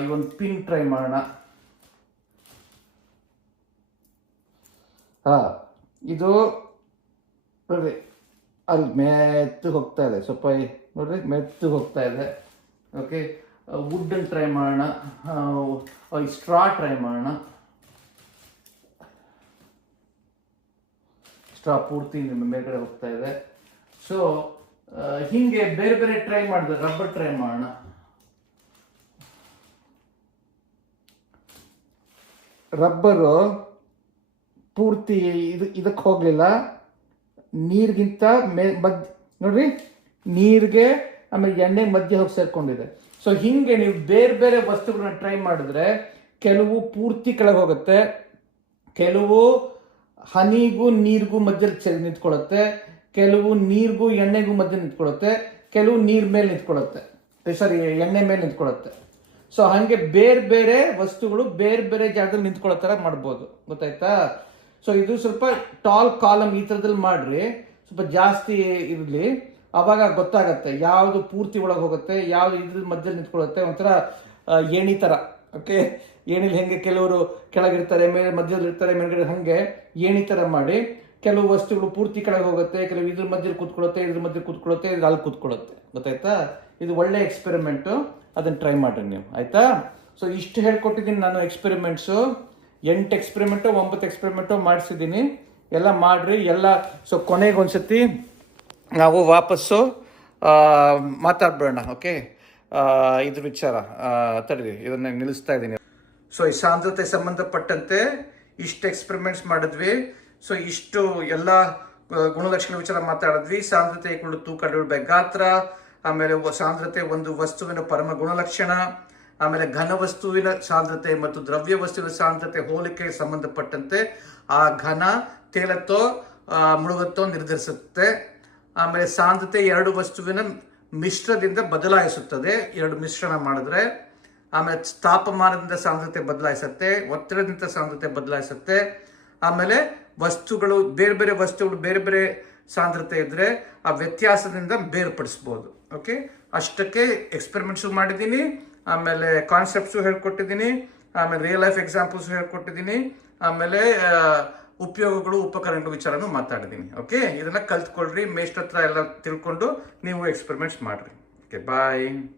ಈ ಒಂದು ಪಿನ್ ಟ್ರೈ ಮಾಡೋಣ. ಇದು ನೋಡ್ರಿ, ಅಲ್ಲಿ ಮೆತ್ತು ಹೋಗ್ತಾ ಇದೆ, ಸ್ವಲ್ಪ ನೋಡ್ರಿ ಮೆತ್ತು ಹೋಗ್ತಾ ಇದೆ. ಓಕೆ, ವುಡ್ಡನ್ನು ಟ್ರೈ ಮಾಡೋಣ. ಸ್ಟ್ರಾ ಟ್ರೈ ಮಾಡೋಣ. ಸ್ಟ್ರಾ ಪೂರ್ತಿ ನಿಮ್ಮ ಮೇಲ್ಗಡೆ ಹೋಗ್ತಾ ಇದೆ. ಸೊ ಹಿಂಗೆ ಬೇರೆ ಬೇರೆ ಟ್ರೈ ಮಾಡಿದ್ರೆ, ರಬ್ಬರ್ ಟ್ರೈ ಮಾಡೋಣ. ರಬ್ಬರು ಪೂರ್ತಿ ಇದಕ್ಕೆ ಹೋಗ್ಲಿಲ್ಲ, ನೀರಿಗಿಂತ ನೋಡ್ರಿ, ನೀರಿಗೆ ಆಮೇಲೆ ಎಣ್ಣೆ ಮಧ್ಯೆ ಹೋಗಿ ಸೇರ್ಕೊಂಡಿದೆ. ಸೊ ಹಿಂಗೆ ನೀವು ಬೇರೆ ಬೇರೆ ವಸ್ತುಗಳನ್ನ ಟ್ರೈ ಮಾಡಿದ್ರೆ ಕೆಲವು ಪೂರ್ತಿ ಕೆಳಗೆ ಹೋಗುತ್ತೆ, ಕೆಲವು ಹನಿಗೂ ನೀರಿಗೂ ಮಧ್ಯದಲ್ಲಿ ನಿಂತ್ಕೊಳ್ಳುತ್ತೆ, ಕೆಲವು ನೀರಿಗೂ ಎಣ್ಣೆಗೂ ಮಧ್ಯೆ ನಿಂತ್ಕೊಳ್ಳುತ್ತೆ, ಕೆಲವು ನೀರ್ ಮೇಲೆ ನಿಂತ್ಕೊಳ್ಳುತ್ತೆ, ಸಾರಿ ಎಣ್ಣೆ ಮೇಲೆ ನಿಂತ್ಕೊಳ್ಳುತ್ತೆ. ಸೊ ಹಂಗೆ ಬೇರೆ ಬೇರೆ ವಸ್ತುಗಳು ಬೇರೆ ಬೇರೆ ಜಾಗದಲ್ಲಿ ನಿಂತ್ಕೊಳ್ಳೋ ಥರ ಮಾಡ್ಬೋದು. ಗೊತ್ತಾಯ್ತಾ? ಸೊ ಇದು ಸ್ವಲ್ಪ ಟಾಲ್ ಕಾಲಮ್ ಈ ಥರದಲ್ಲಿ ಮಾಡ್ರಿ, ಸ್ವಲ್ಪ ಜಾಸ್ತಿ ಇರಲಿ, ಅವಾಗ ಗೊತ್ತಾಗತ್ತೆ ಯಾವುದು ಪೂರ್ತಿ ಒಳಗೆ ಹೋಗುತ್ತೆ, ಯಾವುದು ಇದ್ರ ಮಧ್ಯದಲ್ಲಿ ನಿಂತ್ಕೊಳ್ಳುತ್ತೆ. ಒಂಥರ ಏಣಿ ಥರ. ಓಕೆ, ಏಣಿಲಿ ಹೆಂಗೆ ಕೆಲವರು ಕೆಳಗಿರ್ತಾರೆ, ಮೇಲೆ ಮಧ್ಯದಲ್ಲಿ ಇರ್ತಾರೆ, ಮೇಲ್ಗಡೆ, ಹಾಗೆ ಏಣಿ ಥರ ಮಾಡಿ ಕೆಲವು ವಸ್ತುಗಳು ಪೂರ್ತಿ ಕೆಳಗೆ ಹೋಗುತ್ತೆ, ಕೆಲವು ಇದ್ರ ಮಧ್ಯದಲ್ಲಿ ಕೂತ್ಕೊಳ್ಳುತ್ತೆ, ಇದ್ರ ಮಧ್ಯೆ ಕೂತ್ಕೊಳ್ಳುತ್ತೆ, ಇದ್ರ ಅಲ್ಲಿ ಕೂತ್ಕೊಳ್ಳುತ್ತೆ. ಗೊತ್ತಾಯ್ತಾ? ಇದು ಒಳ್ಳೆ ಎಕ್ಸ್ಪೆರಿಮೆಂಟು, ಅದನ್ನು ಟ್ರೈ ಮಾಡಿರಿ ನೀವು. ಆಯ್ತಾ? ಸೊ ಇಷ್ಟು ಹೇಳ್ಕೊಟ್ಟಿದ್ದೀನಿ ನಾನು. Experiments 8 experiment 9 experiment ಮಾಡಿಸಿದ್ದೀನಿ. ಎಲ್ಲ ಮಾಡಿರಿ ಎಲ್ಲ. ಸೊ ಕೊನೆಗೆ ಒಂದ್ಸತಿ ನಾವು ವಾಪಸ್ಸು ಮಾತಾಡ್ಬೇಡ. ಓಕೆ, ಇದ್ರ ವಿಚಾರ ತಡೀರಿ, ಇದನ್ನ ನಿಲ್ಲಿಸ್ತಾ ಇದ್ದೀನಿ. ಸೊ ಈ ಸಾಂದ್ರತೆ ಸಂಬಂಧಪಟ್ಟಂತೆ ಇಷ್ಟು ಎಕ್ಸ್ಪೆರಿಮೆಂಟ್ಸ್ ಮಾಡಿದ್ವಿ. ಸೊ ಇಷ್ಟು ಎಲ್ಲ ಗುಣಲಕ್ಷಣ ವಿಚಾರ ಮಾತಾಡಿದ್ವಿ. ಸಾಂದ್ರತೆ ತೂಕ / ಗಾತ್ರ, ಆಮೇಲೆ ಸಾಂದ್ರತೆ ಒಂದು ವಸ್ತುವಿನ ಪರಮ ಗುಣಲಕ್ಷಣ, ಆಮೇಲೆ ಘನ ವಸ್ತುವಿನ ಸಾಂದ್ರತೆ ಮತ್ತು ದ್ರವ್ಯ ವಸ್ತುವಿನ ಸಾಂದ್ರತೆ ಹೋಲಿಕೆಗೆ ಸಂಬಂಧಪಟ್ಟಂತೆ ಆ ಘನ ತೇಲತ್ತೋ ಮುಳುಗುತ್ತೋ ನಿರ್ಧರಿಸುತ್ತೆ. ಆಮೇಲೆ ಸಾಂದ್ರತೆ ಎರಡು ವಸ್ತುವಿನ ಮಿಶ್ರದಿಂದ ಬದಲಾಯಿಸುತ್ತದೆ, ಎರಡು ಮಿಶ್ರಣ ಮಾಡಿದ್ರೆ. ಆಮೇಲೆ ತಾಪಮಾನದಿಂದ ಸಾಂದ್ರತೆ ಬದಲಾಯಿಸುತ್ತೆ, ಒತ್ತಡದಿಂದ ಸಾಂದ್ರತೆ ಬದಲಾಯಿಸುತ್ತೆ. ಆಮೇಲೆ ವಸ್ತುಗಳು ಬೇರೆ ಬೇರೆ ವಸ್ತುಗಳು ಬೇರೆ ಬೇರೆ ಸಾಂದ್ರತೆ ಇದ್ರೆ ಆ ವ್ಯತ್ಯಾಸದಿಂದ ಬೇರ್ಪಡಿಸ್ಬೋದು. ಓಕೆ, ಅಷ್ಟಕ್ಕೆ ಎಕ್ಸ್ಪೆರಿಮೆಂಟ್ಸು ಮಾಡಿದ್ದೀನಿ, ಆಮೇಲೆ ಕಾನ್ಸೆಪ್ಟ್ಸು ಹೇಳ್ಕೊಟ್ಟಿದ್ದೀನಿ, ಆಮೇಲೆ ರಿಯಲ್ ಲೈಫ್ ಎಕ್ಸಾಂಪಲ್ಸು ಹೇಳ್ಕೊಟ್ಟಿದ್ದೀನಿ, ಆಮೇಲೆ ಉಪಯೋಗಗಳು ಉಪಕರಣಗಳ ವಿಚಾರನೂ ಮಾತಾಡಿದ್ದೀನಿ. ಓಕೆ, ಇದನ್ನ ಕಲ್ತ್ಕೊಳ್ರಿ, ಮೇಷ್ಟ್ರ ಹತ್ರ ಎಲ್ಲ ತಿಳ್ಕೊಂಡು ನೀವು ಎಕ್ಸ್ಪೆರಿಮೆಂಟ್ಸ್ ಮಾಡ್ರಿ. ಓಕೆ, ಬಾಯ್.